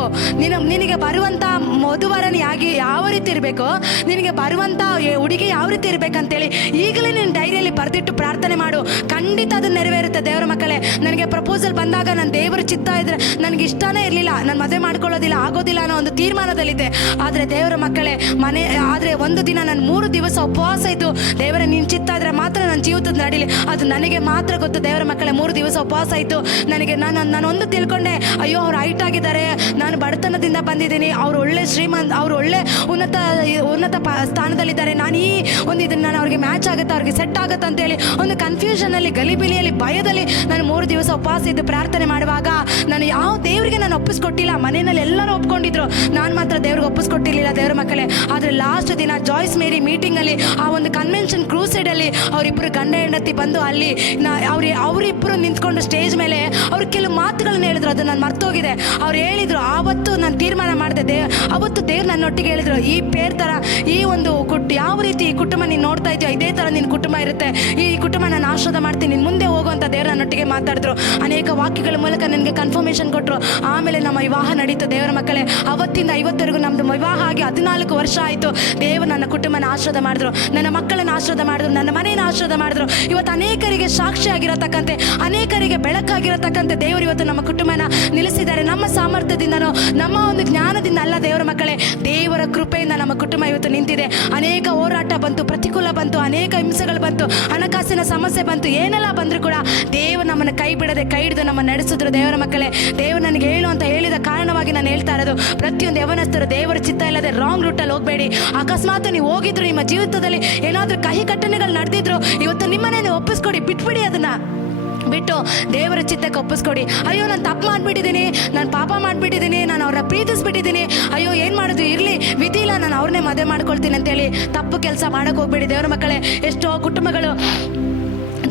ನಿನಗೆ ಬರುವಂಥ ಮಧುವರನ ಯಾವ ರೀತಿ ಇರಬೇಕು, ನಿನಗೆ ಬರುವಂಥ ಹುಡುಗಿ ಯಾವ ರೀತಿ ಇರಬೇಕಂತೇಳಿ ಈಗಲೇ ನೀನು ಡೈರಿಯಲ್ಲಿ ಬರೆದಿಟ್ಟು ಪ್ರಾರ್ಥನೆ ಮಾಡು, ಖಂಡಿತ ಅದು ನೆರವೇರುತ್ತೆ. ದೇವರ ಮಕ್ಕಳೇ, ನನಗೆ ಪ್ರಪೋಸಲ್ ಬಂದಾಗ ನಾನು ದೇವರ ಚಿತ್ತ ಇದ್ರೆ ನನಗೆ ಇಷ್ಟನೇ ಇರಲಿಲ್ಲ, ನಾನು ಮದುವೆ ಮಾಡ್ಕೊಳ್ಳೋದಿಲ್ಲ, ಆಗೋದಿಲ್ಲ ಅನ್ನೋ ಒಂದು ತೀರ್ಮಾನದಲ್ಲಿದ್ದೆ. ಆದರೆ ದೇವರ ಮಕ್ಕಳೇ, ಆದರೆ ಒಂದು ದಿನ ನಾನು 3 ದಿವಸ ಉಪವಾಸ ಇದ್ದು, ದೇವರ ನಿನ್ನ ಚಿತ್ತ ಇದ್ರೆ ಮಾತ್ರ ನನ್ನ ಜೀವಿತದ ನಡೀಲಿ, ಅದು ನನಗೆ ಮಾತ್ರ ಗೊತ್ತು. ದೇವರ ಮಕ್ಕಳೇ, 3 ದಿವಸ ಉಪವಾಸ ಇದ್ದು ನಾನು ಒಂದು ತಿಳ್ಕೊಂಡೆ, ಅಯ್ಯೋ ಅವ್ರು ಹೈಟ್ ಆಗಿದ್ದಾರೆ, ನಾನು ಬಡತನದಿಂದ ಬಂದಿದ್ದೀನಿ, ಅವ್ರು ಒಳ್ಳೆ ಶ್ರೀಮಂತ, ಅವ್ರು ಒಳ್ಳೆ ಉನ್ನತ ಸ್ಥಾನದಲ್ಲಿದ್ದಾರೆ, ನಾನು ಈ ಒಂದು ಇದನ್ನು ನಾನು ಅವ್ರಿಗೆ ಮ್ಯಾಚ್ ಆಗುತ್ತೆ, ಅವ್ರಿಗೆ ಸೆಟ್ ಆಗುತ್ತೆ ಅಂತೇಳಿ ಒಂದು ಕನ್ಫ್ಯೂಷನಲ್ಲಿ, ಗಲಿಬಿಲಿಯಲ್ಲಿ, ಭಯದಲ್ಲಿ ನಾನು 3 ದಿವಸ ಉಪವಾಸ ಇದ್ದು ಪ್ರಾರ್ಥನೆ ಮಾಡುವಾಗ ನಾನು ಯಾವ ದೇವರಿಗೆ ನಾನು ಒಪ್ಪಿಸ್ಕೊಟ್ಟಿಲ್ಲ. ಮನೆಯಲ್ಲಿ ಎಲ್ಲರೂ ಒಪ್ಕೊಂಡಿದ್ರು, ನಾನು ಮಾತ್ರ ದೇವ್ರಿಗೆ ಒಪ್ಪಿಸ್ಕೊಟ್ಟಿರಲಿಲ್ಲ. ದೇವರ ಮಕ್ಕಳೇ, ಆದರೆ ಲಾಸ್ಟ್ ದಿನ ಜಾಯ್ಸ್ ಮೇರಿ ಮೀಟಿಂಗಲ್ಲಿ, ಆ ಒಂದು ಕನ್ವೆನ್ಷನ್ ಕ್ರೂಸೈಡಲ್ಲಿ ಅವರಿಬ್ಬರು ಗಂಡ ಹೆಂಡತಿ ಬಂದು ಅಲ್ಲಿ ಅವರಿಬ್ಬರು ನಿಂತ್ಕೊಂಡು ಸ್ಟೇಜ್ ಮೇಲೆ ಅವ್ರು ಕೆಲವು ಮಾತುಗಳನ್ನ ಹೇಳಿದ್ರು, ಅದು ನಾನು ಮರ್ತೋಗಿದೆ. ಅವ್ರು ಹೇಳಿದ್ರು, ಆವತ್ತು ನಾನು ತೀರ್ಮಾನ ಮಾಡಿದೆ, ಅವತ್ತು ದೇವ್ರು ನನ್ನೊಟ್ಟಿಗೆ ಹೇಳಿದ್ರು, ಈ ಪೇರ್ ಥರ ಈ ಒಂದು ಯಾವ ರೀತಿ ಈ ಕುಟುಂಬ ನೀನು ನೋಡ್ತಾ ಇದೆಯೋ ಇದೇ ಥರ ನಿನ್ನ ಕುಟುಂಬ ಇರುತ್ತೆ, ಈ ಕುಟುಂಬ ನಾನು ಆಶೀರ್ವಾದ ಮಾಡ್ತೀನಿ, ನಿನ್ನ ಮುಂದೆ ಹೋಗುವಂಥ ದೇವ್ರು ನನ್ನೊಟ್ಟಿಗೆ ಮಾತಾಡಿದ್ರು. ಅನೇಕ ವಾಕ್ಯಗಳ ಮೂಲಕ ನನಗೆ ಕನ್ಫರ್ಮೇಷನ್ ಕೊಟ್ಟರು. ಆಮೇಲೆ ನಮ್ಮ ವಿವಾಹ ನಡೀತು. ದೇವರ ಮಕ್ಕಳೇ, ಅವತ್ತಿಂದ ಇವತ್ತರೆಗೂ ನಮ್ಮದು ವಿವಾಹ ಆಗಿ 14 ವರ್ಷ ಆಯಿತು. ದೇವರು ನನ್ನ ಕುಟುಂಬನ ಆಶೀರ್ವಾದ ಮಾಡಿದ್ರು, ನನ್ನ ಮಕ್ಕಳನ್ನ ಆಶೀರ್ವಾದ ಮಾಡಿದ್ರು, ನನ್ನ ಮನೆಯನ್ನು ಆಶೀರ್ವಾದ ಮಾಡಿದ್ರು. ಇವತ್ತು ಅನೇಕರಿಗೆ ಸಾಕ್ಷಿ ಆಗಿರತಕ್ಕಂತೆ, ಅನೇಕರಿಗೆ ಬೆಳಕಾಗಿರತಕ್ಕಂತೆ ದೇವರು ಇವತ್ತು ನಮ್ಮ ಕುಟುಂಬನ ನಿಲ್ಲಿಸಿದ್ದಾರೆ. ನಮ್ಮ ಸಾಮರ್ಥ್ಯದಿಂದನೋ ನಮ್ಮ ಒಂದು ಜ್ಞಾನದಿಂದ ಅಲ್ಲ ದೇವರ ಮಕ್ಕಳೇ, ದೇವರ ಕೃಪೆಯಿಂದ ನಮ್ಮ ಕುಟುಂಬ ಇವತ್ತು ನಿಂತಿದೆ. ಅನೇಕ ಹೋರಾಟ ಬಂತು, ಪ್ರತಿಕೂಲ ಬಂತು, ಅನೇಕ ಹಿಂಸೆಗಳು ಬಂತು, ಹಣಕಾಸಿನ ಸಮಸ್ಯೆ ಬಂತು, ಏನೆಲ್ಲ ಬಂದರೂ ಕೂಡ ದೇವರು ನಮ್ಮನ್ನು ಕೈ ಬಿಡದೆ ಕೈ ಹಿಡಿದು ನಮ್ಮ ನಡೆಸಿದ್ರು. ದೇವರ ಮಕ್ಕಳೇ, ದೇವರು ನನಗೆ ಹೇಳು ಅಂತ ಹೇಳಿದ ಕಾರಣವಾಗಿ ನಾನು ಹೇಳ್ತಾ ಇರೋದು, ಪ್ರತಿಯೊಂದು ಯವನಸ್ಥರು ದೇವರ ಚಿತ್ತ ಇಲ್ಲದೆ ರಾಂಗ್ ರೂಟಲ್ಲಿ ಹೋಗಬೇಡಿ. ಅಕಸ್ಮಾತ್ ನೀವು ಹೋಗಿದ್ರು, ನಿಮ್ಮ ಜೀವಿತದಲ್ಲಿ ಏನಾದರೂ ಕಹಿ ಘಟನೆಗಳು ನಡೆದಿದ್ರು, ಇವತ್ತು ನಿಮ್ಮನ್ನೇ ನೀವು ಒಪ್ಪಿಸ್ಕೊಡಿ, ಬಿಟ್ಬಿಡಿ, ಅದನ್ನು ಬಿಟ್ಟು ದೇವರ ಚಿತ್ತಕ್ಕೆ ಒಪ್ಪಿಸ್ಕೊಡಿ. ಅಯ್ಯೋ ನಾನು ತಪ್ಪು ಮಾಡಿಬಿಟ್ಟಿದ್ದೀನಿ, ನಾನು ಪಾಪ ಮಾಡಿಬಿಟ್ಟಿದ್ದೀನಿ, ನಾನು ಅವ್ರನ್ನ ಪ್ರೀತಿಸ್ಬಿಟ್ಟಿದ್ದೀನಿ, ಅಯ್ಯೋ ಏನು ಮಾಡೋದು, ಇರಲಿ ವಿಧಿ ಇಲ್ಲ, ನಾನು ಅವ್ರನ್ನೇ ಮದುವೆ ಮಾಡ್ಕೊಳ್ತೀನಿ ಅಂತೇಳಿ ತಪ್ಪು ಕೆಲಸ ಮಾಡೋಕ್ಕೆ ಹೋಗ್ಬೇಡಿ. ದೇವರ ಮಕ್ಕಳೇ, ಎಷ್ಟೋ ಕುಟುಂಬಗಳು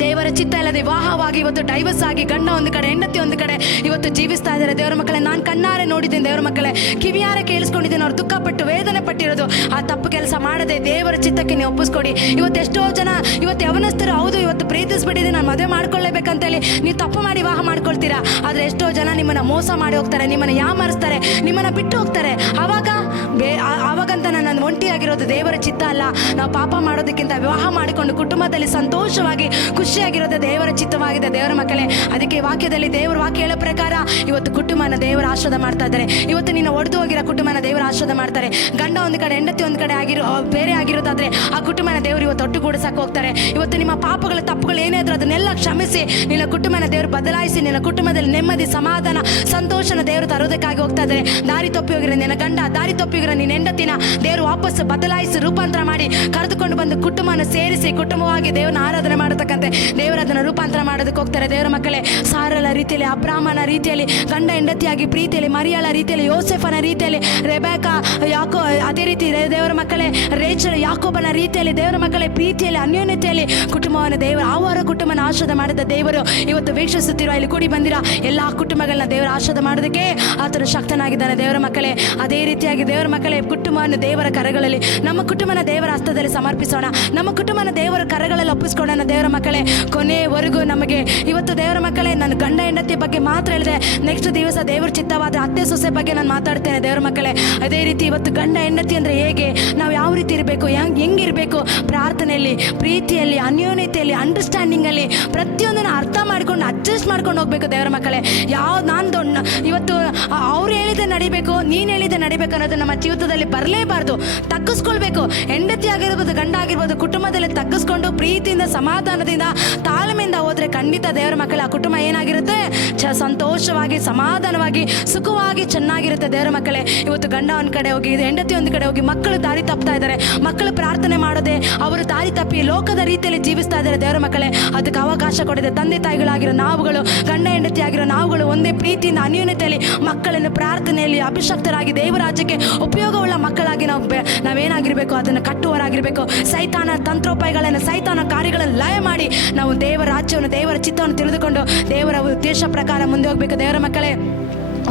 ದೇವರ ಚಿತ್ತ ಇಲ್ಲದೆ ವಿವಾಹವಾಗಿ ಇವತ್ತು ಡೈವರ್ಸ್ ಆಗಿ ಗಂಡ ಒಂದು ಕಡೆ ಹೆಂಡತಿ ಒಂದು ಕಡೆ ಇವತ್ತು ಜೀವಿಸ್ತಾ ಇದ್ದಾರೆ. ದೇವರ ಮಕ್ಕಳೇ, ನಾನು ಕಣ್ಣಾರೆ ನೋಡಿದ್ದೀನಿ. ದೇವರ ಮಕ್ಕಳೇ, ಕಿವಿಯಾರೆ ಕೇಳಿಸ್ಕೊಂಡಿದ್ದೀನಿ, ಅವ್ರು ದುಃಖಪಟ್ಟು ವೇದನೆ ಪಟ್ಟಿರೋದು. ಆ ತಪ್ಪು ಕೆಲಸ ಮಾಡದೆ ದೇವರ ಚಿತ್ತಕ್ಕೆ ನೀವು ಒಪ್ಪಿಸ್ಕೊಡಿ. ಇವತ್ತು ಎಷ್ಟೋ ಜನ ಇವತ್ತು ಯವನಸ್ಥರು, ಹೌದು ಇವತ್ತು ಪ್ರೀತಿಸ್ಬಿಟ್ಟಿದ್ದೀನಿ, ನಾನು ಮದುವೆ ಮಾಡ್ಕೊಳ್ಳೇಬೇಕಂತೇಳಿ ನೀವು ತಪ್ಪು ಮಾಡಿ ವಿವಾಹ ಮಾಡ್ಕೊಳ್ತೀರಾ. ಆದರೆ ಎಷ್ಟೋ ಜನ ನಿಮ್ಮನ್ನು ಮೋಸ ಮಾಡಿ ಹೋಗ್ತಾರೆ, ನಿಮ್ಮನ್ನು ಯಾಮಾರಿಸ್ತಾರೆ, ನಿಮ್ಮನ್ನು ಬಿಟ್ಟು ಹೋಗ್ತಾರೆ. ಆವಾಗಂತ ನಾನು ಒಂಟಿಯಾಗಿರೋದು ದೇವರ ಚಿತ್ತ ಅಲ್ಲ. ನಾವು ಪಾಪ ಮಾಡೋದಕ್ಕಿಂತ ವಿವಾಹ ಮಾಡಿಕೊಂಡು ಕುಟುಂಬದಲ್ಲಿ ಸಂತೋಷವಾಗಿ ಖುಷಿಯಾಗಿರೋದು ದೇವರ ಚಿತ್ತವಾಗಿದೆ. ದೇವರ ಮಕ್ಕಳೇ, ಅದಕ್ಕೆ ವಾಕ್ಯದಲ್ಲಿ ದೇವರ ವಾಕ್ಯ ಹೇಳೋ ಪ್ರಕಾರ ಇವತ್ತು ಕುಟುಂಬನ ದೇವರ ಆಶೀರ್ವಾದ ಮಾಡ್ತಾ ಇದ್ದಾರೆ. ಇವತ್ತು ನೀನು ಒಡೆದು ಹೋಗಿರೋ ಕುಟುಂಬನ ದೇವರ ಆಶೀರ್ವಾದ ಮಾಡ್ತಾರೆ. ಗಂಡ ಒಂದು ಕಡೆ ಹೆಂಡತಿ ಒಂದು ಕಡೆ ಬೇರೆ ಆಗಿರೋದಾದ್ರೆ ಆ ಕುಟುಂಬನ ದೇವರು ಇವತ್ತು ಒಟ್ಟುಗೂಡಿಸಕ್ಕೆ ಹೋಗ್ತಾರೆ. ಇವತ್ತು ನಿಮ್ಮ ಪಾಪಗಳು ತಪ್ಪುಗಳು ಏನೇ ಇದ್ರು ಅದನ್ನೆಲ್ಲ ಕ್ಷಮಿಸಿ ನಿನ್ನ ಕುಟುಂಬನ ದೇವರು ಬದಲಾಯಿಸಿ ನಿನ್ನ ಕುಟುಂಬದಲ್ಲಿ ನೆಮ್ಮದಿ, ಸಮಾಧಾನ, ಸಂತೋಷನ ದೇವರು ತರೋದಕ್ಕಾಗಿ ಹೋಗ್ತಾ ಇದ್ದಾರೆ. ದಾರಿ ತಪ್ಪಿ ಹೋಗಿರೋ ನಿನ್ನ ಗಂಡ, ದಾರಿ ತಪ್ಪಿ ತಪ್ಪಿಗಿರೋ ನಿನ್ನ ಹೆಂಡತಿನ ದೇವರು ವಾಪಸ್ ಬದಲಾಯಿಸಿ ರೂಪಾಂತರ ಮಾಡಿ ಕರೆದುಕೊಂಡು ಬಂದು ಕುಟುಂಬನ ಸೇರಿಸಿ ಕುಟುಂಬವಾಗಿ ದೇವರನ್ನ ಆರಾಧನೆ ಮಾಡತಕ್ಕಂತೆ ದೇವರು ಅದನ್ನು ರೂಪಾಂತರ ಮಾಡೋದಕ್ಕೆ ಹೋಗ್ತಾರೆ. ದೇವರ ಮಕ್ಕಳೇ, ಸಾರಳ ರೀತಿಯಲ್ಲಿ, ಅಬ್ರಾಹ್ಮನ ರೀತಿಯಲ್ಲಿ, ಗಂಡ ಹೆಂಡತಿಯಾಗಿ ಪ್ರೀತಿಯಲ್ಲಿ, ಮರಿಯಾಳ ರೀತಿಯಲ್ಲಿ, ಯೋಸೆಫನ ರೀತಿಯಲ್ಲಿ, ರೆಬೆಕಾ ಯಾಕೋ ಅದೇ ರೀತಿ ದೇವರ ಮಕ್ಕಳೇ, ರೇಚಲ್ ಯಾಕೋಬನ ರೀತಿಯಲ್ಲಿ ದೇವರ ಮಕ್ಕಳೇ ಪ್ರೀತಿಯಲ್ಲಿ ಅನ್ಯೋನ್ಯತೆಯಲ್ಲಿ ಕುಟುಂಬವನ್ನು ದೇವರು ಅವರ ಕುಟುಂಬನ ಆಶೀರ್ವಾದ ಮಾಡಿದ ದೇವರು ಇವತ್ತು ವೀಕ್ಷಿಸುತ್ತಿರುವ ಇಲ್ಲಿ ಕೂಡಿ ಬಂದಿರೋ ಎಲ್ಲ ಕುಟುಂಬಗಳನ್ನ ದೇವರ ಆಶೀರ್ವಾದ ಮಾಡೋದಕ್ಕೆ ಆತನು ಶಕ್ತನಾಗಿದ್ದಾನೆ. ದೇವರ ಮಕ್ಕಳೇ, ಅದೇ ರೀತಿಯಾಗಿ ದೇವರ ಮಕ್ಕಳೇ ಕುಟುಂಬವನ್ನು ದೇವರ ಕರಗಳಲ್ಲಿ, ನಮ್ಮ ಕುಟುಂಬನ ದೇವರ ಹಸ್ತದಲ್ಲಿ ಸಮರ್ಪಿಸೋಣ, ನಮ್ಮ ಕುಟುಂಬನ ದೇವರ ಕರಗಳಲ್ಲಿ ಒಪ್ಪಿಸ್ಕೊಳ್ಳೋಣ. ದೇವರ ಮಕ್ಕಳೇ, ಕೊನೆಯವರೆಗೂ ನಮಗೆ ಇವತ್ತು ದೇವರ ಮಕ್ಕಳೇ, ನಾನು ಗಂಡ ಹೆಂಡತಿ ಬಗ್ಗೆ ಮಾತ್ರ ಹೇಳಿದೆ. ನೆಕ್ಸ್ಟ್ ದಿವಸ ದೇವರ ಚಿತ್ತವಾದ ಅತ್ತೆ ಸೊಸೆ ಬಗ್ಗೆ ನಾನು ಮಾತಾಡ್ತೇನೆ. ದೇವರ ಮಕ್ಕಳೇ, ಅದೇ ರೀತಿ ಇವತ್ತು ಗಂಡ ಹೆಂಡತಿ ಅಂದರೆ ಹೇಗೆ, ನಾವು ಯಾವ ರೀತಿ ಇರಬೇಕು, ಹೆಂಗಿರಬೇಕು, ಪ್ರಾರ್ಥನೆಯಲ್ಲಿ, ಪ್ರೀತಿಯಲ್ಲಿ, ಅನ್ಯೋನ್ಯತೆಯಲ್ಲಿ, ಅಂಡರ್ಸ್ಟ್ಯಾಂಡಿಂಗಲ್ಲಿ ಪ್ರತಿಯೊಂದನ್ನು ಅರ್ಥ ಮಾಡ್ಕೊಂಡು ಅಡ್ಜಸ್ಟ್ ಮಾಡ್ಕೊಂಡು ಹೋಗ್ಬೇಕು. ದೇವರ ಮಕ್ಕಳೇ, ನಾನು ಇವತ್ತು ಅವ್ರು ಹೇಳಿದೆ ನಡಿಬೇಕು, ನೀನು ಹೇಳಿದೆ ನಡಿಬೇಕು ಅನ್ನೋದು ನಮ್ಮ ಜೀವಿತದಲ್ಲಿ ಬರಲೇಬಾರ್ದು. ತಗ್ಗಿಸ್ಕೊಳ್ಬೇಕು. ಹೆಂಡತಿ ಆಗಿರ್ಬೋದು, ಗಂಡ ಆಗಿರ್ಬೋದು, ಕುಟುಂಬದಲ್ಲಿ ತಗ್ಗಿಸ್ಕೊಂಡು ಪ್ರೀತಿಯಿಂದ, ಸಮಾಧಾನದಿಂದ, ತಾಳ್ಮೆಯಿಂದ ಹೋದ್ರೆ ಖಂಡಿತ ದೇವರ ಮಕ್ಕಳ ಆ ಕುಟುಂಬ ಏನಾಗಿರುತ್ತೆ, ಸಂತೋಷವಾಗಿ, ಸಮಾಧಾನವಾಗಿ, ಸುಖವಾಗಿ, ಚೆನ್ನಾಗಿರುತ್ತೆ. ದೇವರ ಮಕ್ಕಳೇ, ಇವತ್ತು ಗಂಡ ಒಂದು ಕಡೆ ಹೋಗಿ, ಹೆಂಡತಿ ಒಂದು ಕಡೆ ಹೋಗಿ, ಮಕ್ಕಳು ದಾರಿ ತಪ್ತಾ ಇದ್ದಾರೆ, ಮಕ್ಕಳು ಪ್ರಾರ್ಥನೆ ಮಾಡೋದೆ ಅವರು ದಾರಿ ತಪ್ಪಿ ಲೋಕದ ರೀತಿಯಲ್ಲಿ ಜೀವಿಸ್ತಾ ಇದ್ದಾರೆ. ದೇವರ ಮಕ್ಕಳೇ, ಅದಕ್ಕೆ ಅವಕಾಶ ಕೊಡಿದೆ. ತಂದೆ ತಾಯಿಗಳಾಗಿರೋ ನಾವುಗಳು, ಗಂಡ ಹೆಂಡತಿ ಆಗಿರೋ ನಾವುಗಳು ಒಂದೇ ಪ್ರೀತಿಯಿಂದ ಅನ್ಯೋನ್ಯತೆಯಲ್ಲಿ ಮಕ್ಕಳನ್ನು ಪ್ರಾರ್ಥನೆಯಲ್ಲಿ ಅಭಿಷಕ್ತರಾಗಿ ದೇವರಾಜ್ಯಕ್ಕೆ ಉಪಯೋಗವುಳ್ಳ ಮಕ್ಕಳಾಗಿ ನಾವೇನಾಗಿರ್ಬೇಕು, ಅದನ್ನು ಕಟ್ಟುವರಾಗಿರ್ಬೇಕು. ಸೈತಾನ ತಂತ್ರೋಪಾಯಗಳನ್ನು, ಸೈತಾನ ಕಾರ್ಯಗಳನ್ನು ಲಯ ಮಾಡಿ ನಾವು ದೇವರ ರಾಜ್ಯವನ್ನು, ದೇವರ ಚಿತ್ತವನ್ನು ತಿಳಿದುಕೊಂಡು ದೇವರ ಉದ್ದೇಶ ಪ್ರಕಾರ ಮುಂದೆ ಹೋಗ್ಬೇಕು. ದೇವರ ಮಕ್ಕಳೇ,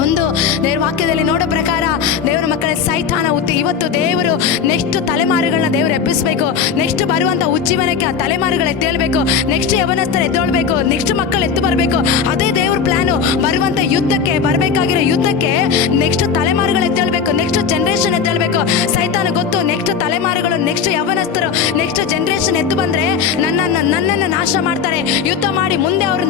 ಒಂದು ದೇವರ ವಾಕ್ಯದಲ್ಲಿ ನೋಡೋ ಪ್ರಕಾರ ದೇವರ ಮಕ್ಕಳೇ, ಸೈತಾನ ಇವತ್ತು ದೇವರು ನೆಕ್ಸ್ಟ್ ತಲೆಮಾರುಗಳನ್ನ ದೇವರು ಎಬ್ಬಿಸಬೇಕು. ನೆಕ್ಸ್ಟ್ ಬರುವಂಥ ಉಜ್ಜೀವನಕ್ಕೆ ಆ ತಲೆಮಾರುಗಳು ಎದ್ದೇಳಬೇಕು. ನೆಕ್ಸ್ಟ್ ಯವನಸ್ಥರು ಎದ್ದೇಳಬೇಕು. ನೆಕ್ಸ್ಟ್ ಮಕ್ಕಳು ಎದ್ದು ಬರಬೇಕು. ಅದೇ ದೇವ್ರ ಪ್ಲಾನು. ಬರುವಂಥ ಯುದ್ಧಕ್ಕೆ, ಬರಬೇಕಾಗಿರೋ ಯುದ್ಧಕ್ಕೆ ನೆಕ್ಸ್ಟ್ ತಲೆಮಾರುಗಳು ಎದ್ದೇಳಬೇಕು. ನೆಕ್ಸ್ಟ್ ಜನ್ರೇಷನ್ ಎದ್ದೇಳಬೇಕು. ಸೈತಾನ ಗೊತ್ತು, ನೆಕ್ಸ್ಟ್ ತಲೆಮಾರುಗಳು, ನೆಕ್ಸ್ಟ್ ಯವನಸ್ಥರು, ನೆಕ್ಸ್ಟ್ ಜನ್ರೇಷನ್ ಎದ್ದು ಬಂದರೆ ನನ್ನನ್ನು ನಾಶ ಮಾಡ್ತಾರೆ, ಯುದ್ಧ ಮಾಡಿ ಮುಂದೆ ಅವರು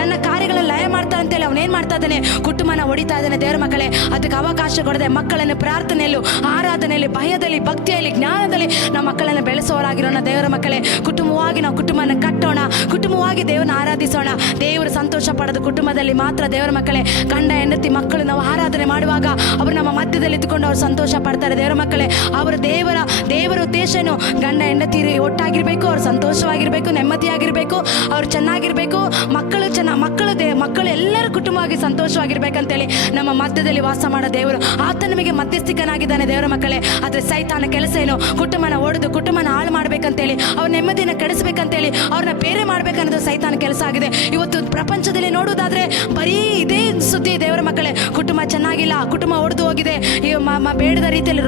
ನನ್ನ ಕಾರ್ಯಗಳನ್ನು ಲಯ ಮಾಡ್ತಾರೆ ಅಂತೇಳಿ ಅವನೇನು ಮಾಡ್ತಾ ಇದ್ದಾನೆ, ಕುಟುಂಬನ ಹೊಡಿತಾ ಇದ್ದಾನೆ. ದೇವರ ಮಕ್ಕಳೇ, ಅದಕ್ಕೆ ಅವಕಾಶ ಕೊಡದೆ ಮಕ್ಕಳನ್ನು ಪ್ರಾರ್ಥನೆಯಲ್ಲೂ, ಆರಾಧನೆಯಲ್ಲಿ, ಭಯದಲ್ಲಿ, ಭಕ್ತಿಯಲ್ಲಿ, ಜ್ಞಾನದಲ್ಲಿ ನಾವು ಮಕ್ಕಳನ್ನು ಬೆಳೆಸೋರಾಗಿರೋಣ. ದೇವರ ಮಕ್ಕಳೇ, ಕುಟುಂಬವಾಗಿ ನಾವು ಕುಟುಂಬನ ಕಟ್ಟೋಣ, ಕುಟುಂಬವಾಗಿ ದೇವರನ್ನ ಆರಾಧಿಸೋಣ. ದೇವರು ಸಂತೋಷ ಪಡೋದು ಕುಟುಂಬದಲ್ಲಿ ಮಾತ್ರ. ದೇವರ ಮಕ್ಕಳೇ, ಗಂಡ ಹೆಂಡತಿ ಮಕ್ಕಳು ನಾವು ಆರಾಧನೆ ಮಾಡುವಾಗ ಅವರು ನಮ್ಮ ಮಧ್ಯದಲ್ಲಿ ಇದ್ದುಕೊಂಡು ಅವರು ಸಂತೋಷ ಪಡ್ತಾರೆ. ದೇವರ ಮಕ್ಕಳೇ, ಅವರು ದೇವರ ಉದ್ದೇಶ ಏನು, ಗಂಡ ಹೆಂಡತಿ ಒಟ್ಟಾಗಿರ್ಬೇಕು, ಅವ್ರು ಸಂತೋಷವಾಗಿರ್ಬೇಕು, ನೆಮ್ಮದಿಯಾಗಿರ್ಬೇಕು, ಅವ್ರು ಚೆನ್ನಾಗಿರ್ಬೇಕು, ಮಕ್ಕಳು ಎಲ್ಲರೂ ಕುಟುಂಬವಾಗಿ ಸಂತೋಷವಾಗಿರ್ಬೇಕಂತೇಳಿ ನಮ್ಮ ಮಧ್ಯದಲ್ಲಿ ವಾಸ ಮಾಡೋ ದೇವರು. ಆತ ನಮಗೆ ಮಧ್ಯಸ್ಥಿಕನಾಗಿದ್ದಾನೆ. ದೇವರ ಮಕ್ಕಳೇ, ಆದರೆ ಸೈತಾನ ಕೆಲಸ ಏನು, ಕುಟುಂಬನ ಒಡೆದು ಕುಟುಂಬನ ಹಾಳು ಮಾಡ್ಬೇಕಂತೇಳಿ, ಅವ್ರ ನೆಮ್ಮದಿನ ಕೆಡಿಸ್ಬೇಕಂತೇಳಿ, ಅವ್ರನ್ನ ಬೇರೆ ಮಾಡ್ಬೇಕನ್ನೋದು ಸೈತಾನ ಕೆಲಸ ಆಗಿದೆ. ಇವತ್ತು ಪ್ರಪಂಚದಲ್ಲಿ ನೋಡೋದಾದ್ರೆ ಬರೀ ಇದೇ ಸುದ್ದಿ. ದೇವರ ಮಕ್ಕಳೇ, ಕುಟುಂಬ ಚೆನ್ನಾಗಿಲ್ಲ, ಕುಟುಂಬ ಒಡೆದು ಹೋಗಿದೆ, ಬೇಡದ ರೀತಿಯಲ್ಲಿ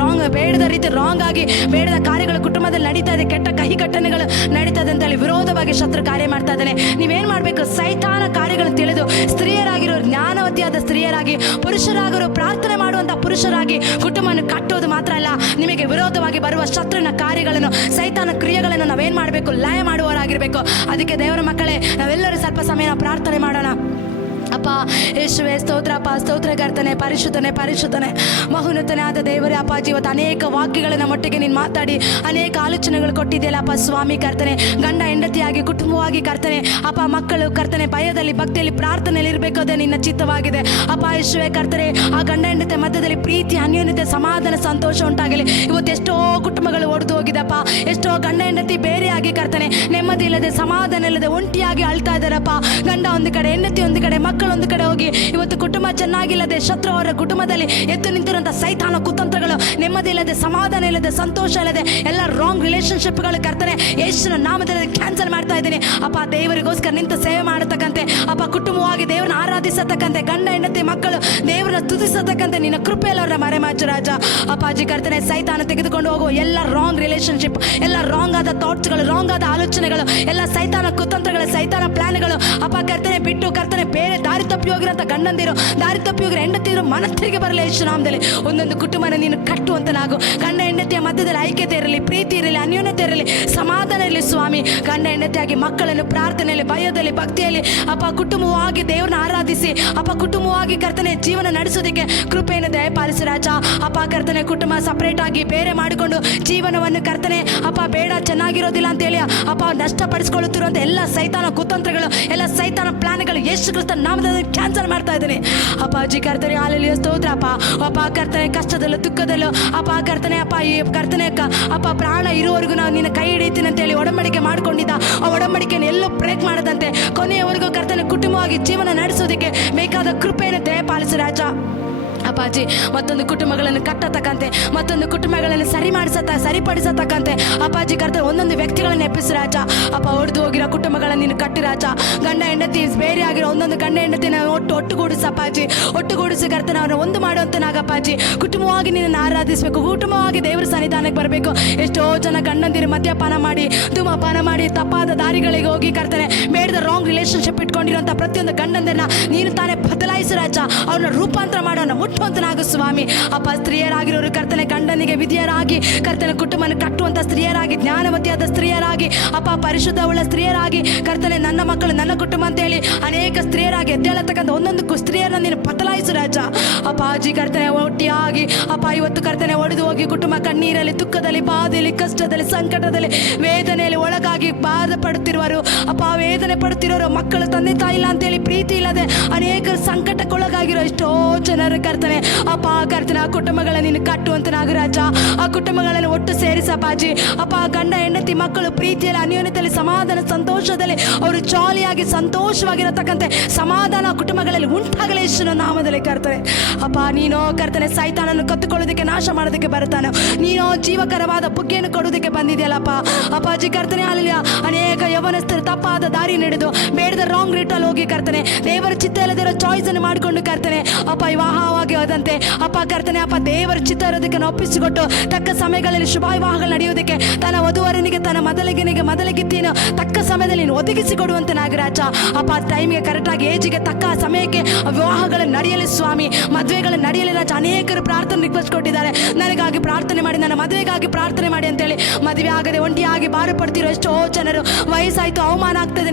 ರಾಂಗ್ ಆಗಿ ಬೇಡದ ಕಾರ್ಯಗಳು ಕುಟುಂಬದಲ್ಲಿ ನಡೀತಾ ಇದೆ, ಕೆಟ್ಟ ಕಹಿ ಘಟನೆಗಳು ನಡೀತಾ ಇದೆ ಅಂತೇಳಿ ವಿರೋಧವಾಗಿ ಶತ್ರು ಕಾರ್ಯ ಮಾಡ್ತಾ ಇದ್ದಾನೆ. ನೀವೇನ್ ಮಾಡ್ಬೇಕು, ಸೈತಾನ ಕಾರ್ಯಗಳು ತಿಳಿದು ಸ್ತ್ರೀಯರಾಗಿರೋ, ಜ್ಞಾನವತಿಯಾದ ಸ್ತ್ರೀಯರಾಗಿ, ಪುರುಷರಾಗಿರೋ, ಪ್ರಾರ್ಥನೆ ಮಾಡುವಂತ ಪುರುಷರಾಗಿ ಕುಟುಂಬವನ್ನು ಕಟ್ಟೋದು ಮಾತ್ರ ಅಲ್ಲ, ನಿಮಗೆ ವಿರೋಧವಾಗಿ ಬರುವ ಶತ್ರುವಿನ ಕಾರ್ಯಗಳನ್ನು, ಸೈತಾನ ಕ್ರಿಯೆಗಳನ್ನು ನಾವೇನ್ ಮಾಡಬೇಕು, ಲಯ ಮಾಡುವವರಾಗಿರ್ಬೇಕು. ಅದಕ್ಕೆ ದೇವರ ಮಕ್ಕಳೇ, ನಾವೆಲ್ಲರೂ ಸ್ವಲ್ಪ ಸಮಯ ಪ್ರಾರ್ಥನೆ ಮಾಡೋಣ. ಅಪ್ಪ ಯೇಸುವೆ, ಸ್ತೋತ್ರಪ್ಪ, ಸ್ತೋತ್ರ ಕರ್ತನೆ, ಪರಿಶುದ್ಧನೆ ಮಹೋನ್ನತನೇ ಆದ ದೇವರೇ ಅಪ್ಪಾಜಿ, ಇವತ್ತು ಅನೇಕ ವಾಕ್ಯಗಳನ್ನು ಮಟ್ಟಿಗೆ ನೀನು ಮಾತಾಡಿ ಅನೇಕ ಆಲೋಚನೆಗಳು ಕೊಟ್ಟಿದ್ದೆಯಲ್ಲ ಅಪ್ಪ ಸ್ವಾಮಿ ಕರ್ತನೆ. ಗಂಡ ಹೆಂಡತಿಯಾಗಿ ಕುಟುಂಬವಾಗಿ ಕರ್ತನೆ ಅಪ್ಪ, ಮಕ್ಕಳು ಕರ್ತನೆ ಭಯದಲ್ಲಿ, ಭಕ್ತಿಯಲ್ಲಿ, ಪ್ರಾರ್ಥನೆಯಲ್ಲಿ ಇರಬೇಕು, ಅದೇ ನಿನ್ನ ಚಿತ್ತವಾಗಿದೆ ಅಪ್ಪ ಯೇಸುವೆ ಕರ್ತನೆ. ಆ ಗಂಡ ಹೆಂಡತಿ ಮಧ್ಯದಲ್ಲಿ ಪ್ರೀತಿ, ಅನ್ಯೋನ್ಯತೆ, ಸಮಾಧಾನ, ಸಂತೋಷ ಉಂಟಾಗಲಿ. ಇವತ್ತು ಎಷ್ಟೋ ಕುಟುಂಬಗಳು ಒಡೆದು ಹೋಗಿದೆಪ್ಪ, ಎಷ್ಟೋ ಗಂಡ ಹೆಂಡತಿ ಬೇರೆಯಾಗಿ ಕರ್ತನೆ ನೆಮ್ಮದಿ ಇಲ್ಲದೆ, ಸಮಾಧಾನ ಇಲ್ಲದೆ, ಒಂಟಿಯಾಗಿ ಅಳ್ತಾ ಇದ್ದಾರಪ್ಪ. ಗಂಡ ಒಂದು ಕಡೆ, ಹೆಂಡತಿ ಒಂದು ಕಡೆ, ಮಕ್ಕಳು ಒಂದು ಕಡೆ ಹೋಗಿ ಇವತ್ತು ಕುಟುಂಬ ಚೆನ್ನಾಗಿಲ್ಲದೆ, ಶತ್ರು ಅವರ ಕುಟುಂಬದಲ್ಲಿ ಎದ್ದು ನಿಂತಿರುವಂತಹ ಸೈತಾನ ಕುತಂತ್ರಗಳು, ನೆಮ್ಮದಿ ಇಲ್ಲದೆ, ಸಮಾಧಾನ ಇಲ್ಲದೆ, ಸಂತೋಷ ಇಲ್ಲದೆ, ಎಲ್ಲ ರಾಂಗ್ ರಿಲೇಶನ್ಶಿಪ್ಗಳು ಕರ್ತನೆ ಯೇಸುವಿನ ನಾಮದಲ್ಲಿ ಕ್ಯಾನ್ಸಲ್ ಮಾಡ್ತಾ ಇದ್ದೀನಿ ಅಪ್ಪ. ದೇವರಿಗೋಸ್ಕರ ನಿಂತು ಸೇವೆ ಮಾಡತಕ್ಕಂತೆ ಅಪ್ಪ, ಕುಟುಂಬವಾಗಿ ದೇವರನ್ನ ಆರಾಧಿಸತಕ್ಕಂತೆ, ಗಂಡ ಹೆಂಡತಿ ಮಕ್ಕಳು ದೇವರನ್ನ ಸ್ತುತಿಸತಕ್ಕಂತೆ ನಿನ್ನ ಕೃಪೆಯಲ್ಲಿ ಅವರ ಮರೆಮಾಚು ರಾಜ ಅಪ್ಪಾಜಿ ಕರ್ತನೆ. ಸೈತಾನ ತೆಗೆದುಕೊಂಡು ಹೋಗೋ ಎಲ್ಲ ರಾಂಗ್ ರಿಲೇಶನ್ಶಿಪ್, ಎಲ್ಲ ರಾಂಗ್ ಆದ ಥಾಟ್ಸ್ಗಳು, ರಾಂಗ್ ಆದ ಆಲೋಚನೆಗಳು, ಎಲ್ಲ ಸೈತಾನ ಕುತಂತ್ರಗಳು, ಸೈತಾನ ಪ್ಲಾನ್ಗಳು ಅಪ್ಪ ಕರ್ತನೆ ಬಿಟ್ಟು ಕರ್ತನೆ ಬೇರೆ ದಾರಿ ತಪ್ಪಿ ಹೋಗಿರೋಂಥ ಗಂಡಂದಿರು, ದಾರಿ ತಪ್ಪಿ ಹೋಗಿರೋ ಹೆಂಡತಿರು ಮನಸ್ಸಿಗೆ ಬರಲಿ ಯೇಸು ನಾಮದಲ್ಲಿ. ಒಂದೊಂದು ಕುಟುಂಬನ ನೀನು ಕಟ್ಟುವಂತ ನಾವು, ಗಂಡ ಹೆಂಡತಿಯ ಮಧ್ಯದಲ್ಲಿ ಐಕ್ಯತೆ ಇರಲಿ, ಪ್ರೀತಿ ಇರಲಿ, ಅನ್ಯೋನ್ಯತೆ ಇರಲಿ, ಸಮಾಧಾನ ಇರಲಿ ಸ್ವಾಮಿ. ಗಂಡ ಹೆಂಡತಿಯಾಗಿ ಮಕ್ಕಳನ್ನು ಪ್ರಾರ್ಥನೆಯಲ್ಲಿ, ಭಯದಲ್ಲಿ, ಭಕ್ತಿಯಲ್ಲಿ ಅಪ್ಪ ಕುಟುಂಬವಾಗಿ ದೇವರನ್ನ ಆರಾಧಿಸಿ ಅಪ್ಪ, ಕುಟುಂಬವಾಗಿ ಕರ್ತನೆ ಜೀವನ ನಡೆಸೋದಕ್ಕೆ ಕೃಪೆಯನ್ನು ದಯಪಾಲಿಸಿ ರಾಜ ಅಪ್ಪ ಕರ್ತನೆ. ಕುಟುಂಬ ಸಪರೇಟ್ ಆಗಿ ಬೇರೆ ಮಾಡಿಕೊಂಡು ಜೀವನವನ್ನು ಕರ್ತನೆ ಅಪ್ಪ ಬೇಡ, ಚೆನ್ನಾಗಿರೋದಿಲ್ಲ ಅಂತೇಳಿ ಅಪ್ಪ ನಷ್ಟಪಡಿಸ್ಕೊಳ್ಳುತ್ತಿರುವಂಥ ಎಲ್ಲ ಸೈತಾನ ಕುತಂತ್ರಗಳು, ಎಲ್ಲ ಸೈತಾನ ಪ್ಲಾನ್ಗಳು ಯೇಸು ಕ್ರಿಸ್ತನ ನಾಮ ನಾಮದಲ್ಲಿ ಕ್ಯಾನ್ಸಲ್ ಮಾಡ್ತಾ ಇದ್ದೀನಿ. ಅಪ್ಪಾಜಿ ಕರ್ತನೆ ಹಾಲೆಲೂಯಾ ಸ್ತೋತ್ರ ಅಪ್ಪ. ಅಪ್ಪ ಕರ್ತನೆ ಕಷ್ಟದಲ್ಲೂ ದುಃಖದಲ್ಲೂ ಅಪ್ಪ ಕರ್ತನೆ ಅಪ್ಪ ಈ ಕರ್ತನೆ ಅಪ್ಪ ಪ್ರಾಣ ಇರುವವರೆಗೂ ನಾವು ನಿನ್ನ ಕೈ ಹಿಡಿತೀನಿ ಅಂತೇಳಿ ಒಡಂಬಡಿಕೆ ಮಾಡ್ಕೊಂಡಿದ್ದ ಆ ಒಡಂಬಡಿಕೆಯನ್ನು ಎಲ್ಲೂ ಬ್ರೇಕ್ ಮಾಡದಂತೆ ಕೊನೆಯವರೆಗೂ ಕರ್ತನೆ ಕುಟುಂಬವಾಗಿ ಜೀವನ ನಡೆಸೋದಕ್ಕೆ ಬೇಕಾದ ಕೃಪೆಯನ್ನು ದಯಪಾಲಿಸು ರಾಜ. ಅಪ್ಪಾಜಿ ಮತ್ತೊಂದು ಕುಟುಂಬಗಳನ್ನು ಕಟ್ಟತಕ್ಕಂತೆ, ಮತ್ತೊಂದು ಕುಟುಂಬಗಳನ್ನು ಸರಿಪಡಿಸತಕ್ಕಂತೆ ಅಪ್ಪಾಜಿ ಕರ್ತನೆ ಒಂದೊಂದು ವ್ಯಕ್ತಿಗಳನ್ನು ಎಪ್ಪಿಸು ರಾಜ. ಅಪ್ಪ ಹೊಡೆದು ಹೋಗಿರೋ ಕುಟುಂಬಗಳನ್ನು ನೀನು ಕಟ್ಟಿ ರಾಜ. ಗಂಡ ಹೆಂಡತಿ ಬೇರೆ ಆಗಿರೋ ಒಂದೊಂದು ಗಂಡ ಹೆಂಡತಿನ ಒಟ್ಟುಗೂಡಿಸಿ ಅಪ್ಪಾಜಿ, ಒಟ್ಟುಗೂಡಿಸಿ ಕರ್ತನೆ ಅವರನ್ನು ಒಂದು ಮಾಡುವಂತನಾಗಪ್ಪಾಜಿ. ಕುಟುಂಬವಾಗಿ ನಿನ್ನನ್ನು ಆರಾಧಿಸಬೇಕು, ಕುಟುಂಬವಾಗಿ ದೇವರ ಸನ್ನಿಧಾನಕ್ಕೆ ಬರಬೇಕು. ಎಷ್ಟೋ ಜನ ಗಂಡಂದಿರು ಮದ್ಯಪಾನ ಮಾಡಿ ಧೂಮಪಾನ ಮಾಡಿ ತಪ್ಪಾದ ದಾರಿಗಳಿಗೆ ಹೋಗಿ ಕರ್ತನೆ ಬೇಡದ ರಾಂಗ್ ರಿಲೇಶನ್ಶಿಪ್ ಇಟ್ಕೊಂಡಿರೋಂಥ ಪ್ರತಿಯೊಂದು ಗಂಡಂದಿರನ್ನ ನೀನು ತಾನೇ ಬದಲಾಯಿಸು ರಾಜ. ಅವ್ರನ್ನ ರೂಪಾಂತರ ಮಾಡೋಣ ಮುಟ್ಟುವಂತನಾಗು ಸ್ವಾಮಿ. ಅಪ್ಪ ಸ್ತ್ರೀಯರಾಗಿರೋರು ಕರ್ತನೆ ಗಂಡನಿಗೆ ವಿಧಿಯರಾಗಿ ಕರ್ತನೆ ಕುಟುಂಬನ ಕಟ್ಟುವಂಥ ಸ್ತ್ರೀಯರಾಗಿ, ಜ್ಞಾನವತಿಯಾದ ಸ್ತ್ರೀಯರಾಗಿ ಅಪ್ಪ ಪರಿಶುದ್ಧವುಳ್ಳ ಸ್ತ್ರೀಯರಾಗಿ ಕರ್ತನೆ ನನ್ನ ಮಕ್ಕಳು ನನ್ನ ಕುಟುಂಬ ಅಂತೇಳಿ ಅನೇಕ ಸ್ತ್ರೀಯರಾಗಿ ಎದ್ದೇಳತಕ್ಕಂಥ ಒಂದೊಂದು ಸ್ತ್ರೀಯರನ್ನ ನೀನು ಬದಲಾಯಿಸು ರಾಜ. ಅಪ್ಪ ಅಜ್ಜಿ ಕರ್ತನೆ ಒಟ್ಟಿಯಾಗಿ ಅಪ್ಪ ಇವತ್ತು ಕರ್ತನೆ ಒಡೆದು ಹೋಗಿ ಕುಟುಂಬ ಕಣ್ಣೀರಲ್ಲಿ ದುಃಖದಲ್ಲಿ ಬಾಧೆಯಲ್ಲಿ ಕಷ್ಟದಲ್ಲಿ ಸಂಕಟದಲ್ಲಿ ವೇದನೆಯಲ್ಲಿ ಒಳಗಾಗಿ ಬಾಧೆ ಪಡುತ್ತಿರುವರು ಅಪ್ಪ, ವೇದನೆ ಪಡುತ್ತಿರೋರು ಮಕ್ಕಳು ತಂದೆ ತಾಯಿ ಇಲ್ಲ ಅಂತೇಳಿ ಪ್ರೀತಿ ಇಲ್ಲದೆ ಅನೇಕ ಸಂಕಟಕ್ಕೊಳಗಾಗಿರೋ ಎಷ್ಟೋ ಜನರು ಕರ್ತನೆ ಅಪ್ಪ ಕರ್ತನೆ ಆ ಕುಟುಂಬಗಳನ್ನು ನೀನು ಕಟ್ಟುವಂತ ನಾಗರಾಜ. ಆ ಕುಟುಂಬಗಳನ್ನು ಒಟ್ಟು ಸೇರಿಸಪ್ಪಾಜಿ. ಅಪ್ಪ ಗಂಡ ಹೆಂಡತಿ ಮಕ್ಕಳು ಪ್ರೀತಿಯಲ್ಲಿ ಅನ್ಯೋನ್ಯತೆಯಲ್ಲಿ ಸಮಾಧಾನ ಸಂತೋಷದಲ್ಲಿ ಅವರು ಜಾಲಿಯಾಗಿ ಸಂತೋಷವಾಗಿರತಕ್ಕಂತೆ ಸಮಾಧಾನ ಕುಟುಂಬಗಳಲ್ಲಿ ಉಂಟಾಗಲಿ ಯೇಸುವಿನ ನಾಮದಲ್ಲಿ ಕರ್ತನೆ. ಅಪ್ಪ ನೀನೋ ಕರ್ತನೆ ಸೈತಾನನ್ನು ಕತ್ತುಕೊಳ್ಳೋದಕ್ಕೆ ನಾಶ ಮಾಡೋದಕ್ಕೆ ಬರ್ತಾನೆ, ನೀನೋ ಜೀವಕರವಾದ ಬುಗ್ಗೆಯನ್ನು ಕೊಡೋದಕ್ಕೆ ಬಂದಿದೆಯಲ್ಲಪ್ಪ. ಅಪ್ಪಾಜಿ ಕರ್ತನೆ ಅಲ್ಲಿ ಅನೇಕ ಯವನಸ್ಥರು ತಪ್ಪಾದ ದಾರಿ ನಡೆದು ಬೇಡದ ರಾಂಗ್ ರೀಟಲ್ಲಿ ಹೋಗಿ ಕರ್ತನೆ ದೇವರ ಚಿತ್ತ ಇಲ್ಲದಿರೋ ಚಾಯ್ಸ್ ಅನ್ನು ಮಾಡಿಕೊಂಡು ಕರ್ತನೆ ಅಪ್ಪ ವಿವಾಹವಾಗಿ ಹೋದಂತೆ ಅಪ್ಪ ಕರ್ತನೆ ಅಪ್ಪ ದೇವರ ಚಿತ್ತ ಇರೋದಕ್ಕೆ ಒಪ್ಪಿಸಿಕೊಟ್ಟು ತಕ್ಕ ಸಮಯಗಳಲ್ಲಿ ಶುಭ ವಿವಾಹಗಳು ನಡೆಯುವುದಕ್ಕೆ ತನ್ನ ವಧುವರನಿಗೆ ತನ್ನ ಮೊದಲಿಗಿತ್ತೀನು ತಕ್ಕ ಸಮಯದಲ್ಲಿ ನೀನು ಒದಗಿಸಿಕೊಡುವಂತೆ ನಾಗರಾಜ. ಅಪ್ಪ ಟೈಮ್ಗೆ ಕರೆಕ್ಟಾಗಿ ಏಜಿಗೆ ತಕ್ಕ ಸಮಯಕ್ಕೆ ವಿವಾಹಗಳು ನಡೆಯಲಿ ಸ್ವಾಮಿ, ಮದುವೆಗಳು ನಡೆಯಲಿ ರಾಜ. ಅನೇಕರು ಪ್ರಾರ್ಥನೆ ರಿಕ್ವೆಸ್ಟ್ ಕೊಟ್ಟಿದ್ದಾರೆ, ನನಗಾಗಿ ಪ್ರಾರ್ಥನೆ ಮಾಡಿ, ನನ್ನ ಮದುವೆಗಾಗಿ ಪ್ರಾರ್ಥನೆ ಮಾಡಿ ಅಂತೇಳಿ. ಮದುವೆ ಆಗದೆ ಒಂಟಿಯಾಗಿ ಬಾರು ಪಡ್ತಿರೋ ಎಷ್ಟೋ ಜನರು, ವಯಸ್ಸಾಯ್ತು ಅವಮಾನ ಆಗ್ತದೆ,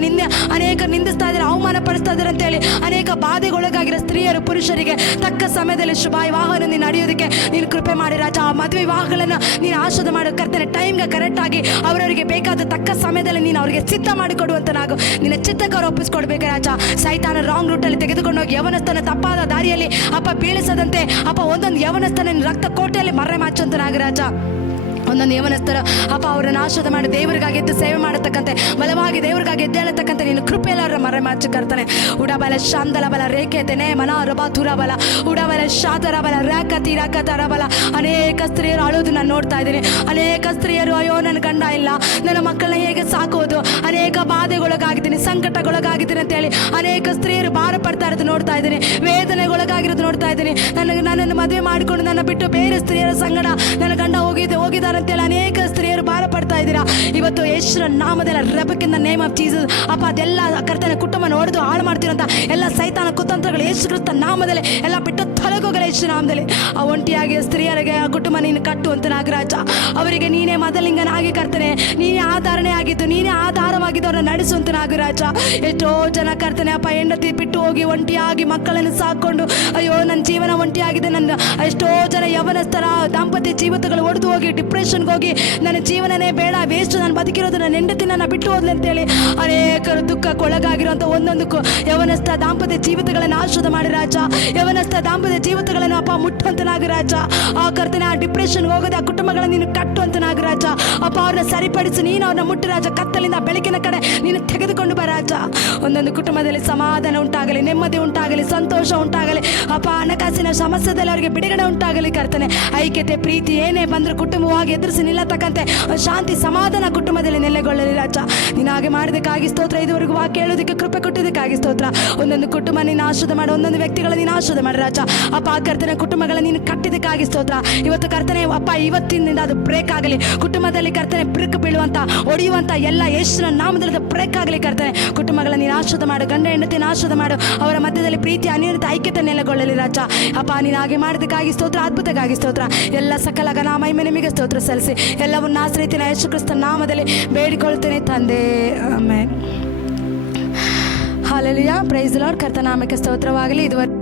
ಅನೇಕರು ನಿಂದಿಸ್ತಾ ಇದ್ದಾರೆ, ಅವಮಾನ ಪಡಿಸ್ತಾ ಇದ್ದಾರೆ ಅಂತೇಳಿ ಅನೇಕ ಬಾಧೆಗೊಳಗಾಗಿರೋ ಸ್ತ್ರೀಯರು ಪುರುಷರಿಗೆ ತಕ್ಕ ಸಮಯದಲ್ಲಿ ಶುಭ ವಿವಾಹವನ್ನು ನೀನು ನಡೆಯೋದಕ್ಕೆ ನೀನು ಕೃಪೆ ಮಾಡಿ ರಾಜ. ಆ ಮದುವೆ ವಿವಾಹಗಳನ್ನು ನೀನು ಆಶೀರ್ವಾದ ಮಾಡು ಕರ್ತನೆ. ಟೈಮ್ಗೆ ಕರೆಕ್ಟಾಗಿ ಅವರವರಿಗೆ ಬೇಕಾದ ತಕ್ಕ ಸಮಯದಲ್ಲಿ ನೀನು ಅವರಿಗೆ ಸಿದ್ಧ ಮಾಡಿಕೊಡುವಂತ ನಾವು ನಿನ್ನ ಚಿತ್ತಕ್ಕೆ ಅವ್ರು ಒಪ್ಪಿಸ್ಕೊಡ್ಬೇಕು ರಾಜ. ಸೈತಾನ ರಾಂಗ್ ರೂಟಲ್ಲಿ ತೆಗೆದುಕೊಂಡು ಹೋಗಿ ಯವನಸ್ಥನ ತಪ್ಪಾದ ದಾರಿಯಲ್ಲಿ ಅಪ್ಪ ಬೀಳಿಸದಂತೆ ಅಪ್ಪ ಒಂದೊಂದು ಯವನಸ್ಥನ ರಕ್ತ ಕೋಟೆಯಲ್ಲಿ ಮರೆ ಮಾಚುವಂತ ನಾಗರಾಜ. ಒಂದೊಂದು ಯವನಸ್ಥರ ಅಪ್ಪ ಅವರನ್ನು ಆಶೀರ್ವಾದ ಮಾಡಿ ದೇವರಿಗಾಗಿ ಎದ್ದು ಸೇವೆ ಮಾಡತಕ್ಕಂತೆ ಬಲವಾಗಿ ದೇವರಿಗಾಗಿ ಎದ್ದೇಳತಕ್ಕಂತೆ ನೀನು ಕೃಪೆಯಲ್ಲಿ ಅವರ ಮರೆ ಮಾಚಿ ಕರ್ತಾನೆ. ಉಡಬಲ ಶಾಂದಲ ಬಲ ರೇಖೆತೆನೆ ಮನ ರಬ ತುರಬಲ ಉಡಬಲ ಶಾತರ ಬಲ ರೇಖ ಬಲ. ಅನೇಕ ಸ್ತ್ರೀಯರು ಅಳೋದು ನಾನು ನೋಡ್ತಾ ಇದ್ದೀನಿ. ಅನೇಕ ಸ್ತ್ರೀಯರು ಅಯ್ಯೋ ನನ್ನ ಗಂಡ ಇಲ್ಲ, ನನ್ನ ಮಕ್ಕಳನ್ನ ಹೇಗೆ ಸಾಕೋದು, ಅನೇಕ ಬಾಧೆಗೊಳಗಾಗಿದ್ದೀನಿ, ಸಂಕಟಗೊಳಗಾಗಿದ್ದೀನಿ ಅಂತೇಳಿ ಅನೇಕ ಸ್ತ್ರೀಯರು ಭಾರ ಪಡ್ತಾ ಇರೋದು ನೋಡ್ತಾ ಇದ್ದೀನಿ, ವೇದನೆಗೊಳಗಾಗಿರೋದು ನೋಡ್ತಾ ಇದ್ದೀನಿ. ನನ್ನನ್ನು ಮದುವೆ ಮಾಡಿಕೊಂಡು ನನ್ನ ಬಿಟ್ಟು ಬೇರೆ ಸ್ತ್ರೀಯರ ಸಂಗಡ ನನ್ನ ಗಂಡ ಹೋಗಿದ್ದಾರೆ ಅಂತೇಳಿ ಅನೇಕ ಸ್ತ್ರೀಯರು ಭಾರ ಪಡ್ತಾ ಇದ್ದೀರಾ. ಇವತ್ತು ಯೇಸುವಿನ ನಾಮದಲ್ಲಿ ರಬಕ್ಕಿಂದ ನೇಮ್ ಆಫ್ ಜೀಸಸ್ ಅಪ್ಪ ಅದೆಲ್ಲ ಕರ್ತನ ಕುಟುಂಬ ನೋಡಿದು ಹಾಳು ಮಾಡ್ತಿರೋಂಥ ಎಲ್ಲ ಸೈತಾನ ಕುತಂತ್ರಗಳು ಯೇಸು ಕ್ರಿಸ್ತ ನಾಮದಲ್ಲಿ ಎಲ್ಲ ಬಿಟ್ಟು ತೊಲಗೋಗಲ ಯೇಸು ನಾಮದಲ್ಲಿ. ಆ ಒಂಟಿಯಾಗಿ ಸ್ತ್ರೀಯರಿಗೆ ಆ ಕುಟುಂಬ ನೀನು ಕಟ್ಟುವಂತ ನಾಗರಾಜ. ಅವರಿಗೆ ನೀನೇ ಮೊದಲಿಂಗನಾಗಿ ಕರ್ತನೆ, ನೀನೇ ಆಧಾರಣೆ ಆಗಿದ್ದು, ನೀನೇ ಆಧಾರವಾಗಿದ್ದು ಅವರನ್ನು ನಡೆಸುವಂತ ನಾಗರಾಜ. ಎಷ್ಟೋ ಜನ ಕರ್ತನೆ ಅಪ್ಪ ಹೆಂಡತಿ ಬಿಟ್ಟು ಹೋಗಿ ಒಂಟಿಯಾಗಿ ಮಕ್ಕಳನ್ನು ಸಾಕೊಂಡು ಅಯ್ಯೋ ನನ್ನ ಜೀವನ ಒಂಟಿಯಾಗಿದೆ, ನನ್ನ ಎಷ್ಟೋ ಜನ ಯವನಸ್ಥರ ದಾಂಪತ್ಯ ಜೀವಿತಗಳು ಒಡೆದು ಹೋಗಿ ಡಿಪ್ರೆಷನ್ಗೆ ಹೋಗಿ ನನ್ನ ಜೀವನನೇ ಬೇಡ, ವೇಸ್ಟ್, ನಾನು ಬದುಕಿರೋದು ನನ್ನ ಹೆಂಡತಿ ನನ್ನ ಬಿಟ್ಟು ಹೋದ್ಲಿ ಅಂತೇಳಿ ಅನೇಕರು ದುಃಖಕ್ಕೊಳಗಾಗಿರುವಂಥ ಒಂದೊಂದು ಯವನಸ್ಥ ದಾಂಪತ್ಯ ಜೀವಿತಗಳನ್ನು ಆಶೀರ್ವಾದ ಮಾಡಿ ರಾಜ. ಯವನಸ್ಥ ದಾಂಪತ್ಯ ಜೀವಿತಗಳನ್ನು ಅಪ್ಪ ಮುಟ್ಟುವಂತ ನಾಗರಾಜ. ಆ ಕರ್ತನೆ ಆ ಡಿಪ್ರೆಷನ್ಗೆ ಹೋಗೋದು ಆ ಕುಟುಂಬಗಳನ್ನು ನೀನು ಕಟ್ಟುವಂತ ನಾಗರಾಜ. ಅಪ್ಪ ಅವ್ರನ್ನ ಸರಿಪಡಿಸಿ ನೀನು ಅವ್ರನ್ನ ಮುಟ್ಟು ರಾಜ. ಕತ್ತಲಿಂದ ಬೆಳಕಿನ ಕಡೆ ನೀನು ತೆಗೆದುಕೊಂಡು ಬರಾಜ. ಒಂದೊಂದು ಕುಟುಂಬದಲ್ಲಿ ಸಮಾಧಾನ ಉಂಟಾಗಲಿ, ನೆಮ್ಮದಿ ಉಂಟಾಗಲಿ, ಸಂತೋಷ ಉಂಟಾಗಲಿ ಅಪ್ಪ. ಹಣಕಾಸಿನ ಸಮಸ್ಯೆದಲ್ಲಿ ಅವರಿಗೆ ಬಿಡುಗಡೆ ಉಂಟಾಗಲಿ ಕರ್ತನೆ. ಐಕ್ಯತೆ ಪ್ರೀತಿ ಏನೇ ಬಂದರೂ ಕುಟುಂಬವಾಗಿ ಎದುರಿಸಿ ನಿಲ್ಲತಕ್ಕಂತೆ ಶಾಂತಿ ಸಮಾಧಾನ ಕುಟುಂಬದಲ್ಲಿ ನೆಲೆಗೊಳ್ಳಲಿ ರಾಜ. ನೀನು ಹಾಗೆ ಮಾಡಿದಕ್ಕಾಗಿ ಸ್ತೋತ್ರ. ಇದುವರೆಗೂ ವಾಕ್ಯ ಹೇಳೋದಕ್ಕೆ ಕೃಪೆ ಕೊಟ್ಟಿದ್ದಕ್ಕಾಗಿ ಸ್ತೋತ್ರ. ಒಂದೊಂದು ಕುಟುಂಬ ನೀನು ಆಶೀರ್ವಾದ ಮಾಡು, ಒಂದೊಂದು ವ್ಯಕ್ತಿಗಳ ನೀನು ಆಶೀರ್ವಾದ ಮಾಡಿ ರಾಜ. ಅಪ್ಪ ಆ ಕರ್ತನೆ ಕುಟುಂಬಗಳ ನೀನು ಕಟ್ಟಿದ್ದಕ್ಕಾಗಿ ಸ್ತೋತ್ರ. ಇವತ್ತು ಕರ್ತನೆ ಅಪ್ಪ ಇವತ್ತಿನಿಂದ ಅದು ಬ್ರೇಕ್ ಆಗಲಿ. ಕುಟುಂಬದಲ್ಲಿ ಕರ್ತನೆ ಬ್ರೇಕ್ ಬೀಳುವಂತ ಹೊಡೆಯುವಂತ ಎಲ್ಲ ಯೇಸುವಿನ ನಾಮದಲ್ಲಿ ಬ್ರೇಕ್ ಆಗಲಿ ಕರ್ತನೆ. ಕುಟುಂಬಗಳ ನೀನು ಆಶೀರ್ವಾದ ಮಾಡು, ಗಂಡ ಹೆಂಡತಿನ ಆಶೀರ್ವಾದ ಮಾಡು. ಅವರ ಮಧ್ಯದಲ್ಲಿ ಪ್ರೀತಿ ಅನ್ಯೋನ್ಯತೆ ಐಕ್ಯತೆ ನೆಲೆಗೊಳ್ಳಲಿ ರಾಜ. ಅಪ್ಪ ನೀನು ಹಾಗೆ ಮಾಡಿದಕ್ಕಾಗಿ ಸ್ತೋತ್ರ, ಅದ್ಭುತಕ್ಕಾಗಿ ಸ್ತೋತ್ರ. ಎಲ್ಲ ಸಕಲ ಘನ ಮಹಿಮೆ ನಿಮಗೆ ಸ್ತೋತ್ರ ಸಲ್ಲಿಸಿ ಎಲ್ಲವನ್ನ ಆಶ್ರಯಿತಿನ ಯೇಸು ಕ್ರಿಸ್ತ ನಾಮದಲ್ಲಿ ಬೇಡಿಕೊಳ್ತೇನೆ ತಂದೆ, amen. Hallelujah. Praise the lord. ಕರ್ತನ ನಾಮಕ್ಕೆ ಸ್ತೋತ್ರವಾಗಲಿ. ಇದುವರೆಗೆ